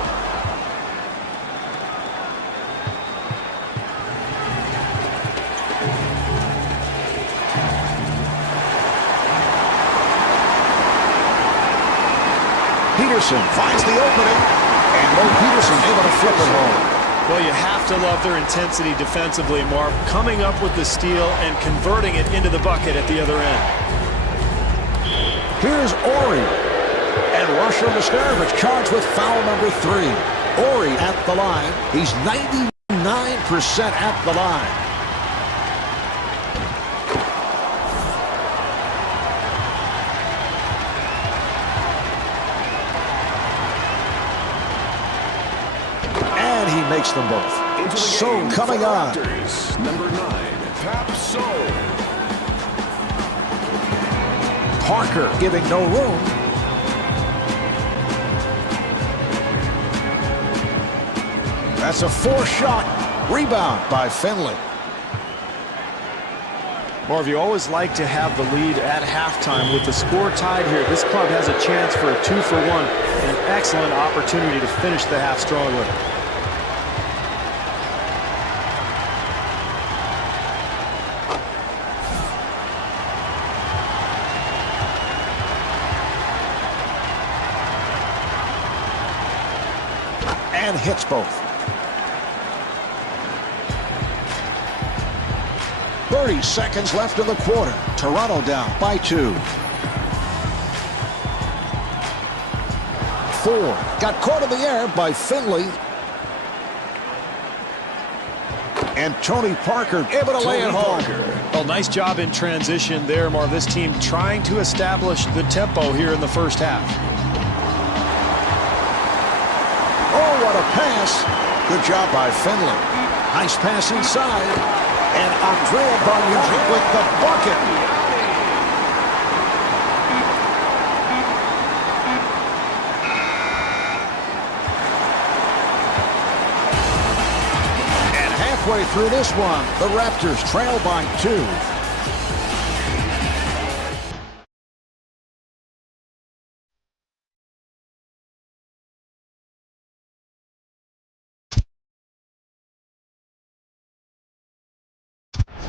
Peterson finds the opening, and Mo Peterson able to flip it home. Well, you have to love their intensity defensively, Marv. Coming up with the steal and converting it into the bucket at the other end. Here's Ori. And Rusher Muscovich charged with foul number 3. Ori at the line. He's 99% at the line. And he makes them both. So coming on. Raptors, number 9, Pap Soul. Parker giving no room. That's a 4-shot rebound by Finley. Marv, you always like to have the lead at halftime. With the score tied here, this club has a chance for a 2-for-1. An excellent opportunity to finish the half strongly. And hits both. 30 seconds left in the quarter. Toronto down by 2. Ford got caught in the air by Finley. And Tony Parker able to lay it home. Well, nice job in transition there, Marv. This team trying to establish the tempo here in the first half. Oh, what a pass. Good job by Finley. Nice pass inside. And Andrea Bargnani with the bucket. And halfway through this one, the Raptors trail by 2.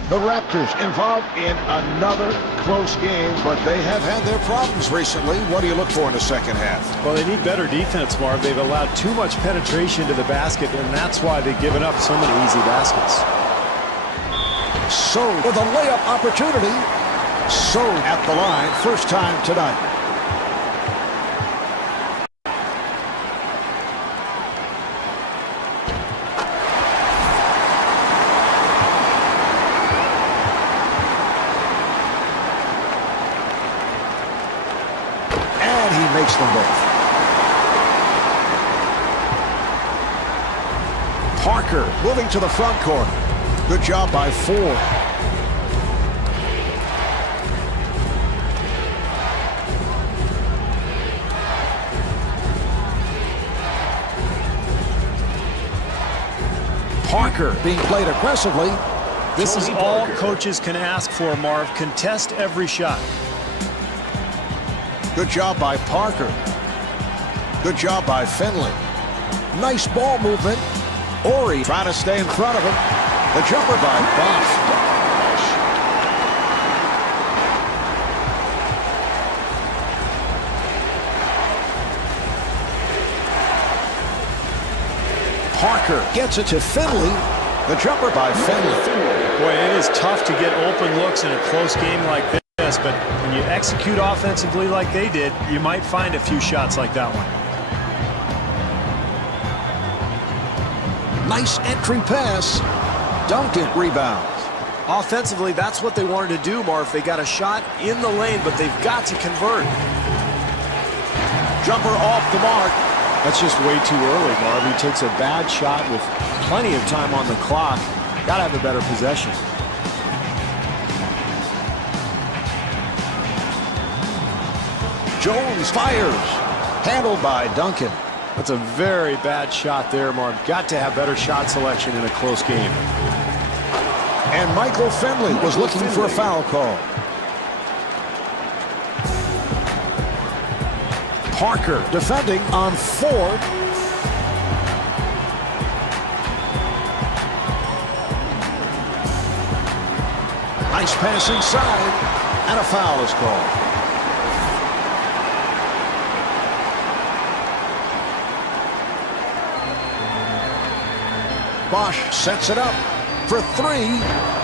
The Raptors involved in another close game, but they have had their problems recently. What do you look for in the second half? Well, they need better defense, Marv. They've allowed too much penetration to the basket, and that's why they've given up so many easy baskets. So, with a layup opportunity, so at the line, first time tonight. Makes them both. Parker moving to the front court. Good job by Ford. Parker being played aggressively. This is all coaches can ask for, Marv. Contest every shot. Good job by Parker. Good job by Finley. Nice ball movement. Ori trying to stay in front of him. The jumper by Bosch. Parker gets it to Finley. The jumper by Finley. Boy, it is tough to get open looks in a close game like this. But when you execute offensively like they did, you might find a few shots like that one. Nice entry pass. Duncan rebounds. Offensively, that's what they wanted to do, Marv. They got a shot in the lane, but they've got to convert. Jumper off the mark. That's just way too early, Marv. He takes a bad shot with plenty of time on the clock. Got to have a better possession. Jones fires. Handled by Duncan. That's a very bad shot there, Marv. Got to have better shot selection in a close game. And Michael Finley was looking for a foul call. Parker defending on Ford. Nice pass inside, and a foul is called. Bosch sets it up for three,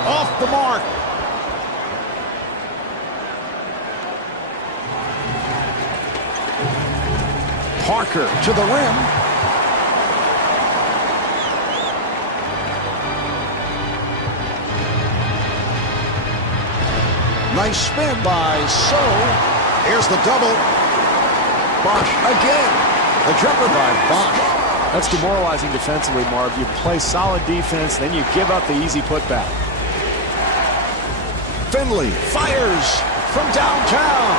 off the mark. Parker to the rim. Nice spin by So. Here's the double. Bosch again. The jumper by Bosch. That's demoralizing defensively, Marv. You play solid defense, then you give up the easy putback. Finley fires from downtown.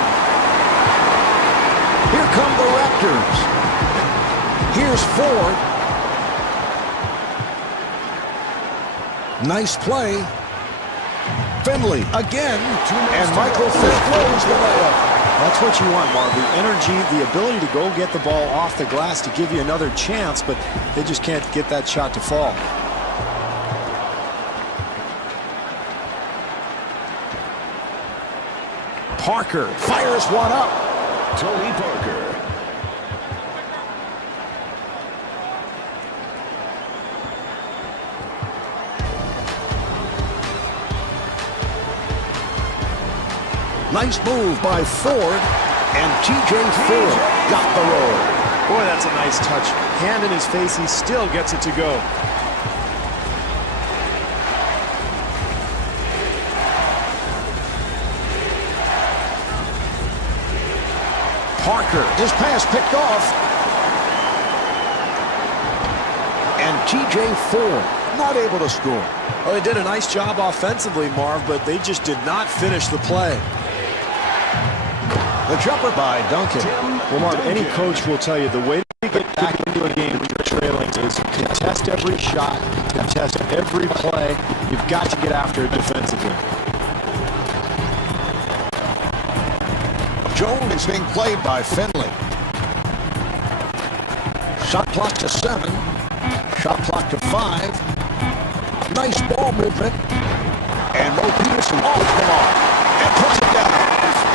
Here come the Raptors. Here's Ford. Nice play. Finley again, and Michael throws the layup. That's what you want, Marv. The energy, the ability to go get the ball off the glass to give you another chance, but they just can't get that shot to fall. Parker fires one up. Tony Parker. Nice move by Ford, and T.J. Ford got the roll. Boy, that's a nice touch. Hand in his face, he still gets it to go. Parker, his pass picked off. And T.J. Ford not able to score. Well, they did a nice job offensively, Marv, but they just did not finish the play. The jumper by Duncan. Well, Marv, any coach will tell you the way to get back into a game when you're trailing is contest every shot, contest every play. You've got to get after it defensively. Jones is being played by Finley. Shot clock to 7. Shot clock to 5. Nice ball movement. And Mo Peterson off the mark. And puts it down.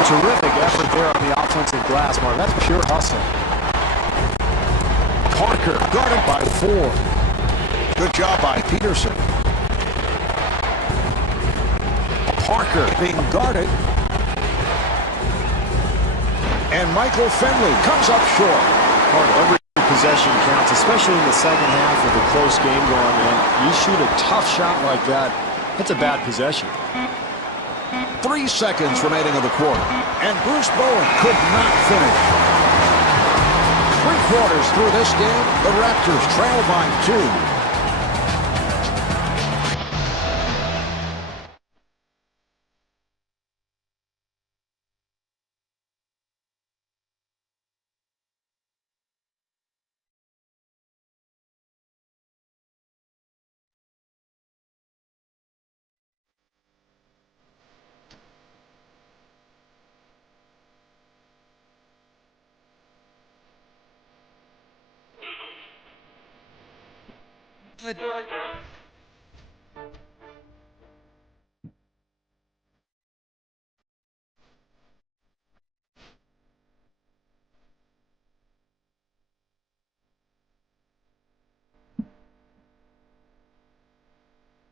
Terrific effort there on the offensive glass, Marv. That's pure hustle. Parker guarded by Ford. Good job by Peterson. Parker being guarded. And Michael Finley comes up short. Marv, every possession counts, especially in the second half with a close game going on. You shoot a tough shot like that, that's a bad possession. 3 seconds remaining of the quarter. And Bruce Bowen could not finish. 3 quarters through this game, the Raptors trail by 2.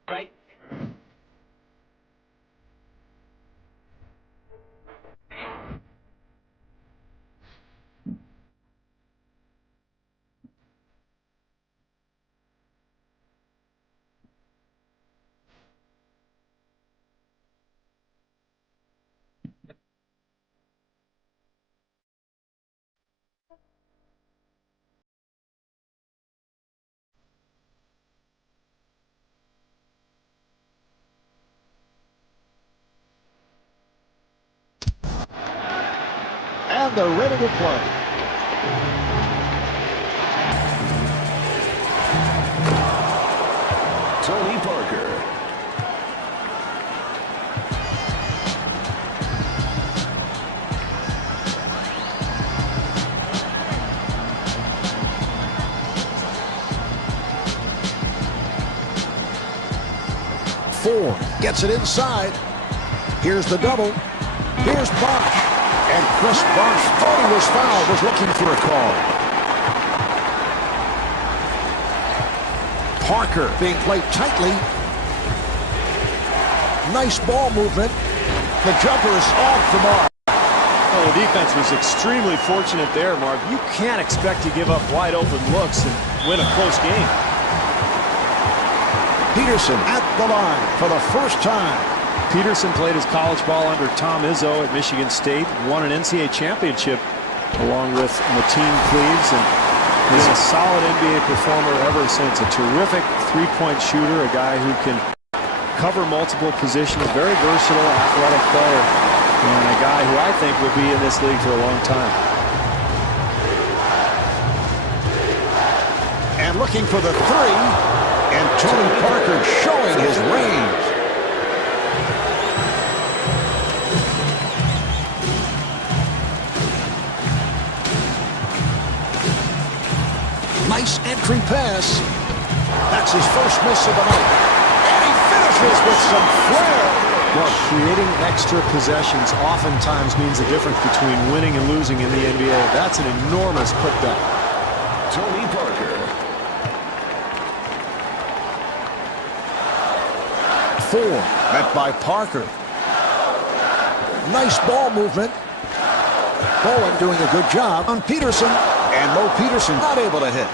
Right. and they're ready to play. Tony Parker. Ford gets it inside. Here's the double. Here's Bosch. And Chris Bosch thought he was fouled, was looking for a call. Parker being played tightly. Nice ball movement. The jumper is off the mark. Well, the defense was extremely fortunate there, Marv. You can't expect to give up wide open looks and win a close game. Peterson at the line for the first time. Peterson played his college ball under Tom Izzo at Michigan State, won an NCAA championship along with Mateen Cleaves, and he's a solid NBA performer ever since. A terrific three-point shooter, a guy who can cover multiple positions, very versatile, athletic player, and a guy who I think will be in this league for a long time. And looking for the three, and Tony Parker showing his range. Nice entry pass. That's his first miss of the night. And he finishes with some flair. Well, creating extra possessions oftentimes means the difference between winning and losing in the NBA. That's an enormous putback. Tony Parker. Ford met by Parker. Nice ball movement. Bowen doing a good job on Peterson. And Mo Peterson not able to hit.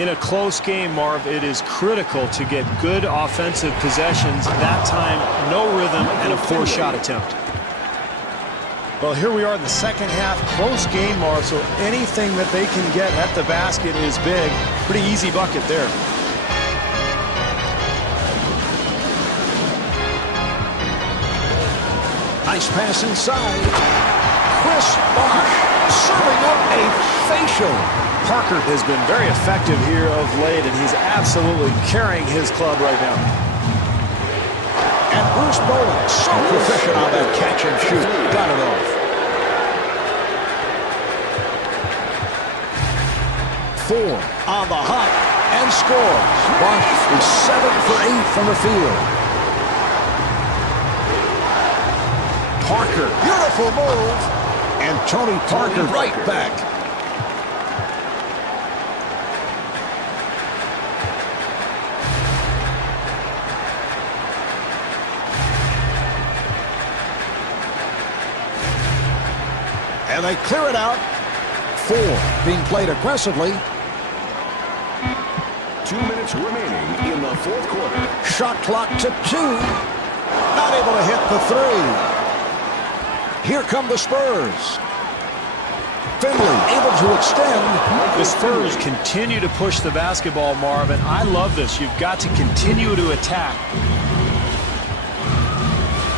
In a close game, Marv, it is critical to get good offensive possessions. That time, no rhythm and a poor shot attempt. Well, here we are in the second half. Close game, Marv, so anything that they can get at the basket is big. Pretty easy bucket there. Nice pass inside. Chris Bosch serving up a facial. Parker has been very effective here of late, and he's absolutely carrying his club right now. And Bruce Bowen, so proficient on that catch and shoot. Got it off. Ford on the hop and scores. Bosch is 7 for 8 from the field. Parker, beautiful move. And Tony Parker right back. And they clear it out. Ford being played aggressively. 2 minutes remaining in the fourth quarter. Shot clock to 2. Not able to hit the three. Here come the Spurs. Finley able to extend. The Spurs continue to push the basketball, Marvin. I love this. You've got to continue to attack.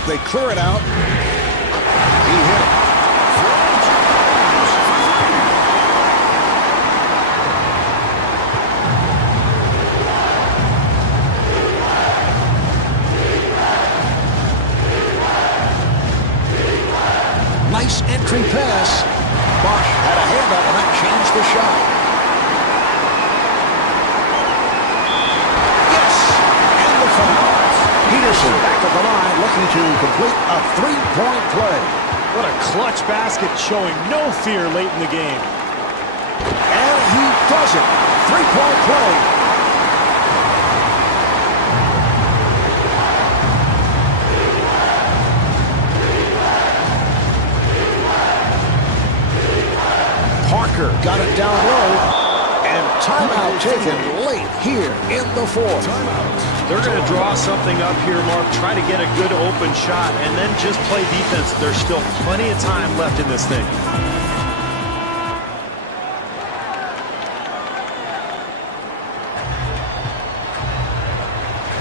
They clear it out. He hit it. Nice entry pass. Bosch had a hand up and that changed the shot. Yes! And the foul. Peterson back at the line looking to complete a three-point play. What a clutch basket, showing no fear late in the game. And he does it. Three-point play. Parker got it down low, and timeout taken late here in the fourth. They're going to draw something up here, Mark, try to get a good open shot, and then just play defense. There's still plenty of time left in this thing.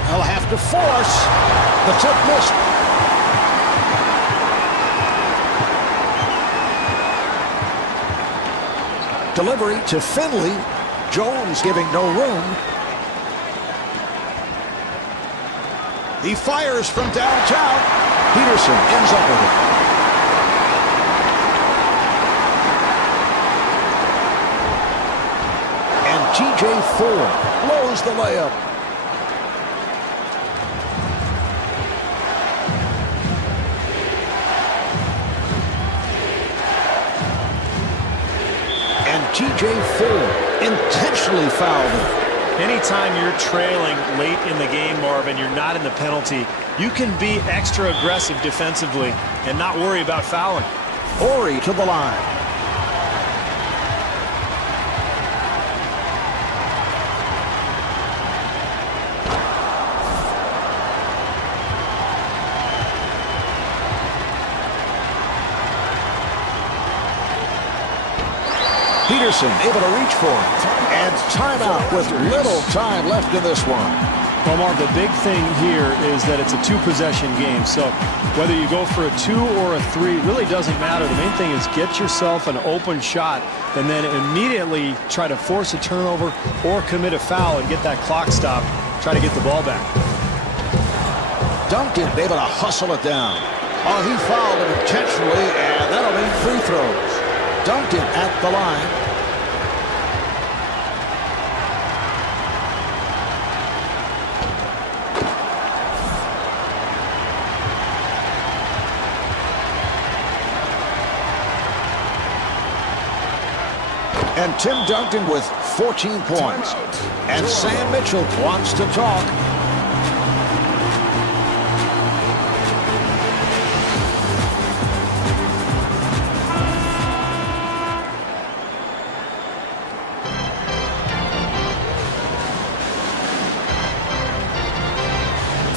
They'll have to force. The tip missed. Delivery to Finley. Jones giving no room. He fires from downtown. Peterson ends up with it. And T.J. Ford blows the layup. And T.J. Ford intentionally fouled him. Anytime you're trailing late in the game, Marvin, you're not in the penalty, you can be extra aggressive defensively and not worry about fouling. Horry to the line. Peterson able to reach for it. And timeout with little time left in this one. Well, Marv, the big thing here is that it's a two-possession game. So whether you go for a 2 or a 3 really doesn't matter. The main thing is get yourself an open shot and then immediately try to force a turnover or commit a foul and get that clock stopped. Try to get the ball back. Duncan able to hustle it down. Oh, he fouled him intentionally, and that'll mean free throws. Duncan at the line. And Tim Duncan with 14 points. And Sam Mitchell wants to talk.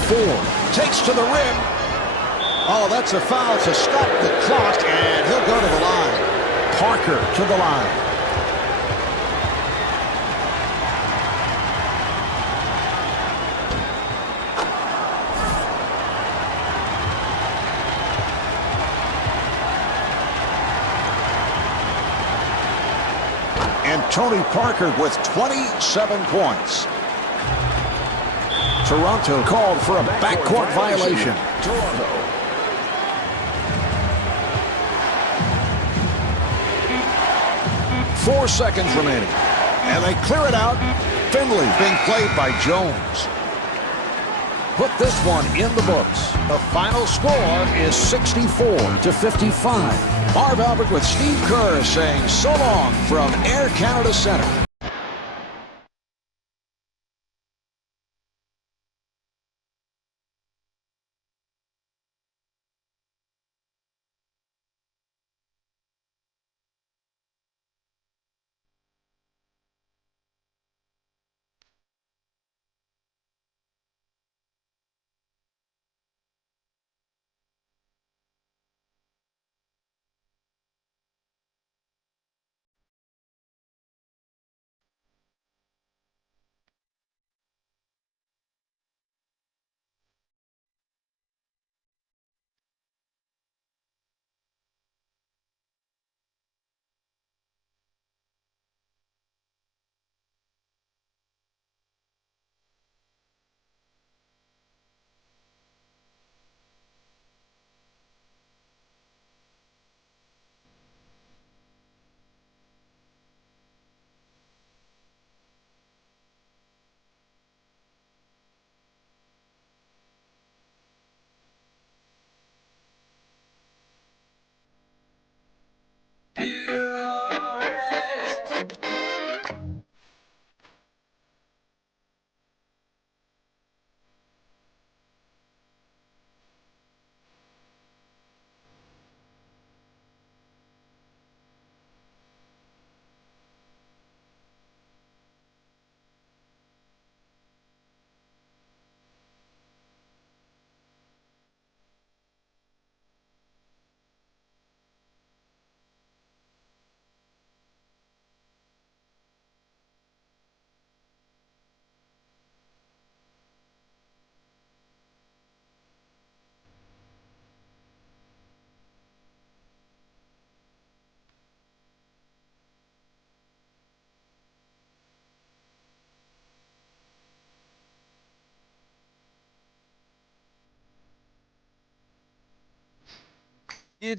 Ford takes to the rim. Oh, that's a foul to stop the clock, and he'll go to the line. Parker to the line. And Tony Parker with 27 points. Toronto called for a backcourt violation. Toronto. Four seconds remaining. And they clear it out. Finley being played by Jones. Put this one in the books. The final score is 64-55. Marv Albert with Steve Kerr saying so long from Air Canada Center. You